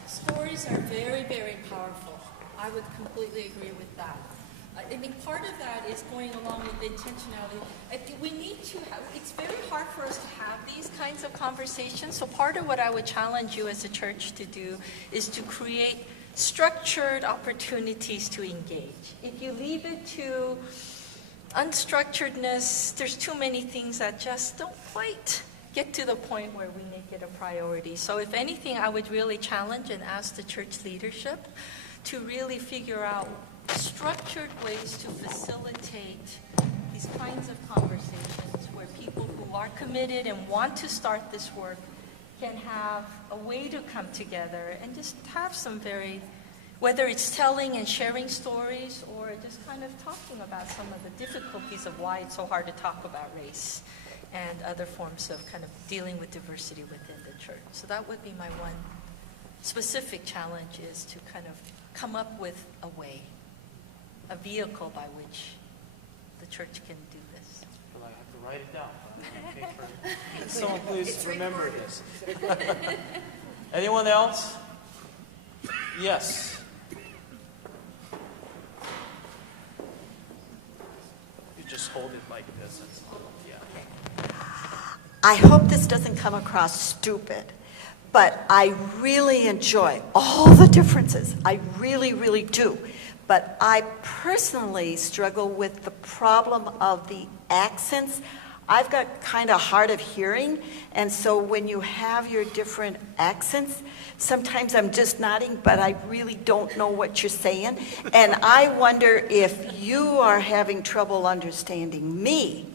Stories are very, very powerful. I would completely agree with that. I think part of that is going along with intentionality. I think we need to have, it's very hard for us to have these kinds of conversations. So part of what I would challenge you as a church to do is to create structured opportunities to engage. If you leave it to unstructuredness, there's too many things that just don't quite get to the point where we make it a priority. So if anything, I would really challenge and ask the church leadership to really figure out structured ways to facilitate these kinds of conversations where people who are committed and want to start this work can have a way to come together and just have some whether it's telling and sharing stories or just kind of talking about some of the difficulties of why it's so hard to talk about race and other forms of kind of dealing with diversity within the church. So that would be my one specific challenge, is to kind of come up with a way, a vehicle by which the church can do this. I feel like I have to write it down. Can someone please remember this? Anyone else? Yes. You just hold it like this. I hope this doesn't come across stupid, but I really enjoy all the differences. I really, really do. But I personally struggle with the problem of the accents. I've got kind of hard of hearing, and so when you have your different accents, sometimes I'm just nodding, but I really don't know what you're saying. And I wonder if you are having trouble understanding me,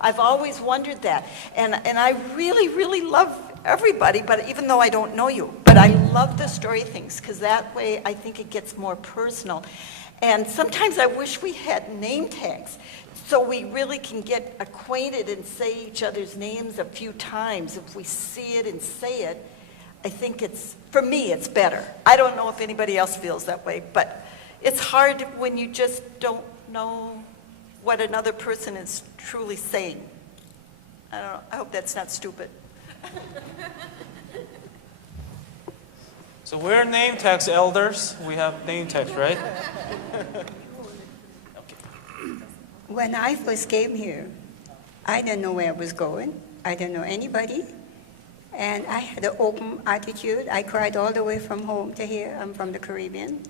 I've always wondered that. And I really, really love everybody, but even though I don't know you. But I love the story things, because that way I think it gets more personal. And sometimes I wish we had name tags, so we really can get acquainted and say each other's names a few times. If we see it and say it, I think for me, it's better. I don't know if anybody else feels that way, but it's hard when you just don't know what another person is truly saying. I don't know. I hope that's not stupid. So we're name tags elders. We have name tags, right? When I first came here, I didn't know where I was going. I didn't know anybody. And I had an open attitude. I cried all the way from home to here. I'm from the Caribbean.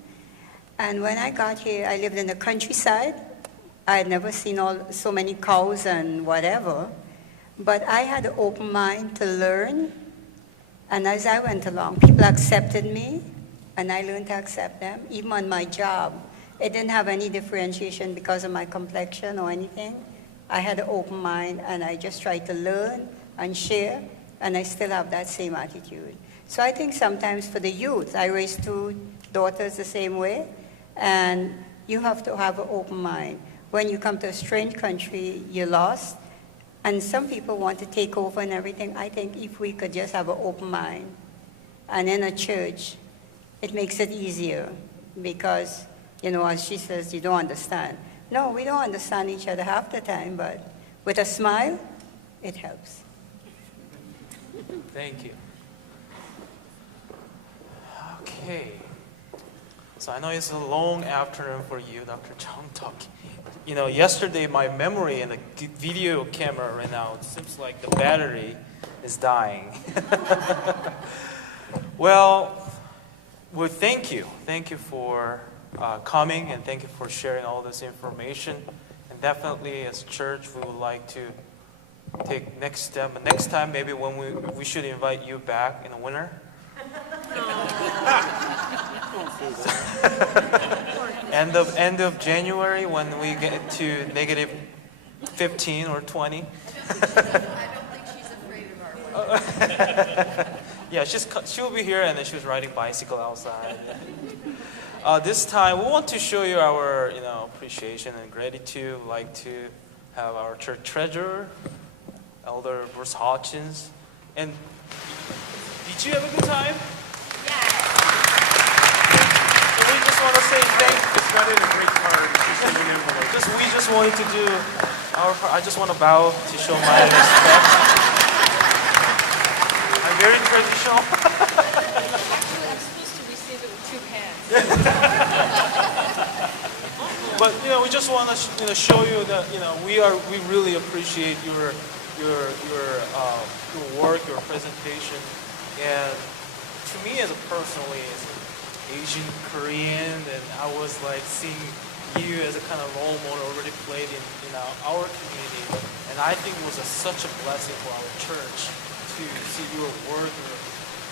And when I got here, I lived in the countryside. I had never seen so many cows and whatever. But I had an open mind to learn. And as I went along, people accepted me, and I learned to accept them, even on my job. It didn't have any differentiation because of my complexion or anything. I had an open mind, and I just tried to learn and share. and I still have that same attitude. So I think sometimes for the youth, I raised 2 daughters the same way, and you have to have an open mind. When you come to a strange country, you're lost, and some people want to take over and everything. I think if we could just have an open mind, and in a church, it makes it easier because, as she says, you don't understand. No, we don't understand each other half the time, but with a smile, it helps. Thank you. Okay. So I know it's a long afternoon for you, Dr. John talking. Yesterday my memory in the video camera right now, it seems like the battery is dying. Well, thank you. Thank you for coming, and thank you for sharing all this information. And definitely as church, we would like to take next step. And next time, maybe when we should invite you back in the winter. End of January when we get to negative 15 or 20. I don't think she's afraid of our weather. Yeah, she'll be here, and then she was riding bicycle outside. This time, we want to show you our appreciation and gratitude. We'd like to have our church treasurer, Elder Bruce Hutchins. And did you have a good time? We just want to say thank you. It's not in a great card. It's just in an envelope. We just wanted to do our part. I just want to bow to show my respect. I'm very traditional. Actually, I'm supposed to receive it with 2 hands. But we just want to show you that we really appreciate your work, your presentation, and to me as a personally as an Asian Korean, and I was like seeing you as a kind of role model already played in our community, and I think it was such a blessing for our church to see your work,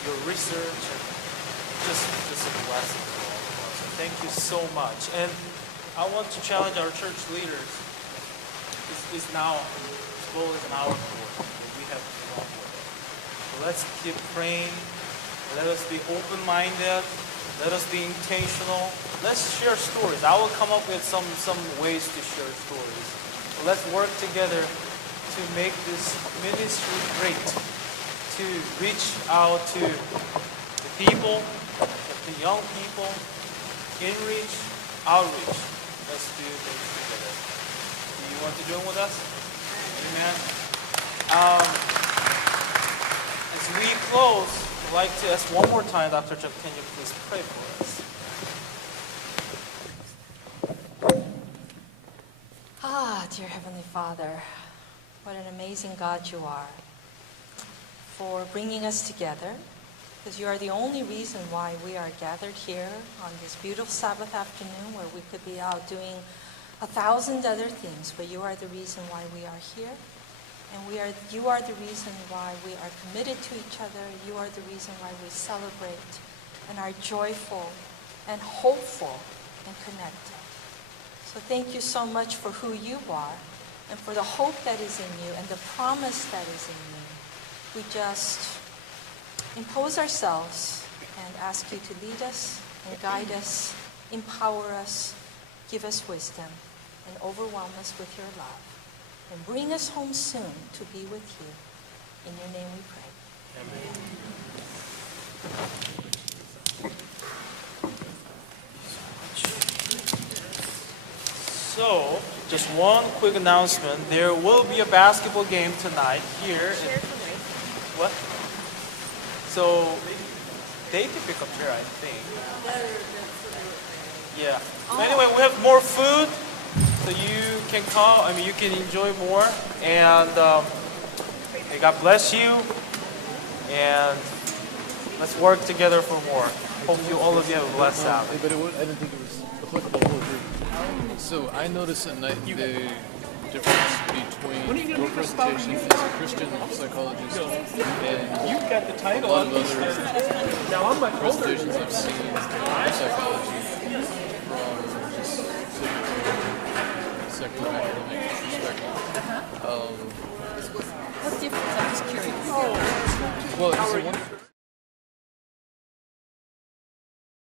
your research, and just a blessing for all of us. So thank you so much. And I want to challenge our church leaders. It's now as well as an hour for we have to come up with it. So let's keep praying. Let us be open-minded. Let us be intentional. Let's share stories. I will come up with some ways to share stories. So let's work together to make this ministry great, to reach out to the people, the young people, in-reach, outreach. Let's do things together. Do you want to join with us? Amen. As we close, I'd like to ask one more time, Dr. Chuck, can you please pray for us? Dear Heavenly Father, what an amazing God you are for bringing us together, because you are the only reason why we are gathered here on this beautiful Sabbath afternoon where we could be out doing 1,000 other things, but you are the reason why we are here. And you are the reason why we are committed to each other. You are the reason why we celebrate and are joyful and hopeful and connected. So thank you so much for who you are and for the hope that is in you and the promise that is in you. We just impose ourselves and ask you to lead us and guide us, empower us, give us wisdom, and overwhelm us with your love. And bring us home soon to be with you. In your name we pray. So, just one quick announcement. There will be a basketball game tonight here. What? So, they can pick up here, I think. Yeah. Anyway, we have more food. So you can come, you can enjoy more, and may God bless you, and let's work together for more. Hope all of you have a blessed Sabbath. But I didn't think it was applicable. So I noticed at night the difference between Persentation as a Christian psychologist and a lot of other presentations I've seen in psychology from just typical secular academic perspective. What difference? I'm just curious. Well, is it one?